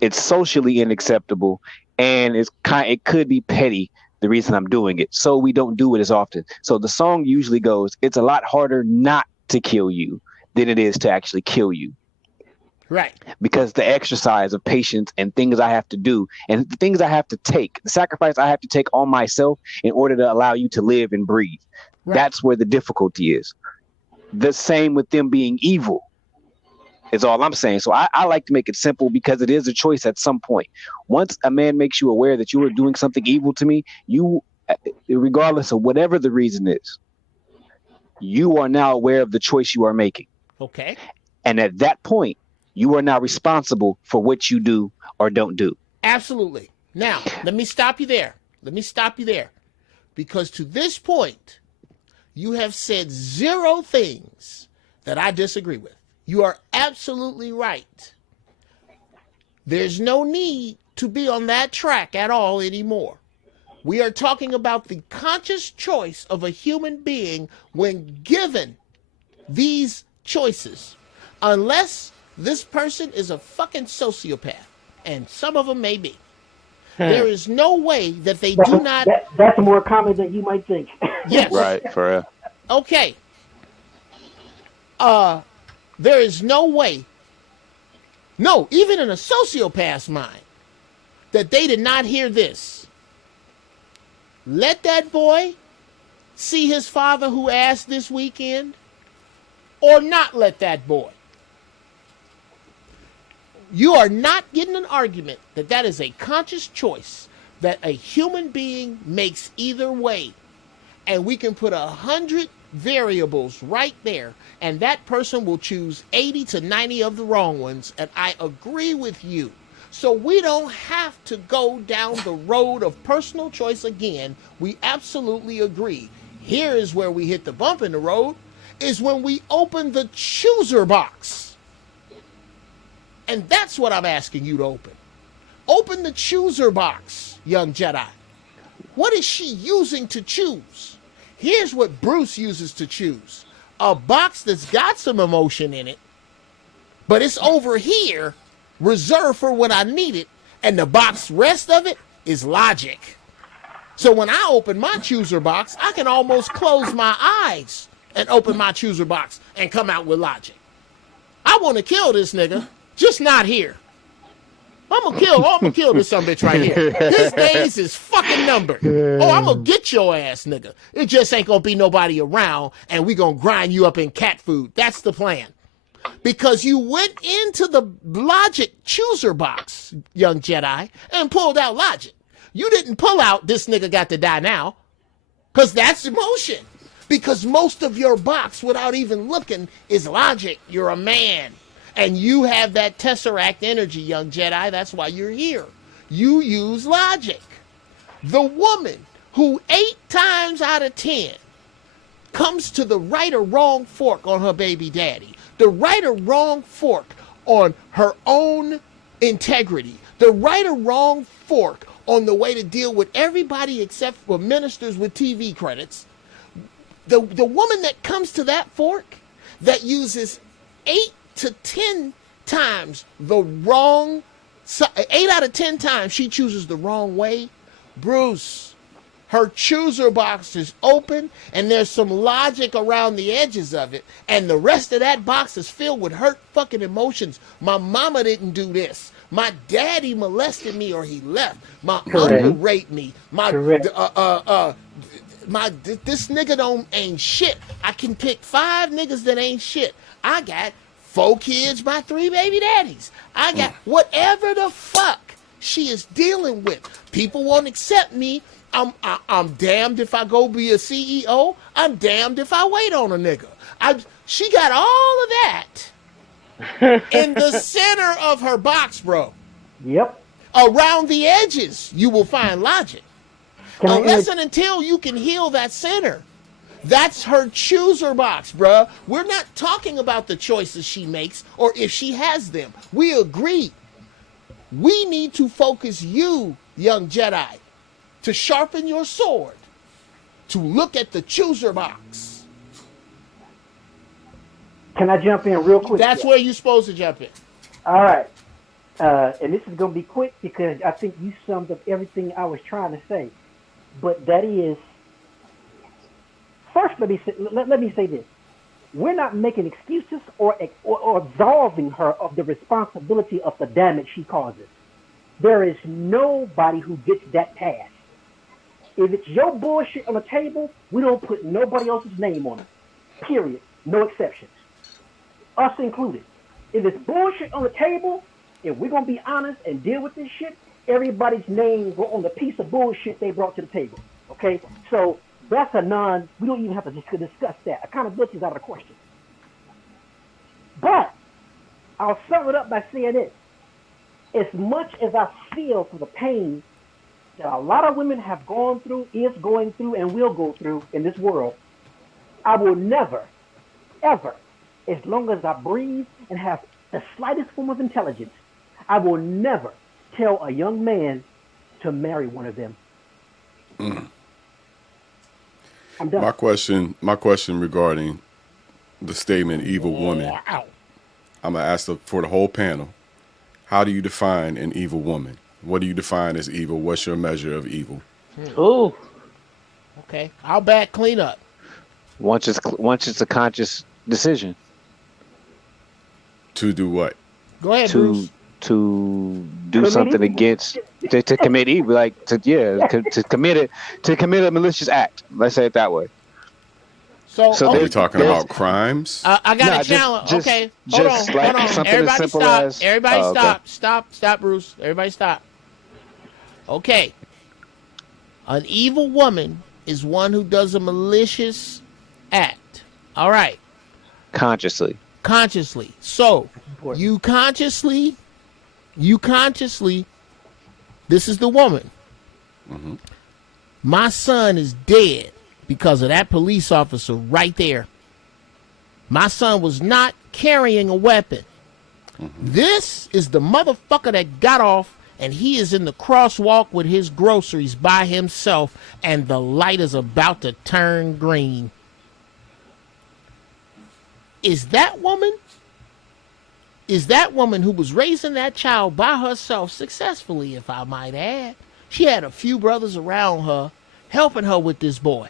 It's socially unacceptable, and it could be petty, the reason I'm doing it. So we don't do it as often. So the song usually goes, it's a lot harder not to kill you than it is to actually kill you. Right. Because the exercise of patience and things I have to do and the things I have to take, the sacrifice I have to take on myself in order to allow you to live and breathe. Right. That's where the difficulty is. The same with them being evil is all I'm saying. So I like to make it simple because it is a choice at some point. Once a man makes you aware that you are doing something evil to me, you, regardless of whatever the reason is, you are now aware of the choice you are making. Okay. And at that point, you are now responsible for what you do or don't do. Absolutely. Now, let me stop you there. Because to this point, you have said zero things that I disagree with. You are absolutely right. There's no need to be on that track at all anymore. We are talking about the conscious choice of a human being when given these choices. Unless this person is a fucking sociopath, and some of them may be. There is no way that they do not... That's more common than you might think. Yes. Right, for real. Okay. There is no way, no, even in a sociopath's mind, that they did not hear this. Let that boy see his father who asked this weekend, or not let that boy. You are not getting an argument that that is a conscious choice that a human being makes either way. And we can put 100 variables right there, and that person will choose 80 to 90 of the wrong ones, and I agree with you. So we don't have to go down the road of personal choice again. We absolutely agree. Here is where we hit the bump in the road, is when we open the chooser box. And that's what I'm asking you to open. Open the chooser box, young Jedi. What is she using to choose? Here's what Bruce uses to choose. A box that's got some emotion in it, but it's over here, reserved for when I need it, and the box rest of it is logic. So when I open my chooser box, I can almost close my eyes and open my chooser box and come out with logic. I want to kill this nigga, just not here. I'm gonna kill this son bitch right here. His days is fucking numbered. Oh, I'm gonna get your ass, nigga. It just ain't gonna be nobody around, and we gonna grind you up in cat food. That's the plan. Because you went into the logic chooser box, young Jedi, and pulled out logic. You didn't pull out this nigga got to die now, because that's emotion. Because most of your box, without even looking, is logic. You're a man. And you have that Tesseract energy, young Jedi. That's why you're here. You use logic. The woman who 8 times out of 10 comes to the right or wrong fork on her baby daddy, the right or wrong fork on her own integrity, the right or wrong fork on the way to deal with everybody except for ministers with TV credits. The woman that comes to that fork that uses 8 to 10 times the wrong, 8 out of 10 times she chooses the wrong way, Bruce, her chooser box is open and there's some logic around the edges of it, and the rest of that box is filled with hurt fucking emotions. My mama didn't do this. My daddy molested me or he left. My uncle raped me. This nigga ain't shit. I can pick 5 niggas that ain't shit. I got 4 kids by 3 baby daddies. I got whatever the fuck she is dealing with. People won't accept me. I'm damned if I go be a CEO. I'm damned if I wait on a nigga. She got all of that in the center of her box, bro. Yep. Around the edges, you will find logic. Unless and until you can heal that center. That's her chooser box, bruh. We're not talking about the choices she makes or if she has them. We agree. We need to focus you, young Jedi, to sharpen your sword, to look at the chooser box. Can I jump in real quick? That's where you're supposed to jump in. All right. And this is going to be quick because I think you summed up everything I was trying to say. But that is, first, let me say this. We're not making excuses or absolving her of the responsibility of the damage she causes. There is nobody who gets that pass. If it's your bullshit on the table, we don't put nobody else's name on it. Period. No exceptions. Us included. If it's bullshit on the table, if we're going to be honest and deal with this shit, everybody's names were on the piece of bullshit they brought to the table. Okay? So that's we don't even have to discuss that. Accountability is out of the question. But I'll sum it up by saying this. As much as I feel for the pain that a lot of women have gone through, is going through, and will go through in this world, I will never, ever, as long as I breathe and have the slightest form of intelligence, I will never tell a young man to marry one of them. I'm done. My question regarding the statement "evil woman." Wow. I'm gonna ask for the whole panel. How do you define an evil woman? What do you define as evil? What's your measure of evil? Ooh. Okay. How bad clean up? Once it's a conscious decision. To do what? Go ahead, Bruce. To do something against to commit evil, like to commit a malicious act. Let's say it that way. So are we talking about crimes? I got a challenge. Okay, hold on. Everybody stop. Everybody stop. Stop, Bruce. Everybody stop. Okay. An evil woman is one who does a malicious act. All right. Consciously. So you consciously, this is the woman. Mm-hmm. My son is dead because of that police officer right there. My son was not carrying a weapon. Mm-hmm. This is the motherfucker that got off and he is in the crosswalk with his groceries by himself and the light is about to turn green. Is that woman who was raising that child by herself successfully, if I might add. She had a few brothers around her helping her with this boy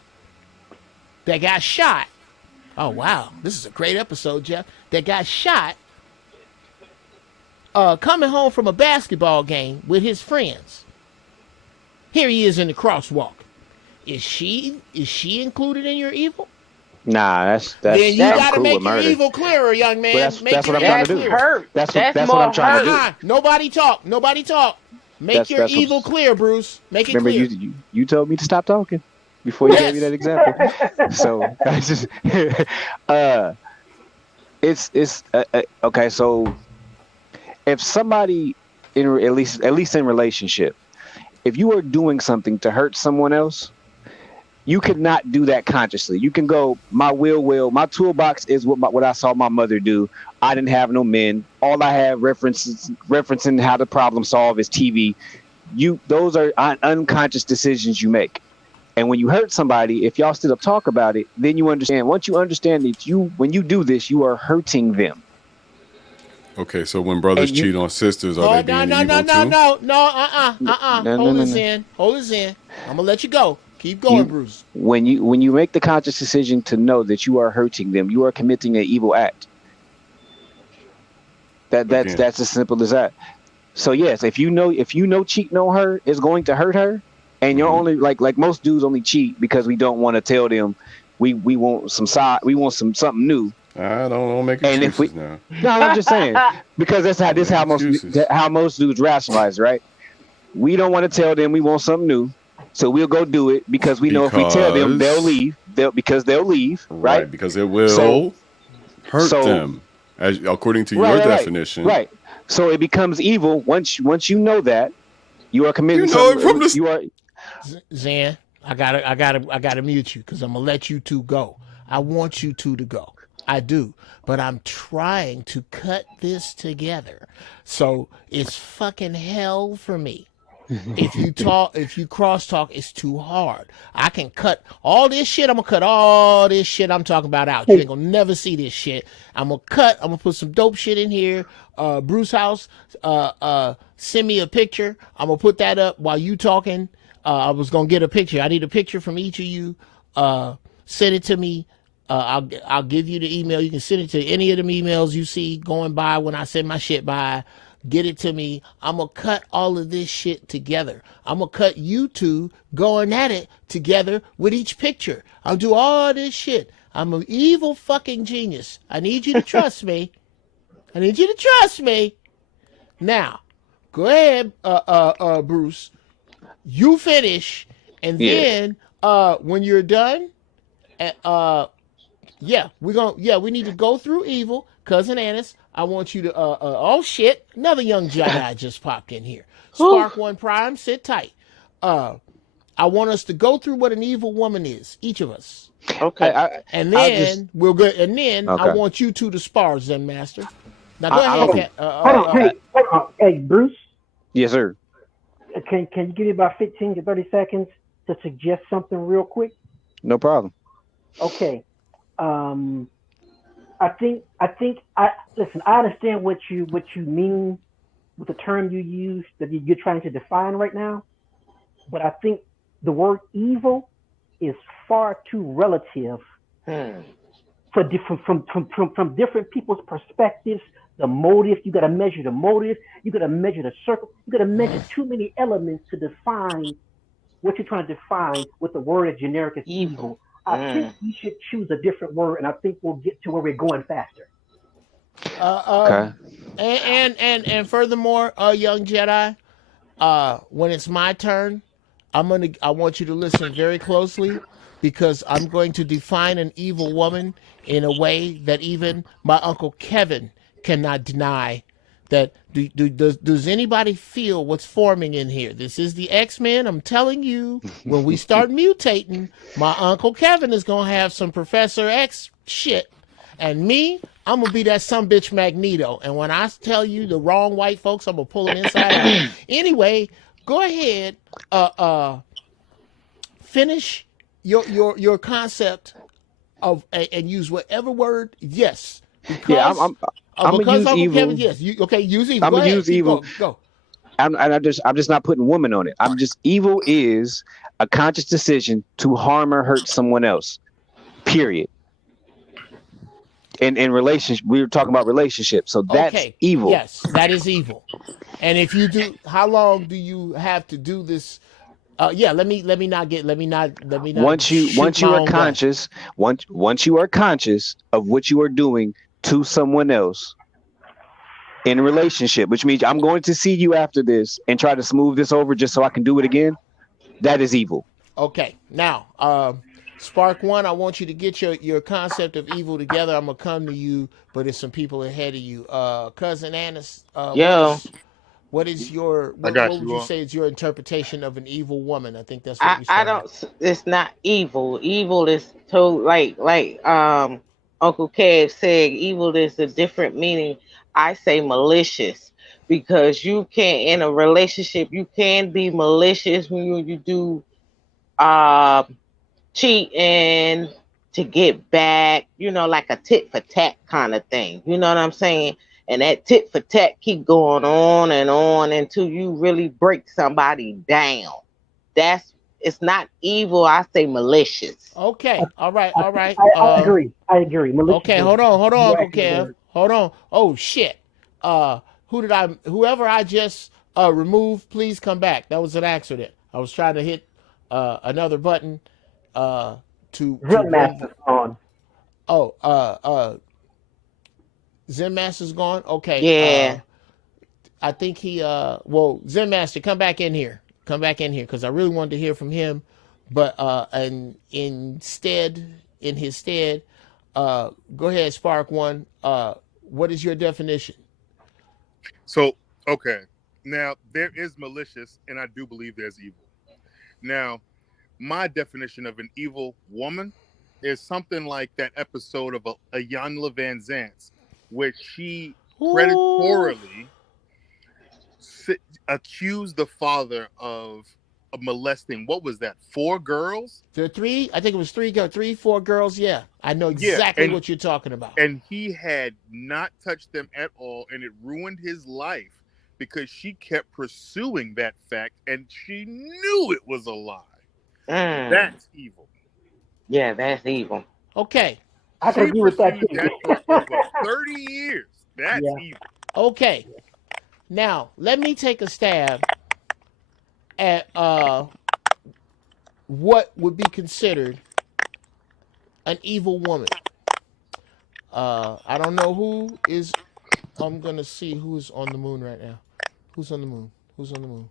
that got shot. Oh, wow. This is a great episode, Jeff. That got shot coming home from a basketball game with his friends. Here he is in the crosswalk. Is she included in your evil? Nah, that's then you gotta cool make your murder. evil clearer, young man. That's what I'm trying to do. That's what I'm trying to do. Nobody talk. Make your evil clear, Bruce. Make it clear. Remember, you told me to stop talking before you gave me that example. So I just it's okay. So if somebody at least in relationship, if you are doing something to hurt someone else, You could not do that consciously. You can go, my my toolbox is what I saw my mother do. I didn't have no men. All I have referencing how to problem solve is TV. Those are unconscious decisions you make. And when you hurt somebody, if y'all still talk about it, then you understand. Once you understand that when you do this, you are hurting them. Okay, so when brothers cheat on sisters, are they being evil too? Hold this in. I'm gonna let you go. Keep going, Bruce. When you make the conscious decision to know that you are hurting them, you are committing an evil act. That's as simple as that. So yes, if you know cheating on her is going to hurt her, and you're only like most dudes only cheat because we don't want to tell them we want something new. I don't make excuses now. No, I'm just saying because that's how most dudes rationalize, right? We don't want to tell them we want something new, so we'll go do it because we know if we tell them they'll leave. They'll leave, right? Because it will hurt them, according to your definition. Right. So it becomes evil once you know that you are committing. You are. Zan, I gotta mute you because I'm gonna let you two go. I want you two to go. I do, but I'm trying to cut this together. So it's fucking hell for me. If you cross talk, it's too hard. I can cut all this shit. I'm gonna cut all this shit I'm talking about out. You ain't gonna never see this shit. I'm gonna put some dope shit in here. Bruce House, send me a picture. I'm gonna put that up while you talking. I was gonna get a picture. I need a picture from each of you. Send it to me. I'll give you the email. You can send it to any of them emails you see going by when I send my shit by. Get it to me. I'm going to cut all of this shit together. I'm going to cut you two going at it together with each picture. I'll do all this shit. I'm an evil fucking genius. I need you to trust me. Now, go ahead, Bruce. You finish, and then when you're done, we need to go through evil. Cousin Annis, I want you to, oh shit, another young Jedi just popped in here. Spark One Prime, sit tight. I want us to go through what an evil woman is, each of us. Okay. And then we'll go, and then I want you two to spar, Zen Master. Now go ahead, hold on. Hey, Bruce? Yes, sir. Can you give me about 15 to 30 seconds to suggest something real quick? No problem. Okay. Listen, I understand what you mean with the term you use that you're trying to define right now, but I think the word evil is far too relative for from different people's perspectives. The motive, you got to measure the motive, you got to measure the circle, you got to measure too many elements to define what you're trying to define with the word as generic as evil. I think we should choose a different word, and I think we'll get to where we're going faster. Okay. And furthermore, young Jedi, when it's my turn, I want you to listen very closely because I'm going to define an evil woman in a way that even my Uncle Kevin cannot deny. That does anybody feel what's forming in here? This is the X-Men. I'm telling you, when we start mutating, my Uncle Kevin is gonna have some Professor X shit, and me, I'm gonna be that sumbitch Magneto. And when I tell you the wrong white folks, I'm gonna pull them inside out. Anyway, go ahead, finish your concept of and use whatever word. Yes, because I'm gonna use evil. Kevin, yes, use evil. I'm gonna use evil. Go. I'm just not putting woman on it. I'm just evil is a conscious decision to harm or hurt someone else. Period. In relationship, we were talking about relationships, so that's evil. Yes, that is evil. And if you do, how long do you have to do this? Let me not. Once you are conscious of what you are doing to someone else in a relationship, which means I'm going to see you after this and try to smooth this over just so I can do it again. That is evil. Okay. Now, Spark One, I want you to get your concept of evil together. I'm gonna come to you, but there's some people ahead of you. Cousin Annis, What is your I what got would you you all. say is your interpretation of an evil woman? I think that's what we I started at. don't. It's not evil. Evil is told Uncle Kev said. Evil is a different meaning. I say malicious because you can in a relationship you can be malicious when you do uh cheating to get back. You know, like a tit for tat kind of thing. You know what I'm saying? And that tit for tat keep going on until you really break somebody down. That's it's not evil. I say malicious. Okay. All right. I, All right. I agree. I agree. Malicious Okay. is Hold on, more Uncle accurate Kev. word. Hold on. Oh shit. Whoever I just removed, please come back. That was an accident. I was trying to hit another button uh to Zen bring. Master's on. Oh, Zen Master's gone. Okay. Yeah. I think he well, Zen Master, come back in here. Come back in here because I really wanted to hear from him. But and in his stead, go ahead, Spark One. What is your definition? So, okay. Now, there is malicious, and I do believe there's evil. Now, my definition of an evil woman is something like that episode of a Iyanla Van Zant, where she Ooh, predatorily accused the father of molesting, what was that, 4 girls? there are three. I think it was three, 4 girls. Yeah, I know Yeah, exactly what you're talking about. and he had not touched them at all, and it ruined his life because she kept pursuing that fact and she knew it was a lie. That's evil. Yeah, that's evil. Okay. I can She agree with that pursued too. that for over 30 years. That's Yeah. evil. Okay. Now let me take a stab at what would be considered an evil woman. I don't know who is. I'm gonna see who's on the moon right now. Who's on the moon? Who's on the moon?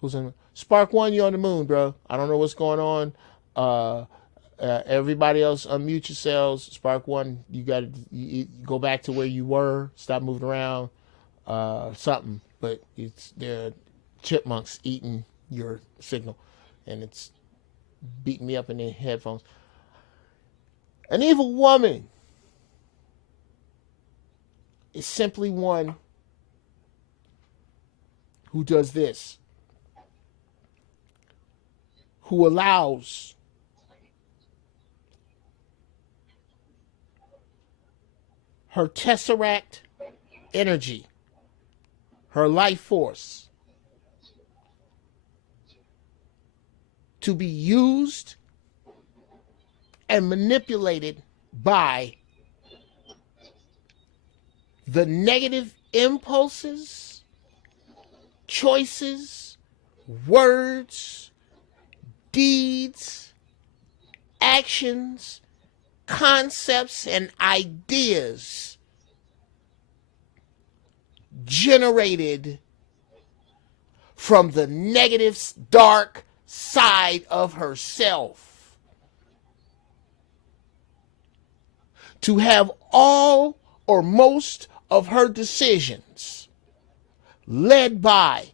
Who's on the moon? Spark One, you're on the moon, bro. I don't know what's going on. Everybody else, unmute yourselves. Spark One, you gotta go back to where you were. Stop moving around. Something, but it's there are chipmunks eating your signal, and it's beating me up in the headphones. An evil woman is simply one who does this, who allows her tesseract energy, her life force, to be used and manipulated by the negative impulses, choices, words, deeds, actions, concepts, and ideas generated from the negative, dark side of herself. To have all or most of her decisions led by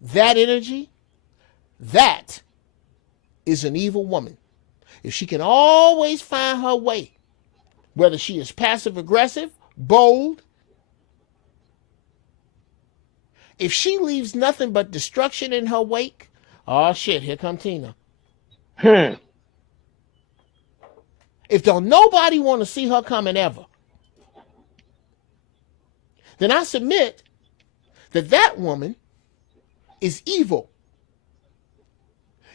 that energy, that is an evil woman. If she can always find her way, whether she is passive aggressive, bold, if she leaves nothing but destruction in her wake, oh shit, here come Tina. If don't nobody want to see her coming ever, then I submit that that woman is evil.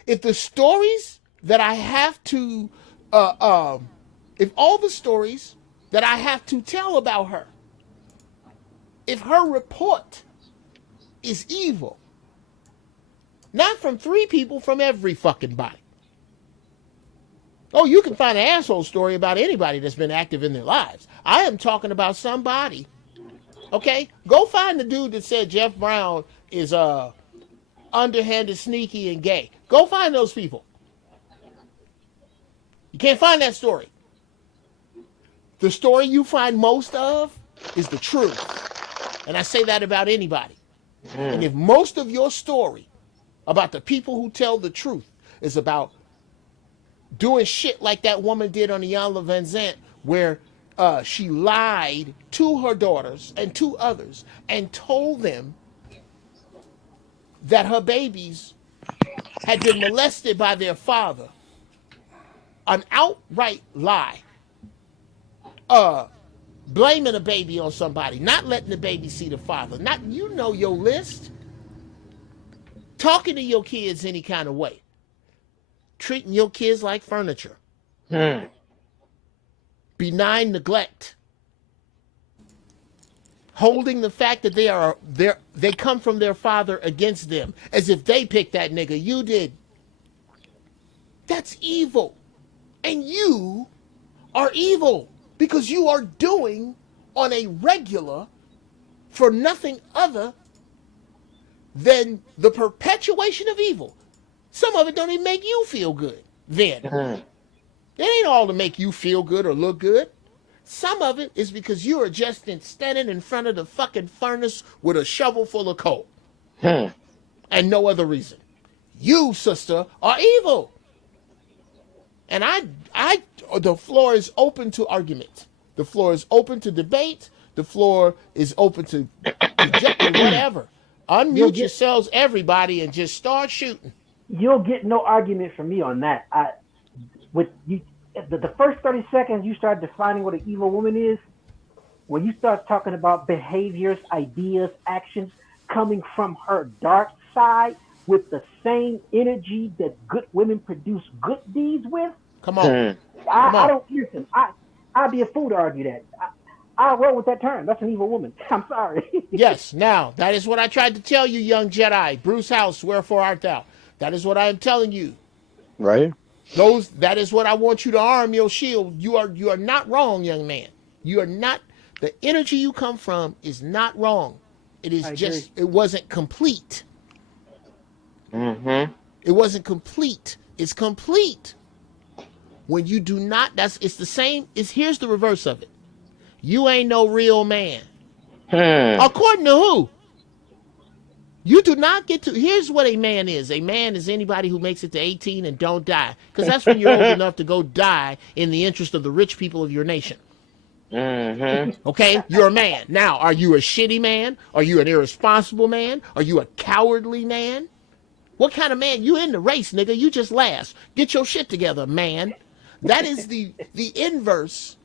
If the stories that I have to, if all the stories that I have to tell about her, if her report is evil, not from 3 people, from every fucking body. Oh, you can find an asshole story about anybody that's been active in their lives. I am talking about somebody. Okay, go find the dude that said Jeff Brown is underhanded, sneaky, and gay. Go find those people. You can't find that story. The story you find most of is the truth. And I say that about anybody. And if most of your story about the people who tell the truth is about doing shit like that woman did on Iyanla Vanzant, where she lied to her daughters and to others and told them that her babies had been molested by their father, an outright lie, blaming a baby on somebody, not letting the baby see the father, not, you know, your list, talking to your kids any kind of way, treating your kids like furniture, benign neglect, holding the fact that they come from their father against them as if they picked that nigga. You did. That's evil. And you are evil because you are doing on a regular for nothing other than the perpetuation of evil. Some of it don't even make you feel good then. It ain't all to make you feel good or look good. Some of it is because you are just standing in front of the fucking furnace with a shovel full of coal. And no other reason. You, sister, are evil. And the floor is open to argument. The floor is open to debate. The floor is open to whatever. Unmute yourselves, everybody, and just start shooting. You'll get no argument from me on that. The first 30 seconds you start defining what an evil woman is, when you start talking about behaviors, ideas, actions coming from her dark side with the same energy that good women produce good deeds with. Come on. I don't listen. I'd be a fool to argue that. I'll roll with that term. That's an evil woman. I'm sorry. Yes, now, that is what I tried to tell you, young Jedi. Bruce House, wherefore art thou? That is what I am telling you. Right. That is what I want you to arm your shield. You are not wrong, young man. You are not, the energy you come from is not wrong. It is just, it wasn't complete. It wasn't complete. It's complete. When you do not, it's the same, here's the reverse of it. You ain't no real man. According to who? You do not get to, here's what a man is. A man is anybody who makes it to 18 and don't die. Because that's when you're old enough to go die in the interest of the rich people of your nation. Okay? You're a man. Now, are you a shitty man? Are you an irresponsible man? Are you a cowardly man? What kind of man? You in the race, nigga. You just last. Get your shit together, man. That is the inverse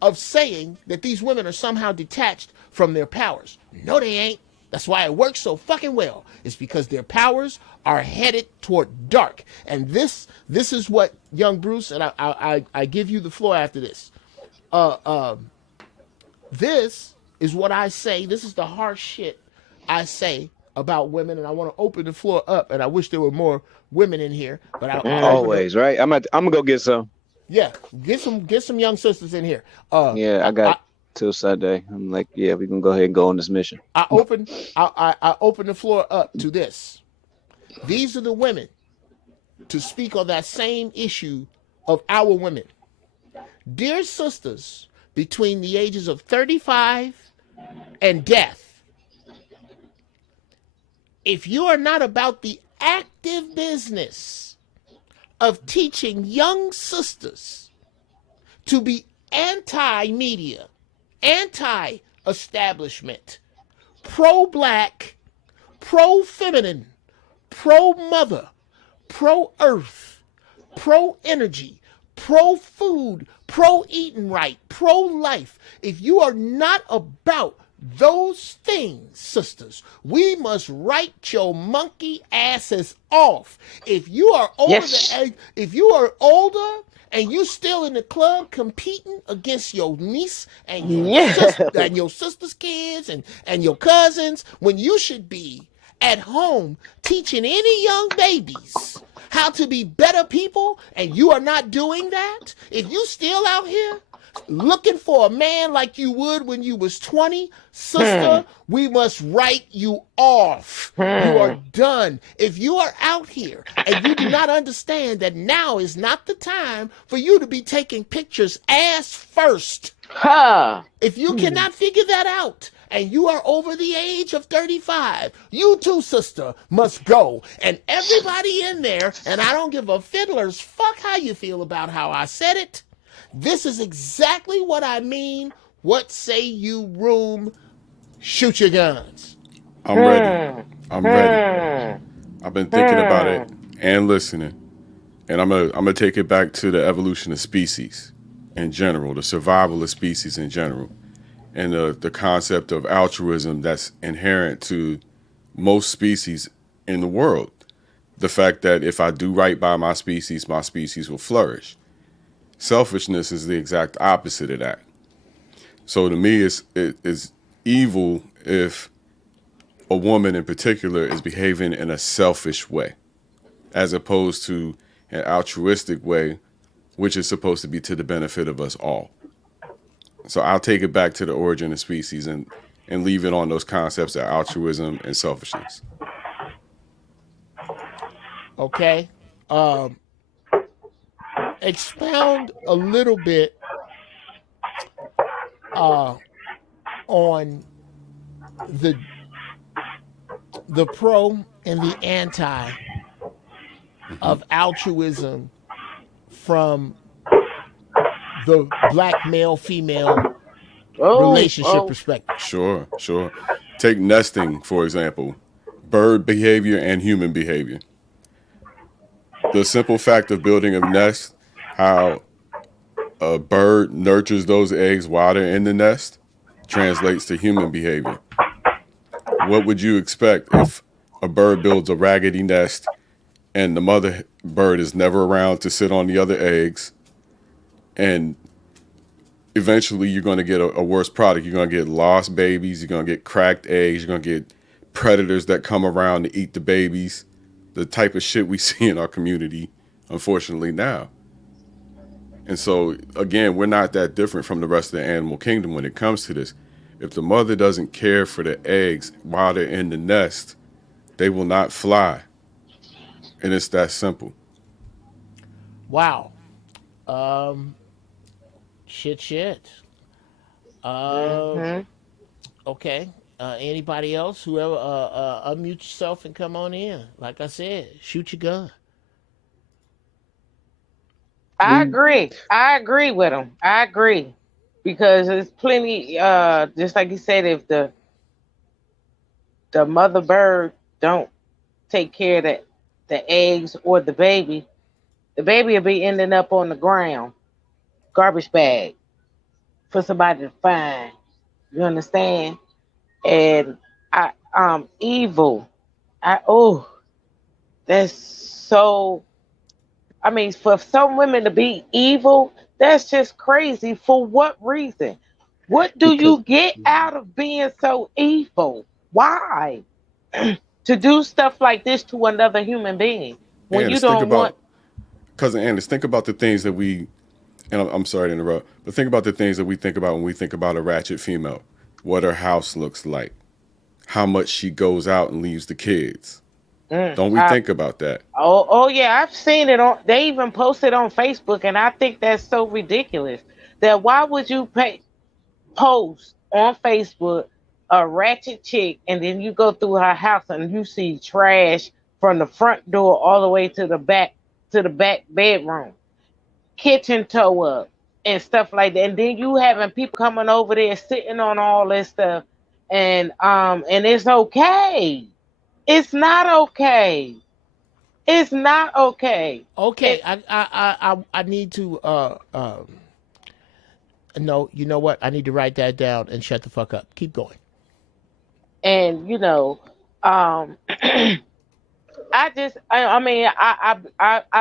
of saying that these women are somehow detached from their powers. No, they ain't. That's why it works so fucking well. It's because their powers are headed toward dark. And this is what, young Bruce, and I give you the floor after this. This is what I say. This is the harsh shit I say about women, and I want to open the floor up. And I wish there were more women in here, but always right. I'm gonna go get some. Yeah, get some young sisters in here. I got till Sunday. I'm like, yeah, we can go ahead and go on this mission. I open the floor up to this. These are the women to speak on that same issue of our women. Dear sisters, between the ages of 35 and death, if you are not about the active business of teaching young sisters to be anti-media, anti-establishment, pro-black, pro-feminine, pro-mother, pro-earth, pro-energy, pro-food, pro-eating right, pro-life, if you are not about those things, sisters, we must write your monkey asses off. If you are older, if you are older and you still in the club competing against your niece and your sister's kids and your cousins, when you should be at home teaching any young babies how to be better people, and you are not doing that, if you still out here looking for a man like you would when you was 20, sister, we must write you off. You are done. If you are out here and you do not understand that now is not the time for you to be taking pictures ass first, if you cannot figure that out and you are over the age of 35, you too, sister, must go. And everybody in there, and I don't give a fiddler's fuck how you feel about how I said it. This is exactly what I mean. What say you, room? Shoot your guns. I'm ready. I'm ready. I've been thinking about it and listening. And I'm gonna take it back to the evolution of species in general, the survival of species in general, and the concept of altruism that's inherent to most species in the world. The fact that if I do right by my species will flourish. Selfishness is the exact opposite of that. So to me, it's evil if a woman in particular is behaving in a selfish way, as opposed to an altruistic way, which is supposed to be to the benefit of us all. So I'll take it back to the origin of species and leave it on those concepts of altruism and selfishness. Okay. Expound a little bit on the pro and the anti of altruism from the black male female relationship perspective. Sure. Take nesting, for example. Bird behavior and human behavior. The simple fact of building a nest, how a bird nurtures those eggs while they're in the nest, translates to human behavior. What would you expect if a bird builds a raggedy nest and the mother bird is never around to sit on the other eggs, and eventually you're going to get a worse product. You're going to get lost babies. You're going to get cracked eggs. You're going to get predators that come around to eat the babies. The type of shit we see in our community, unfortunately, now. And so, again, we're not that different from the rest of the animal kingdom when it comes to this. If the mother doesn't care for the eggs while they're in the nest, they will not fly. And it's that simple. Wow. Shit. Okay. Anybody else? Whoever, unmute yourself and come on in. Like I said, shoot your gun. I agree with him. I agree because there's plenty. Just like you said, if the mother bird don't take care of the eggs or the baby will be ending up on the ground, garbage bag for somebody to find. You understand? And evil. That's so. I mean, for some women to be evil, that's just crazy. For what reason? What do you get out of being so evil? Why? To do stuff like this to another human being when you don't want. Cousin Anders, think about the things that we, and I'm sorry to interrupt, but think about the things that we think about when we think about a ratchet female. What her house looks like, how much she goes out and leaves the kids. Don't we think about that? Oh yeah, I've seen it on. They even posted on Facebook, and I think that's so ridiculous. That why would you post on Facebook a ratchet chick, and then you go through her house and you see trash from the front door all the way to the back bedroom, kitchen toe up, and stuff like that. And then you having people coming over there sitting on all this stuff, and it's okay. It's not okay. It's not okay. Okay, I need to no, you know what? I need to write that down and shut the fuck up. Keep going. And I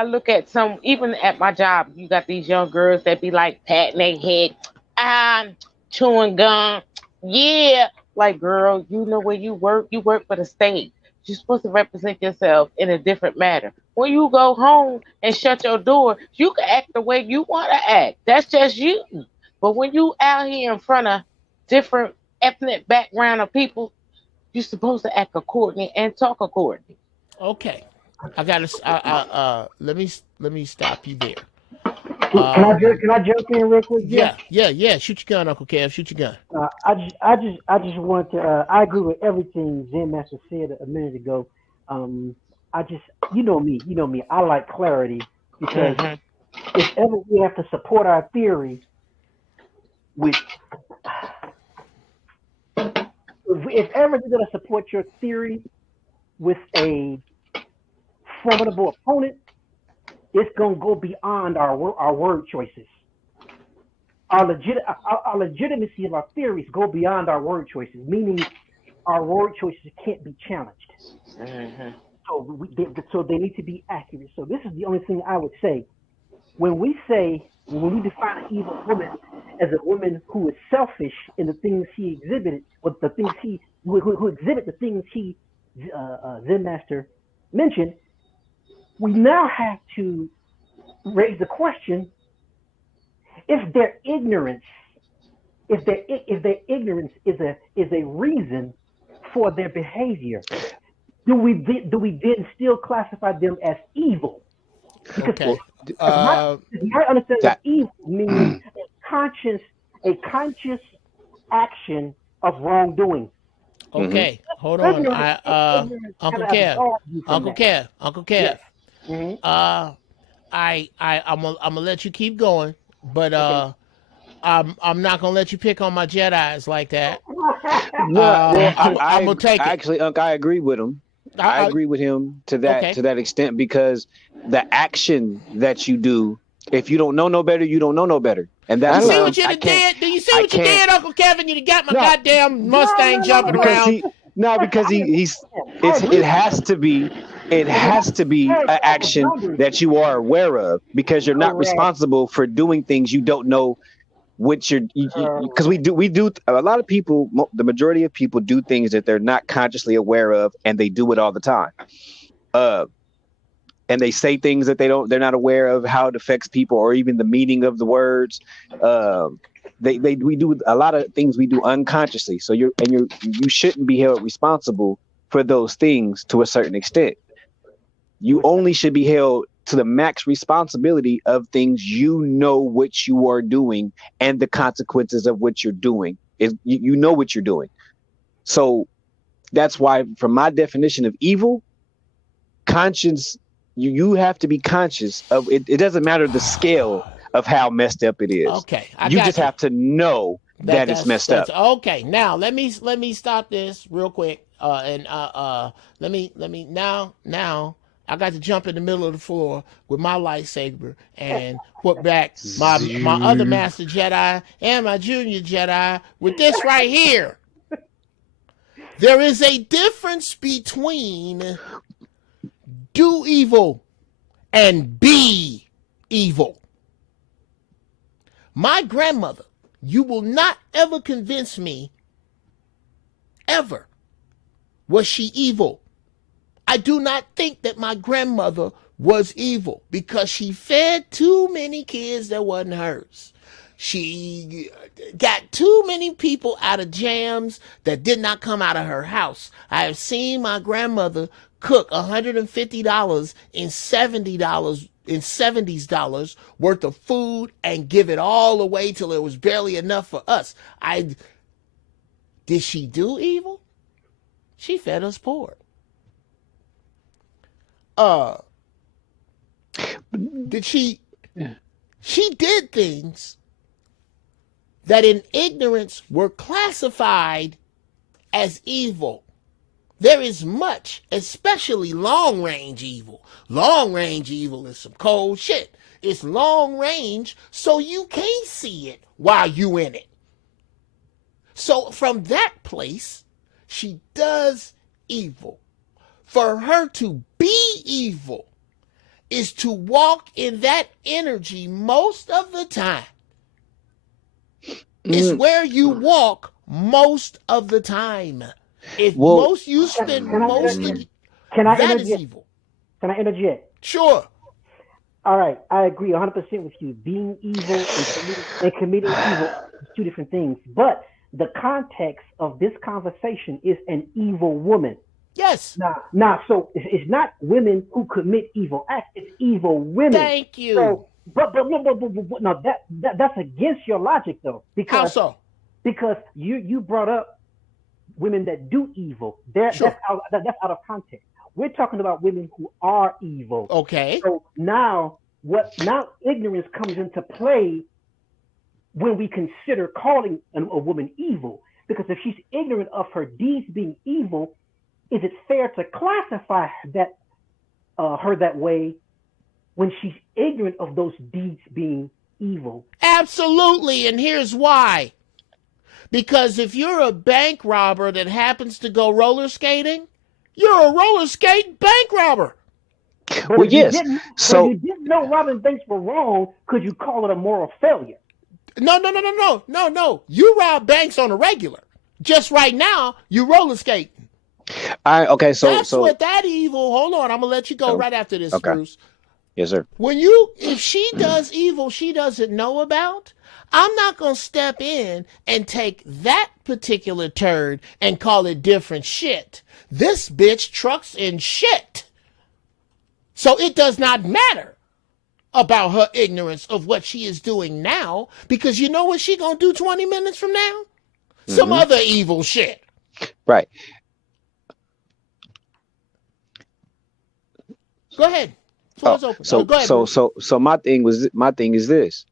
look at some, even at my job, you got these young girls that be like patting their head, chewing gum. Yeah, like girl, you know where you work for the state. You're supposed to represent yourself in a different manner. When you go home and shut your door, you can act the way you want to act. That's just you. But when you out here in front of different ethnic background of people, you're supposed to act accordingly and talk accordingly. Okay, I gotta. Let me stop you there. Can I jump in real quick, Jeff? Yeah. Shoot your gun, Uncle Kev. Shoot your gun. I just want to. I agree with everything Zen Master said a minute ago. I just, you know me. I like clarity because if ever we have to support our theory with, if ever you're gonna support your theory with a formidable opponent, it's gonna go beyond our word choices. Our legitimacy of our theories go beyond our word choices, meaning our word choices can't be challenged. So they need to be accurate. So this is the only thing I would say. When we define an evil woman as a woman who is selfish in the things he exhibited, or the things who exhibit the things Zen Master mentioned, we now have to raise the question: if their ignorance is a reason for their behavior, do we then still classify them as evil? Because my understanding of evil means a conscious action of wrongdoing. Okay, hold on. Uncle Kev. Yes. I'm gonna let you keep going, but I'm not gonna let you pick on my Jedis like that. I'm gonna take it. Actually, Unc, I agree with him. I agree with him to that extent, because the action that you do, if you don't know no better, you don't know no better. And that's you see what you did? Do you see what you did, Uncle Kevin? You got my goddamn Mustang jumping around. Because it has to be an action that you are aware of, because you're not responsible for doing things you don't know which because we do a lot of people, the majority of people do things that they're not consciously aware of, and they do it all the time. And they say things that they're not aware of how it affects people, or even the meaning of the words. We do a lot of things we do unconsciously. So you shouldn't be held responsible for those things to a certain extent. You only should be held to the max responsibility of things you know what you are doing and the consequences of what you're doing. You know what you're doing. So that's why, from my definition of evil, conscience, you have to be conscious of it. It doesn't matter the scale of how messed up it is. Okay, you just have to know that it's messed up. Okay, now let me stop this real quick. Let me now. I got to jump in the middle of the floor with my lightsaber and put back my other Master Jedi and my Junior Jedi with this right here. There is a difference between do evil and be evil. My grandmother, you will not ever convince me, ever, was she evil. I do not think that my grandmother was evil, because she fed too many kids that wasn't hers. She got too many people out of jams that did not come out of her house. I have seen my grandmother cook $150 in $70s worth of food and give it all away till it was barely enough for us. Did she do evil? She fed us poor. Did she did things that in ignorance were classified as evil. There is much, especially long-range evil. Long-range evil is some cold shit. It's long range, so you can't see it while you in it. So from that place, she does evil. For her to be evil is to walk in that energy most of the time. It's where you walk most of the time. If you spend most of it, that is evil. Can I interject? Sure. All right, I agree 100% with you. Being evil and committing evil is two different things. But the context of this conversation is an evil woman. Yes. Now, so it's not women who commit evil acts. It's evil women. Thank you. no, that's against your logic though, How because so? you brought up women that do evil. Sure. That's out of context. We're talking about women who are evil. Okay. So now ignorance comes into play when we consider calling a woman evil. Because if she's ignorant of her deeds being evil, is it fair to classify that her that way when she's ignorant of those deeds being evil? Absolutely, and here's why. Because if you're a bank robber that happens to go roller skating, you're a roller skate bank robber. But Well, if you yes. didn't, So but you didn't know robbing banks were wrong, could you call it a moral failure? No. You rob banks on a regular. Just right now, you roller skating. okay, That's what that evil. Hold on, I'm gonna let you go Oh, right after this, okay. Bruce. Yes, sir. If she does evil she doesn't know about, I'm not gonna step in and take that particular turd and call it different shit. This bitch trucks in shit. So it does not matter about her ignorance of what she is doing now, because you know what she gonna do 20 minutes from now? Some other evil shit. Right. Go ahead. Floor's open. So Go ahead, so Bruce. so my thing is this.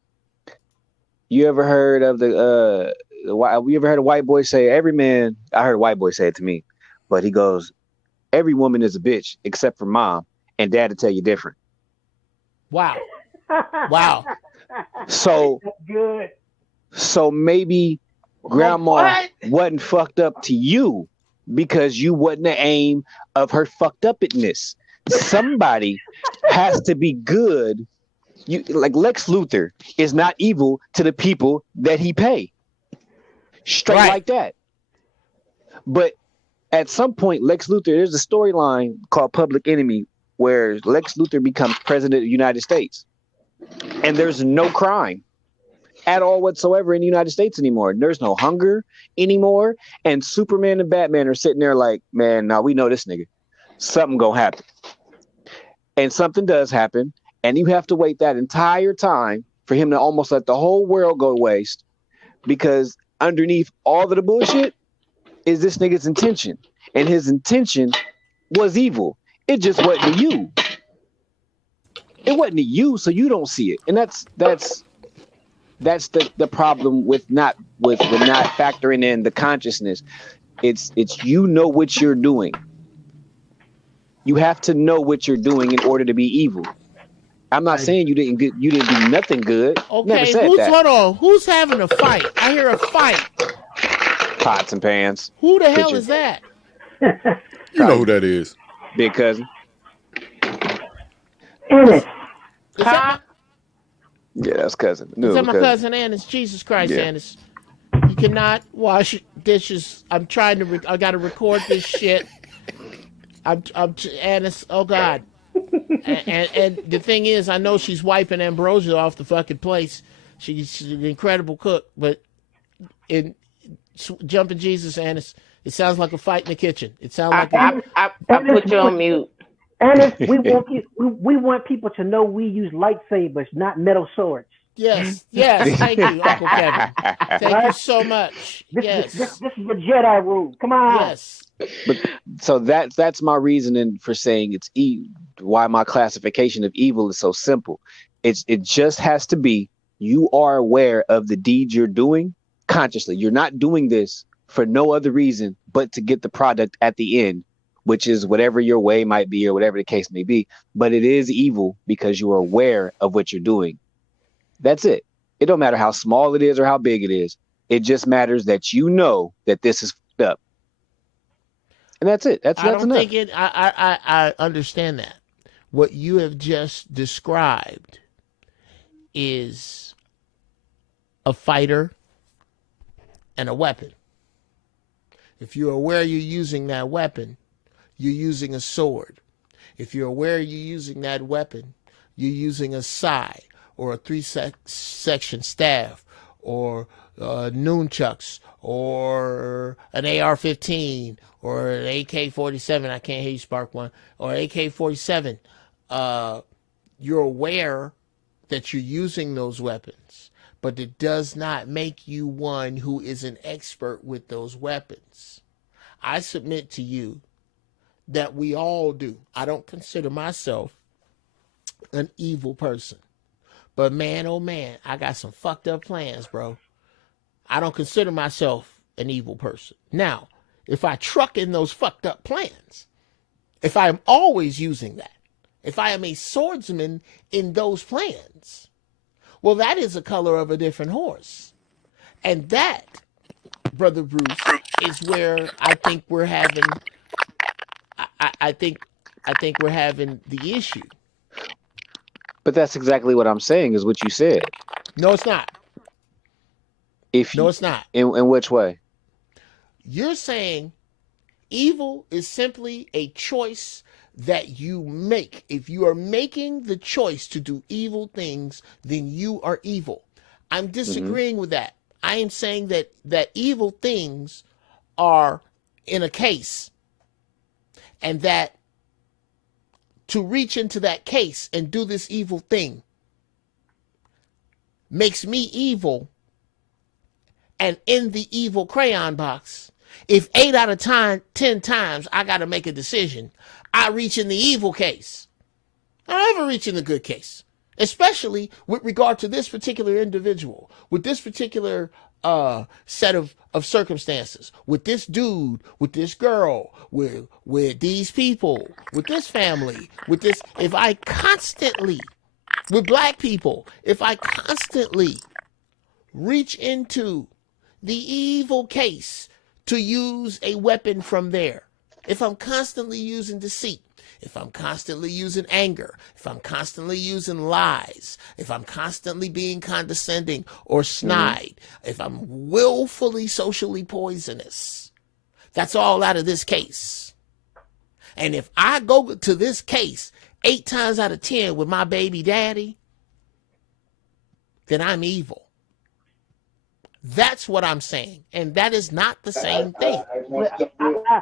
You ever heard of you ever heard a white boy say every man? I heard a white boy say it to me, but he goes, every woman is a bitch except for mom, and dad to tell you different. Wow. Wow. So Good. so maybe grandma wasn't fucked up to you because you wasn't the aim of her fucked upness. Somebody has to be good. You like Lex Luthor is not evil to the people that he pay. Straight Right. like that. But at some point, Lex Luthor, there's a storyline called Public Enemy where Lex Luthor becomes president of the United States. And there's no crime at all whatsoever in the United States anymore. There's no hunger anymore. And Superman and Batman are sitting there like, man, now we know this nigga. Something gonna happen. And something does happen. And you have to wait that entire time for him to almost let the whole world go to waste, because underneath all of the bullshit is this nigga's intention. And his intention was evil. It just wasn't to you. It wasn't to you, so you don't see it. And that's the problem with not factoring in the consciousness. It's you know what you're doing. You have to know what you're doing in order to be evil. I'm not saying you didn't do nothing good. Okay, Never said that. hold on. Who's having a fight? I hear a fight. Pots and pans. Who the hell is that? You know who that is. Big cousin. Ennis. Is that Yeah, that's cousin. my, is that my cousin Annis? Jesus Christ, Yeah. Annis. You cannot wash dishes. I got to record this shit. Annis, oh God. And the thing is, I know she's wiping ambrosia off the fucking place. She's an incredible cook, but in Jumping Jesus, Annis, it sounds like a fight in the kitchen. It sounds like I put you on mute. Ennis, we want people to know we use lightsabers, not metal swords. Yes. Thank you, Uncle Kevin. Thank you so much. Yes. This is the Jedi rule. Come on. Yes. But so that's my reasoning for saying it's why my classification of evil is so simple. It just has to be you are aware of the deed you're doing consciously. You're not doing this for no other reason but to get the product at the end, which is whatever your way might be or whatever the case may be. But it is evil because you are aware of what you're doing. That's it. It don't matter how small it is or how big it is. It just matters that you know that this is fucked up. And that's it. That's enough. I understand that. What you have just described is a fighter and a weapon. If you're aware you're using that weapon, you're using a sword. If you're aware you're using that weapon, you're using a sai or a three-section staff or nunchucks or an AR-15 or an AK-47. I can't hear you, Spark One. Or AK-47. You're aware that you're using those weapons, but it does not make you one who is an expert with those weapons. I submit to you that we all do. I don't consider myself an evil person, but man, oh man, I got some fucked up plans, bro. I don't consider myself an evil person. Now, if I truck in those fucked up plans, if I am always using that, if I am a swordsman in those plans, well, that is a color of a different horse. And that, Brother Bruce, is where I think we're having, I think we're having the issue. But that's exactly what I'm saying, is what you said. No, it's not. No, it's not. In which way? You're saying evil is simply a choice that you make. If you are making the choice to do evil things, then you are evil. I'm disagreeing with that. I am saying that evil things are in a case, and that to reach into that case and do this evil thing makes me evil. And in the evil crayon box, if 8 out of 10 times I got to make a decision, I reach in the evil case. I don't ever reach in the good case, especially with regard to this particular individual, with this particular set of circumstances, with this dude, with this girl, with these people, with this family, with this. If I constantly, with black people, if I constantly reach into the evil case to use a weapon from there, if I'm constantly using deceit, if I'm constantly using anger, if I'm constantly using lies, if I'm constantly being condescending or snide, if I'm willfully socially poisonous, that's all out of this case. And if I go to this case 8 times out of 10 with my baby daddy, then I'm evil. That's what I'm saying, and that is not the same thing.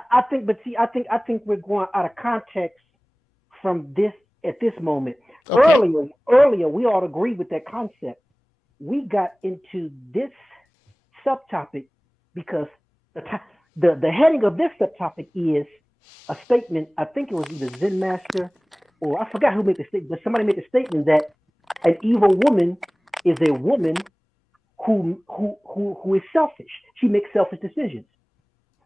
I think we're going out of context from this at this moment. Okay. Earlier, we all agree with that concept. We got into this subtopic because the heading of this subtopic is a statement. I think it was either Zen Master or I forgot who made the statement, but somebody made the statement that an evil woman is a woman who is selfish. She makes selfish decisions.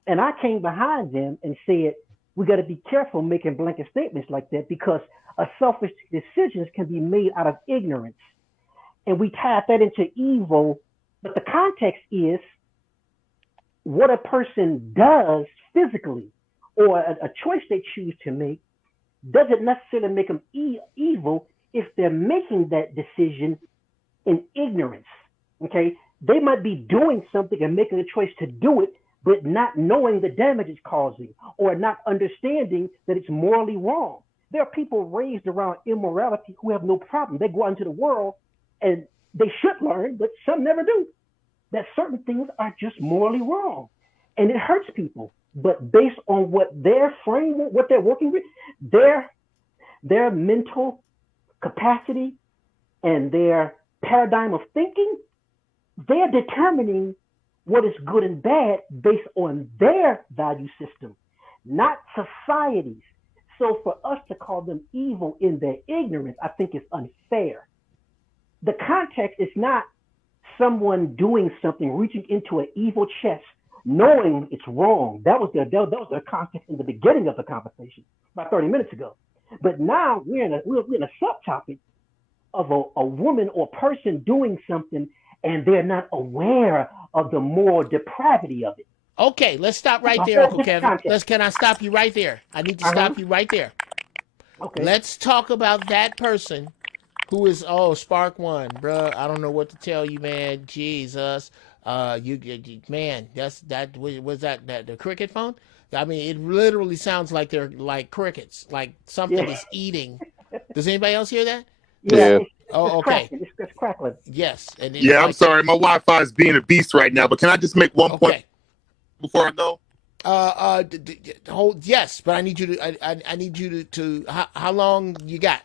And I came behind them and said, we got to be careful making blanket statements like that, because a selfish decisions can be made out of ignorance. And we tie that into evil, but the context is what a person does physically or a choice they choose to make doesn't necessarily make them evil if they're making that decision in ignorance. Okay, they might be doing something and making a choice to do it, but not knowing the damage it's causing or not understanding that it's morally wrong. There are people raised around immorality who have no problem. They go out into the world and they should learn, but some never do, that certain things are just morally wrong. And it hurts people. But based on what their framework, what they're working with, their mental capacity and their paradigm of thinking, they're determining what is good and bad based on their value system, not society's. So for us to call them evil in their ignorance, I think is unfair. The context is not someone doing something, reaching into an evil chest, knowing it's wrong. That was the context in the beginning of the conversation about 30 minutes ago. But now we're in a subtopic of a woman or person doing something and they're not aware of the moral depravity of it. Okay, let's stop right there, Uncle Kevin. Can I stop you right there? I need to stop you right there. Okay. Let's talk about that person who is Spark One, bruh. I don't know what to tell you, man. Jesus, you man, was that the cricket phone? I mean, it literally sounds like they're like crickets, like something is eating. Does anybody else hear that? Yeah. Oh, okay. It's crackling. Yes. And I'm sorry. My Wi-Fi is being a beast right now, but can I just make one point before I go? Hold. Yes, but I need you to. I need you to. How long you got?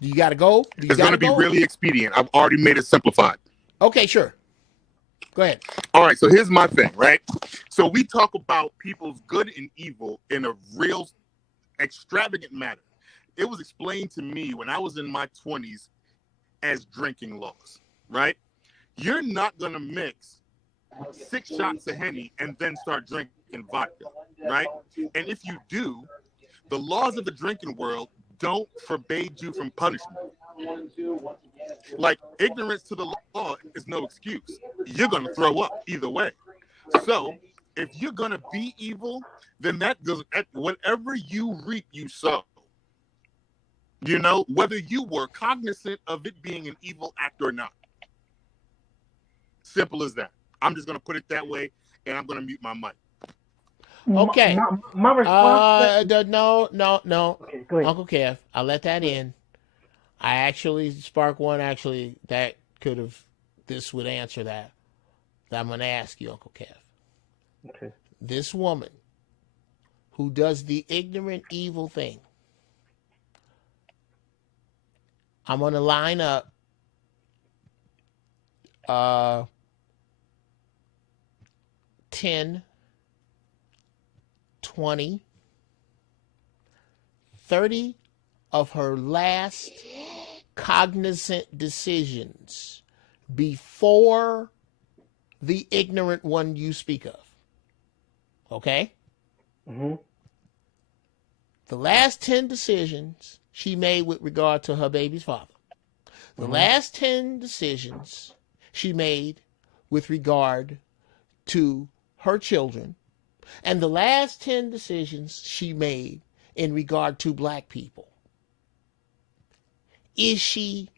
You got to go? It's going to be really expedient. I've already made it simplified. Okay, sure. Go ahead. All right, so here's my thing, right? So we talk about people's good and evil in a real extravagant manner. It was explained to me when I was in my 20s as drinking laws, right? You're not going to mix 6 shots of Henny and then start drinking vodka, right? And if you do, the laws of the drinking world don't forbade you from punishment. Like, ignorance to the law is no excuse. You're going to throw up either way. So if you're going to be evil, then that goes at whatever you reap, you sow. You know, whether you were cognizant of it being an evil act or not. Simple as that. I'm just going to put it that way, and I'm going to mute my mic. Okay. My response. No. Okay, go ahead. Uncle Kev, I'll let that in. I actually, Spark One, actually, that could have, this would answer that. I'm going to ask you, Uncle Kev. Okay. This woman who does the ignorant, evil thing, I'm going to line up 10, 20, 30 of her last cognizant decisions before the ignorant one you speak of. Okay? Mm-hmm. The last 10 decisions she made with regard to her baby's father. The last 10 decisions she made with regard to her children. And the last 10 decisions she made in regard to black people. Is she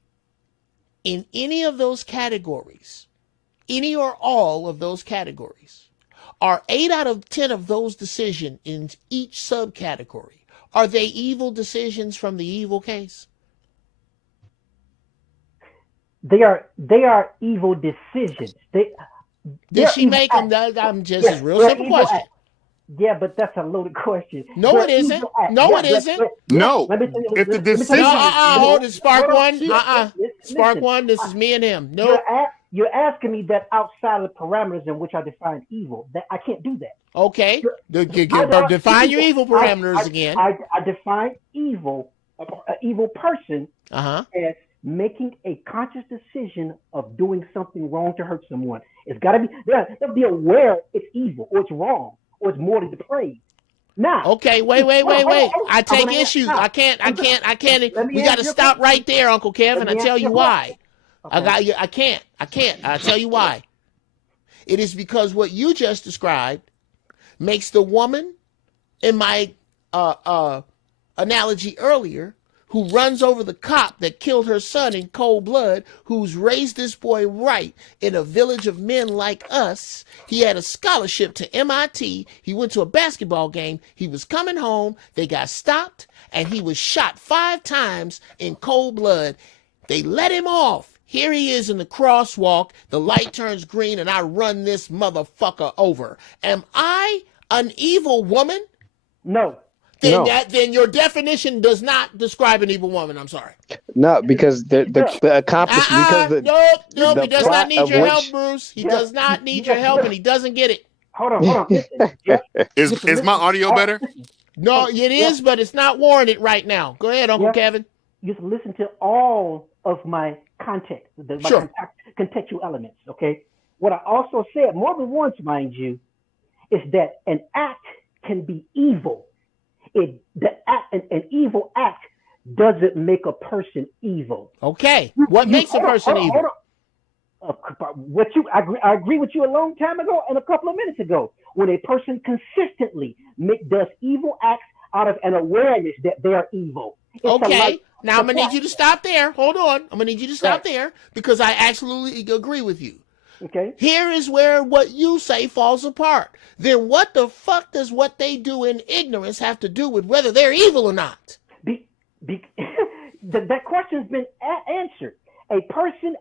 in any of those categories, any or all of those categories? Are 8 out of 10 of those decisions in each subcategory, are they evil decisions from the evil case? They are evil decisions. Did she make them? I'm just a real simple question. Yeah, but that's a loaded question. No, it isn't. No, it isn't. No. If the decision hold it, Spark One. Spark Listen. One, this is me and him. No. You're asking me that outside of the parameters in which I define evil. That I can't do that. Okay. Define your evil parameters again. I define evil, an evil person, Uh-huh. as making a conscious decision of doing something wrong to hurt someone. It's got to be, they have to be aware it's evil or it's wrong or it's morally depraved. Now, okay, wait. I take issue. I can't. We got to stop right there, Uncle Kevin. I tell you why. Okay. I can't. I'll tell you why. It is because what you just described makes the woman in my analogy earlier, who runs over the cop that killed her son in cold blood, who's raised this boy right in a village of men like us. He had a scholarship to MIT. He went to a basketball game. He was coming home. They got stopped, and he was shot 5 times in cold blood. They let him off. Here he is in the crosswalk. The light turns green, and I run this motherfucker over. Am I an evil woman? No. Then your definition does not describe an evil woman. I'm sorry. No, because the accomplishment. Because nope. He does not need your help, Bruce. He does not need your help, and he doesn't get it. Hold on. Listen, is my audio better? No, it is, but it's not warranted right now. Go ahead, Uncle Kevin. You have to listen to all of my context, my contextual elements. Okay. What I also said more than once, mind you, is that an act can be evil. An evil act doesn't make a person evil. Okay. What makes a person evil? I agree with you a long time ago and a couple of minutes ago. When a person consistently does evil acts out of an awareness that they are evil. Okay. Now I'm going to need you to stop there. Hold on. I'm going to need you to stop there because I absolutely agree with you. Okay. Here is where what you say falls apart. Then what the fuck does what they do in ignorance have to do with whether they're evil or not? That question's been answered. A person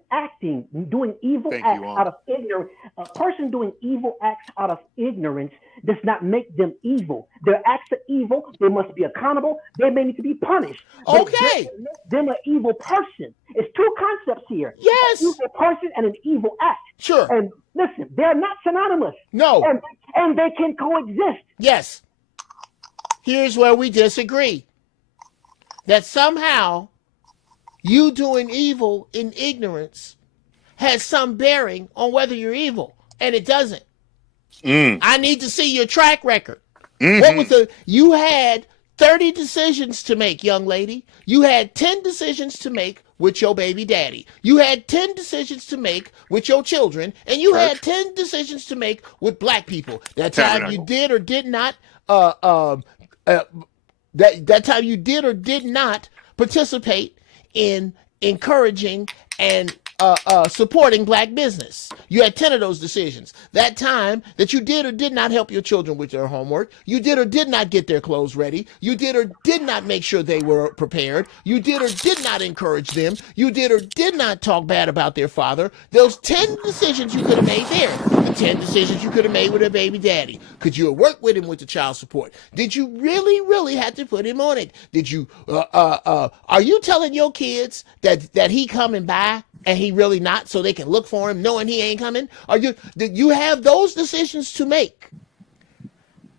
doing evil acts out of ignorance, a person doing evil acts out of ignorance does not make them evil. Their acts are evil. They must be accountable. They may need to be punished. But Okay. it doesn't make them an evil person. It's two concepts here. Yes. An evil person and an evil act. Sure. And listen, they're not synonymous. No. And they can coexist. Yes. Here's where we disagree. That somehow you doing evil in ignorance has some bearing on whether you're evil, and it doesn't. I need to see your track record. What was you had 30 decisions to make, young lady. You had 10 decisions to make with your baby daddy. You had 10 decisions to make with your children, and you had 10 decisions to make with black people. That time you did or did not that time you did or did not participate in encouraging and supporting black business. You had 10 of those decisions. That time that you did or did not help your children with their homework, you did or did not get their clothes ready, you did or did not make sure they were prepared, you did or did not encourage them, you did or did not talk bad about their father. Those 10 decisions you could have made there. The 10 decisions you could have made with a baby daddy. Could you have worked with him with the child support? Did you really have to put him on it? Did you, are you telling your kids that he coming by and he really not, so they can look for him knowing he ain't coming? Did you have those decisions to make?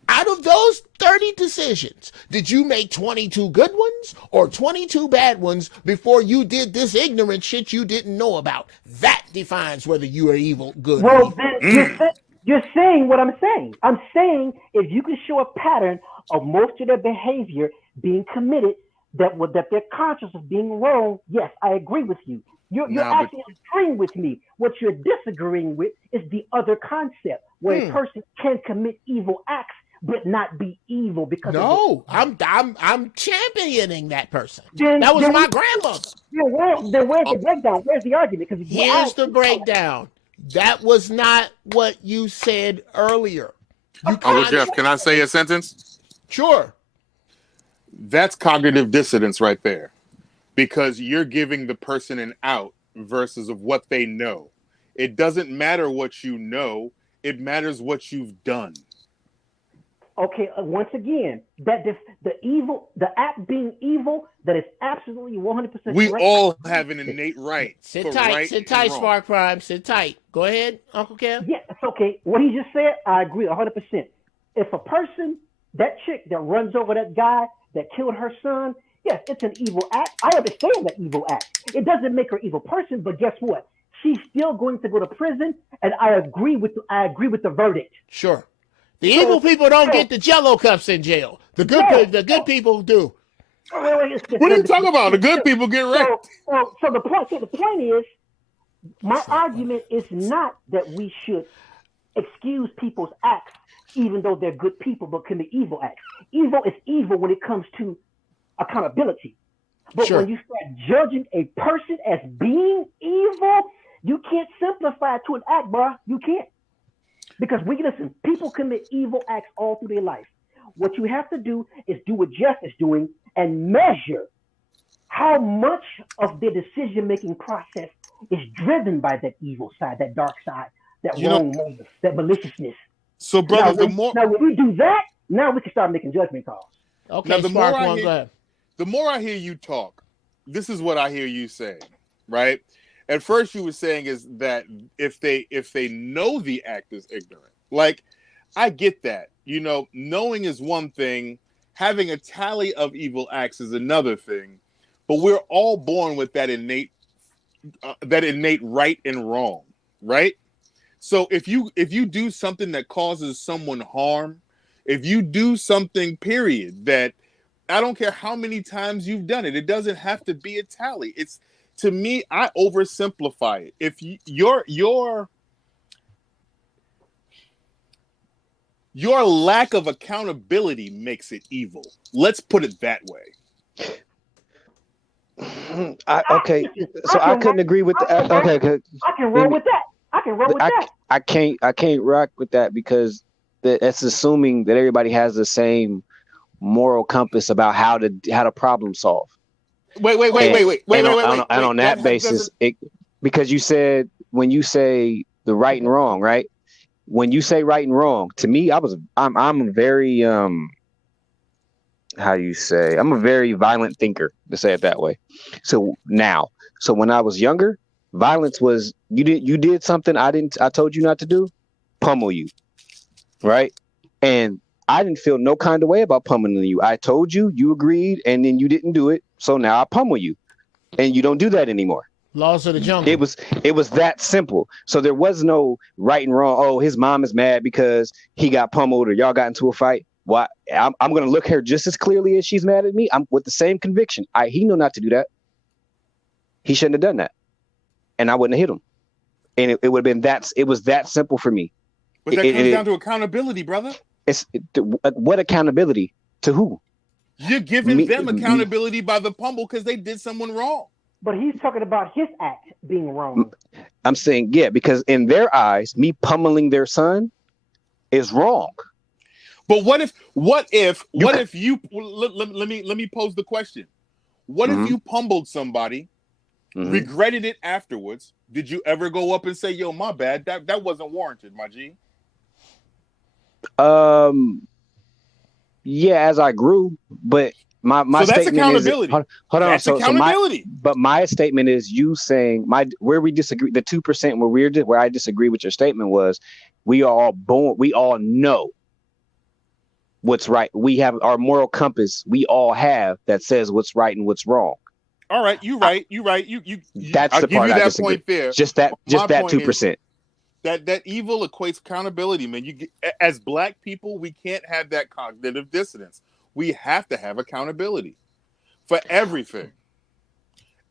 Out of those 30 decisions, did you make 22 good ones or 22 bad ones before you did this ignorant shit you didn't know about? That defines whether you are evil, good, or evil. Then you're saying what I'm saying. I'm saying if you can show a pattern of most of their behavior being committed that they're conscious of being wrong, yes, I agree with you. You're actually agreeing with me. What you're disagreeing with is the other concept where a person can commit evil acts but not be evil because I'm championing that person. That was my grandmother. Then where's the breakdown? Where's the argument? Because here's the breakdown. That was not what you said earlier. Uncle Jeff, can I say a sentence? Sure. That's cognitive dissonance right there. Because you're giving the person an out versus of what they know. It doesn't matter what you know. It matters what you've done. Okay, once again, that the act being evil, that is absolutely 100% we correct. all have an innate right. Sit tight, Spark Prime, sit tight. Go ahead, Uncle Kev. Yeah, it's okay. What he just said, I agree 100%. If a person, that chick that runs over that guy that killed her son, yes, it's an evil act. I understand that evil act. It doesn't make her an evil person, but guess what? She's still going to go to prison, and I agree with the verdict. Sure. The evil people don't get the Jello cups in jail. The good people do. What are you talking about? The good people get wrecked. So the point is, my argument is not that we should excuse people's acts, even though they're good people, but commit evil acts. Evil is evil when it comes to accountability. But when you start judging a person as being evil, you can't simplify it to an act, bro. You can't. Because people commit evil acts all through their life. What you have to do is do what Jeff is doing and measure how much of their decision-making process is driven by that evil side, that dark side, that wrong motive, that maliciousness. So, brother, now when we do that, now we can start making judgment calls. Okay, now, the more I hear you talk, this is what I hear you say, right? At first, you were saying is that if they know the act is ignorant, like I get that. Knowing is one thing. Having a tally of evil acts is another thing. But we're all born with that innate right and wrong, right? So if you do something that causes someone harm, if you do something, period, that I don't care how many times you've done it, it doesn't have to be a tally. It's, to me, I oversimplify it. If your lack of accountability makes it evil. Let's put it that way. I couldn't agree with that. Okay, I can roll with that. I can't rock with that because that's assuming that everybody has the same moral compass about how to problem solve. Wait. And on that basis, because you said when you say the right and wrong, right? when you say right and wrong, to me, I'm a very how you say, I'm a very violent thinker, to say it that way. So when I was younger, violence was you did something I told you not to do, pummel you, right? And I didn't feel no kind of way about pummeling you. I told you, you agreed, and then you didn't do it. So now I pummel you, and you don't do that anymore. Laws of the jungle. It was that simple. So there was no right and wrong. Oh, his mom is mad because he got pummeled or y'all got into a fight. Well, I'm going to look her just as clearly as she's mad at me. I'm with the same conviction. He knew not to do that. He shouldn't have done that, and I wouldn't have hit him. And it would have been that. It was that simple for me. But that comes down to accountability, brother. What accountability to who? You're giving them accountability by the pummel because they did someone wrong. But he's talking about his act being wrong. I'm saying, yeah, because in their eyes, me pummeling their son is wrong. But what if you let me pose the question. What if you pummeled somebody, regretted it afterwards? Did you ever go up and say, yo, my bad, that wasn't warranted, my G? Yeah, as I grew, but my so that's statement accountability. Hold on. That's accountability. But my statement is you saying where we disagree, the 2% where I disagree with your statement was we all know what's right. We have our moral compass. We all have that says what's right and what's wrong. All right, you right. You that's the part I disagree. Point fair. Just that 2%. That evil equates accountability, man. As black people, we can't have that cognitive dissonance. We have to have accountability for everything.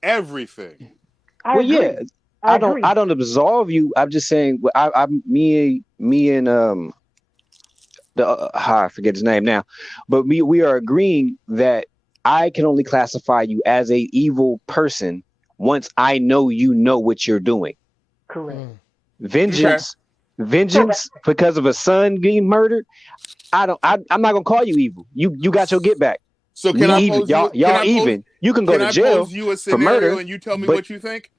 Everything. I don't absolve you. I'm just saying. Me and I forget his name now, but we are agreeing that I can only classify you as a evil person once I know you know what you're doing. Correct. Vengeance because of a son getting murdered. I'm not gonna call you evil. You got your get back. So can I pose y'all even? You can go to jail for murder, and you tell me what you think.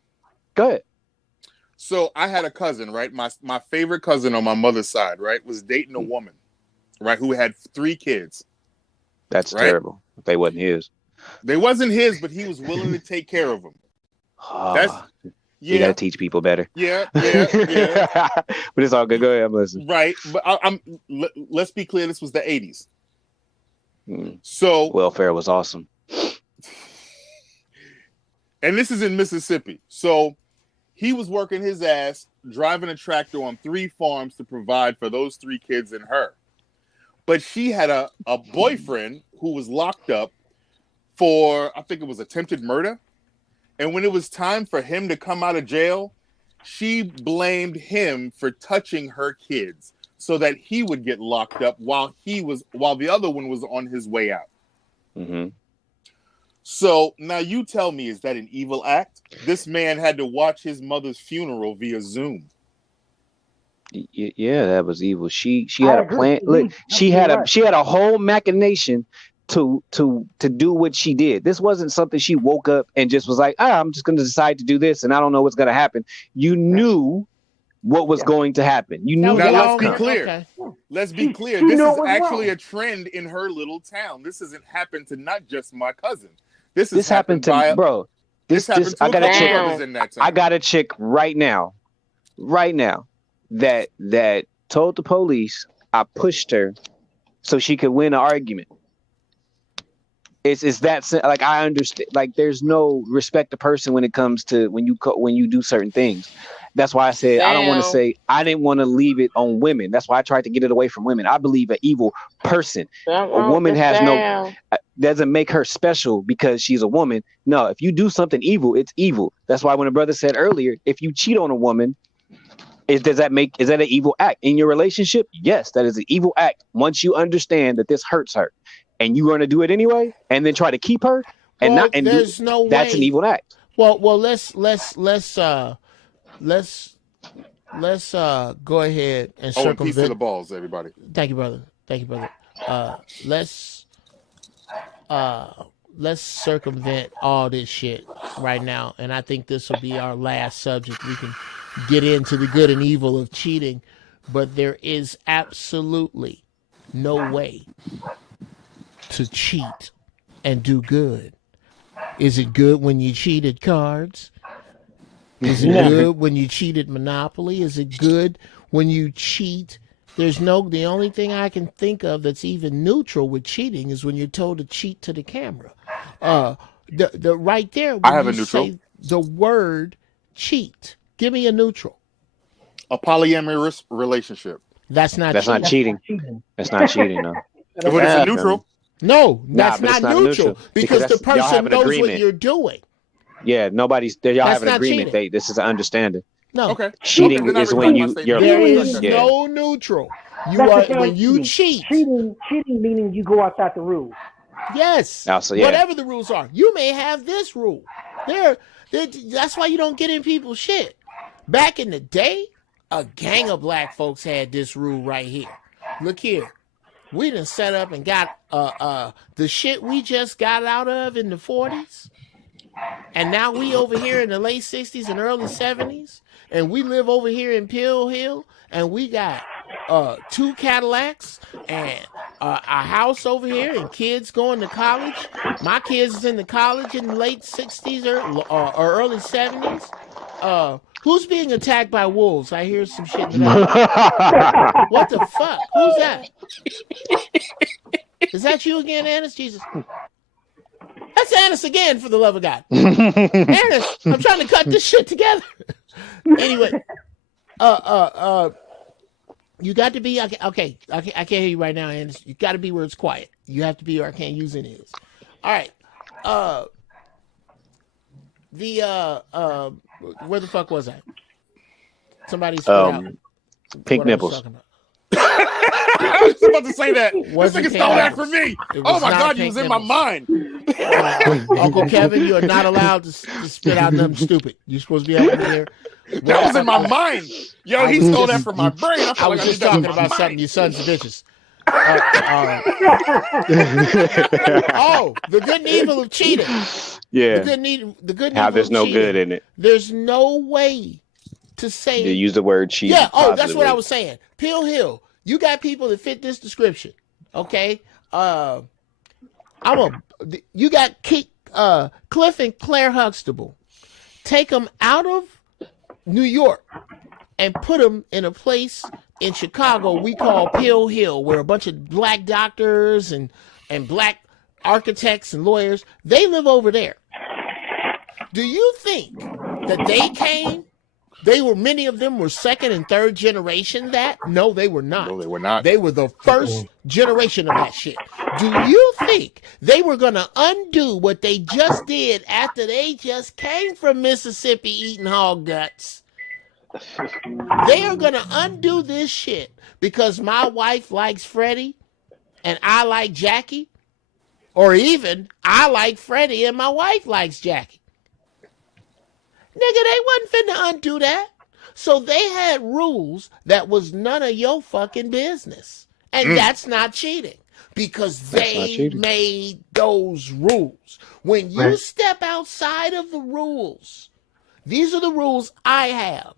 Go ahead. So I had a cousin, right? My favorite cousin on my mother's side, right, was dating a woman, right, who had 3 kids. That's terrible. If they wasn't his. They wasn't his, but he was willing to take care of them. You got to teach people better. Yeah. But it's all good. Go ahead, I'm listening. Right, but let's be clear. This was the 80s. So welfare was awesome. And this is in Mississippi. So he was working his ass, driving a tractor on 3 farms to provide for those 3 kids and her. But she had a boyfriend who was locked up for, I think it was attempted murder. And when it was time for him to come out of jail, she blamed him for touching her kids so that he would get locked up while the other one was on his way out. Mm-hmm. So now you tell me, is that an evil act? This man had to watch his mother's funeral via Zoom. Yeah, that was evil. She had a plan. Look, she had a whole machination to do what she did. This wasn't something she woke up and just was like, I'm just going to decide to do this and I don't know what's going to happen. You knew what was going to happen. You knew. Now let's be clear. Okay. Let's be clear. This is actually a trend in her little town. This hasn't happened to not just my cousin. This happened to bro. This happened to I got a chick. Brothers in that town. I got a chick right now that told the police I pushed her so she could win an argument. It's that like I understand. Like there's no respect to person when it comes to when you do certain things. That's why I said I don't want to say I didn't want to leave it on women. That's why I tried to get it away from women. I believe an evil person, a woman has doesn't make her special because she's a woman. No, if you do something evil, it's evil. That's why when a brother said earlier, if you cheat on a woman, is that an evil act in your relationship? Yes, that is an evil act. Once you understand that this hurts her, and you're going to do it anyway, and then try to keep her, and that's an evil act. Well, let's go ahead and circumvent. Peace to the balls, everybody. Thank you, brother. Let's circumvent all this shit right now, and I think this will be our last subject. We can get into the good and evil of cheating, but there is absolutely no way to cheat and do good. Is it good when you cheat at cards? Is it good when you cheat at Monopoly? Is it good when you cheat? The only thing I can think of that's even neutral with cheating is when you're told to cheat to the camera. The right there, when I have a you neutral. say the word cheat, give me a neutral. A polyamorous relationship. That's not That's cheating. not cheating. That's not cheating, no. But it's a neutral. No, Nah, that's but it's not not neutral neutral, because because the y'all have person an knows what agreement. you're doing. Yeah, y'all That's have an not agreement. cheating. This is an understanding. No, Okay. Cheating then I is when retract my you're statement. there I is retract that. yeah. no neutral. That's the When you cheating. cheat. Cheating meaning you go outside the rules. Yes, Also, yeah. whatever the rules are. You may have this rule. That's why you don't get in people's shit. Back in the day, a gang of black folks had this rule right here. Look here. We done set up and got the shit we just got out of in the 40s. And now we over here in the late 60s and early 70s. And we live over here in Pill Hill. And we got 2 Cadillacs and a house over here and kids going to college. My kids is in the college in the late 60s or early 70s. Who's being attacked by wolves? I hear some shit in the back. What the fuck? Who's that? Is that you again, Annis? Jesus. That's Annis again, for the love of God. Annis, I'm trying to cut this shit together. Anyway, you got to be okay. I can't hear you right now, Annis. You got to be where it's quiet. You have to be, or I can't use any of this. All right. Where the fuck was I? Somebody spit out pink nipples. I was just about to say that. This Wasn't nigga stole that pink from me. It Oh was my not God, you pink was in my nipples. mind. Uncle Kevin, you are not allowed to spit out nothing stupid. You're supposed to be able to hear. That was in my mind. Yo, he stole that from my brain. I I feel was like just did that talking with my about mind. something, you sons of bitches. The good and evil of cheating. Yeah. The good and How evil there's of no cheating. good in it. There's no way to say. You use the word cheat. Yeah. Oh, that's what I was saying. Pill Hill. You got people that fit this description. Okay. You got Cliff and Claire Huxtable. Take them out of New York and put them in a place in Chicago we call Pill Hill, where a bunch of black doctors and black architects and lawyers, they live over there. Do you think that they came? Many of them were second and third generation that? No, they were not. No, they were not. They were the first generation of that shit. Do you think they were going to undo what they just did after they just came from Mississippi eating hog guts? They are going to undo this shit because my wife likes Freddie and I like Jackie? Or even I like Freddie and my wife likes Jackie? Nigga, they wasn't finna undo that. So they had rules that was none of your fucking business. And that's not cheating. Because they made those rules. When you step outside of the rules, these are the rules I have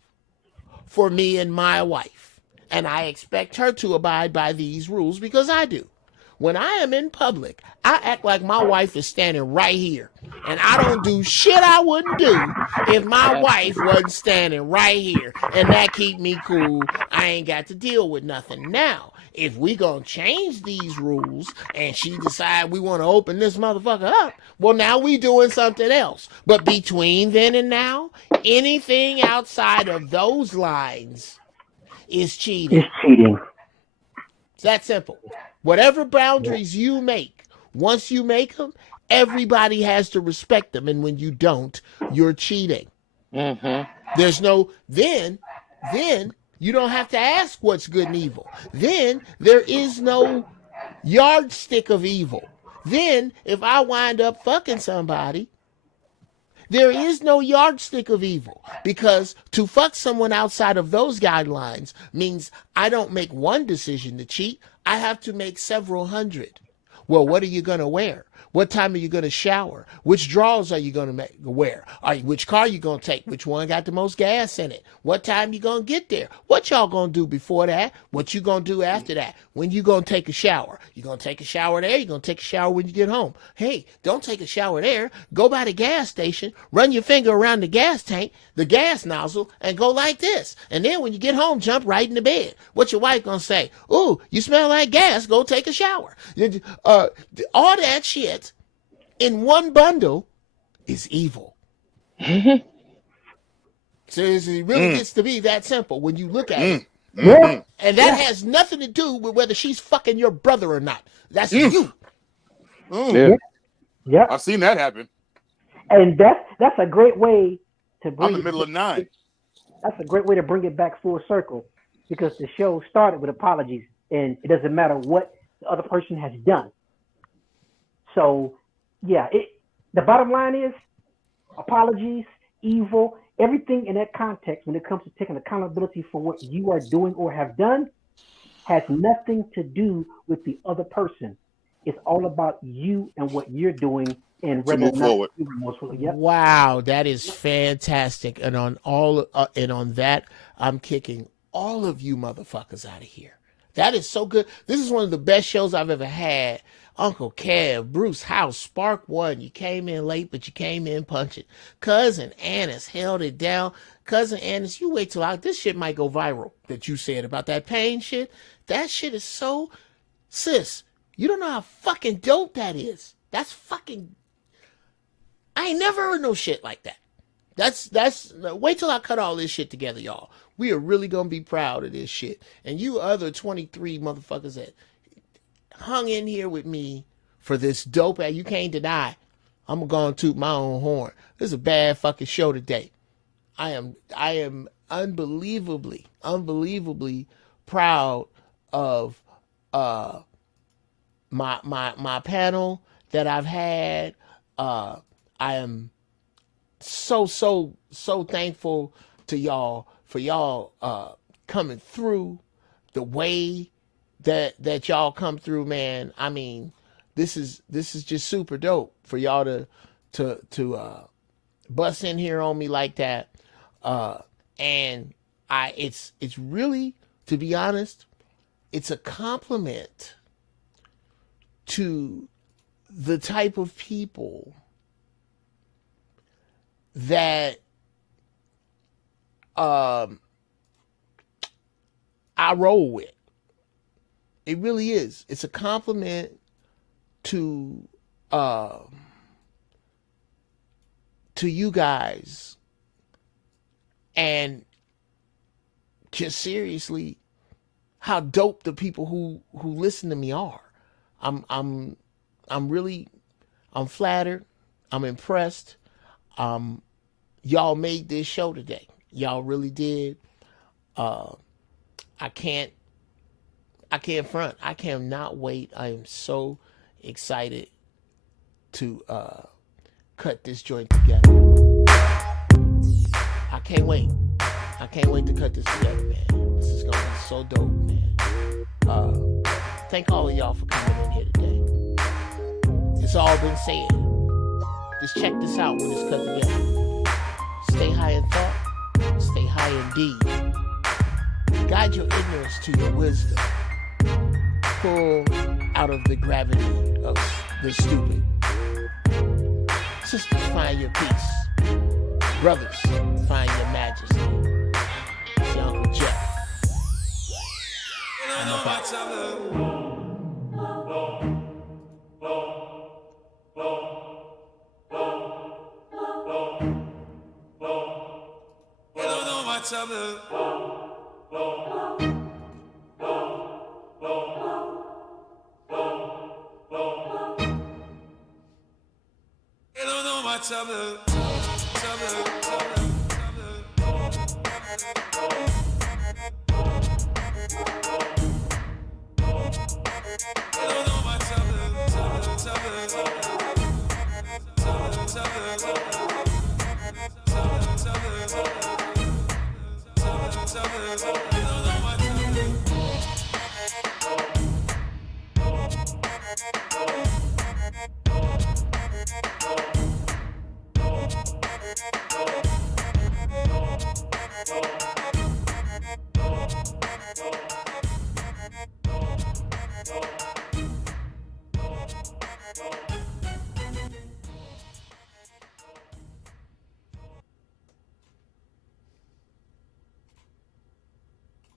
for me and my wife. And I expect her to abide by these rules because I do. When I am in public, I act like my wife is standing right here. And I don't do shit I wouldn't do if my wife wasn't standing right here. And that keep me cool. I ain't got to deal with nothing. Now, if we gonna change these rules and she decide we want to open this motherfucker up, well, now we doing something else. But between then and now, anything outside of those lines is cheating. It's cheating. It's that simple. Whatever boundaries you make, once you make them, everybody has to respect them. And when you don't, you're cheating. Mm-hmm. There's no, then you don't have to ask what's good and evil. Then there is no yardstick of evil. Then if I wind up fucking somebody, there is no yardstick of evil, because to fuck someone outside of those guidelines means I don't make one decision to cheat. I have to make several hundred. Well, what are you going to wear? What time are you going to shower? Which drawers are you going to wear? Which car you going to take? Which one got the most gas in it? What time you going to get there? What y'all going to do before that? What you going to do after that? When you going to take a shower? You going to take a shower there? You going to take a shower when you get home? Hey, don't take a shower there. Go by the gas station, run your finger around the gas tank, the gas nozzle, and go like this. And then when you get home, jump right in the bed. What your wife going to say? Ooh, you smell like gas. Go take a shower. All that shit in one bundle is evil. So it really gets to be that simple when you look at it. Yeah. And that has nothing to do with whether she's fucking your brother or not. That's you. Yeah. Yeah. I've seen that happen. And that's a great way to bring I'm in the middle of 9. That's a great way to bring it back full circle, because the show started with apologies, and it doesn't matter what the other person has done. So, yeah, the bottom line is apologies, evil, everything in that context when it comes to taking accountability for what you are doing or have done has nothing to do with the other person. It's all about you and what you're doing and whether or not you're remorseful. Yep. Wow, that is fantastic. And on that, I'm kicking all of you motherfuckers out of here. That is so good. This is one of the best shows I've ever had. Uncle Kev, Bruce House, Spark One. You came in late, but you came in punching. Cousin Annis held it down. Cousin Annis, you wait till this shit might go viral that you said about that pain shit. That shit is so, sis, you don't know how fucking dope that is. That's fucking, I ain't never heard no shit like that. That's wait till I cut all this shit together, y'all. We are really gonna be proud of this shit. And you other 23 motherfuckers that hung in here with me for this dope, you can't deny. I'm gonna go and toot my own horn. This is a bad fucking show today. I am unbelievably proud of my panel that I've had. I am so thankful to y'all for y'all coming through the way that y'all come through, man. I mean, this is just super dope for y'all to bust in here on me like that. And it's really, to be honest, it's a compliment to the type of people that I roll with. It really is. It's a compliment to you guys, and just seriously how dope the people who listen to me are. I'm flattered. I'm impressed. Y'all made this show today. Y'all really did. I can't front. I cannot wait. I am so excited to cut this joint together. I can't wait. I can't wait to cut this together, man. This is gonna be so dope, man. Thank all of y'all for coming in here today. It's all been said. Just check this out when it's cut together. Stay high in thought. Stay high in deed. Guide your ignorance to your wisdom. Pull out of the gravity of the stupid. Sisters, find your peace. Brothers, find your majesty. It's your Uncle Jeff. I'm about Trouble.